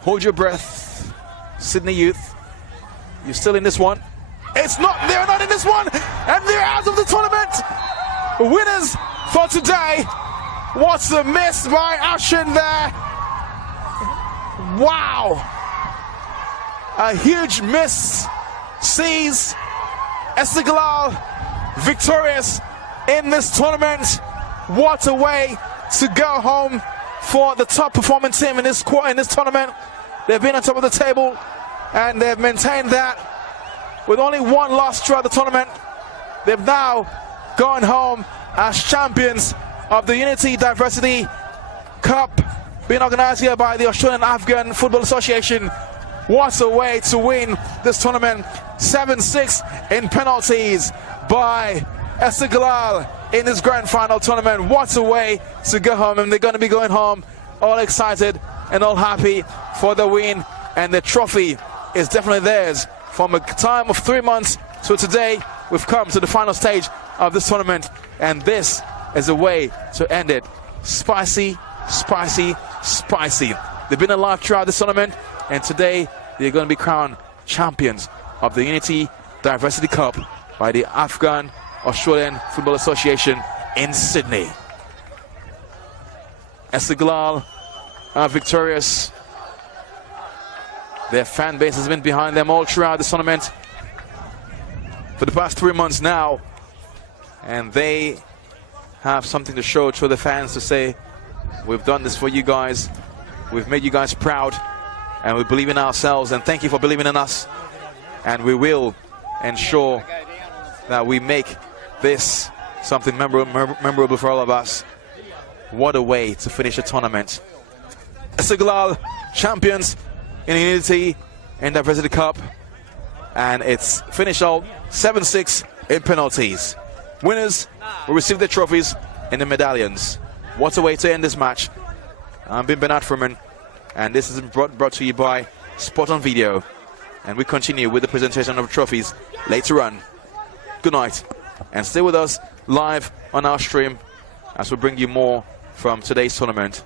Hold your breath, Sydney Youth. You're still in this one. It's not, they're not in this one, and they're out of the tournament. Winners for today. What's the miss by Ashwin there? Wow. A huge miss sees Esteghlal victorious in this tournament. What a way to go home for the top performing team in this tournament. They've been on top of the table and they've maintained that with only one loss throughout the tournament. They've now gone home as champions of the Unity Diversity Cup, being organized here by the Australian Afghan Football Association. What a way to win this tournament. 7-6 in penalties by Esteghlal in this grand final tournament. What a way to go home, and they're going to be going home all excited and all happy for the win, and the trophy is definitely theirs. From a time of 3 months to today, we've come to the final stage of this tournament, and this is a way to end it. Spicy, spicy, spicy. They've been alive throughout this tournament, and today they're going to be crowned champions of the Unity Diversity Cup by the Afghan Australian Football Association in Sydney. Esteghlal are victorious. Their fan base has been behind them all throughout this tournament for the past 3 months now, and they have something to show to the fans to say, we've done this for you guys, we've made you guys proud, and we believe in ourselves, and thank you for believing in us, and we will ensure that we make this something memorable for all of us. What a way to finish a tournament. Esteghlal champions in the Unity and Diversity Cup, and it's finished out 7-6 in penalties. Winners will receive their trophies and the medallions. What a way to end this match. I'm Bernard Furman, and this is brought to you by Spot on Video, and we continue with the presentation of trophies later on. Good night, and stay with us live on our stream as we bring you more from today's tournament.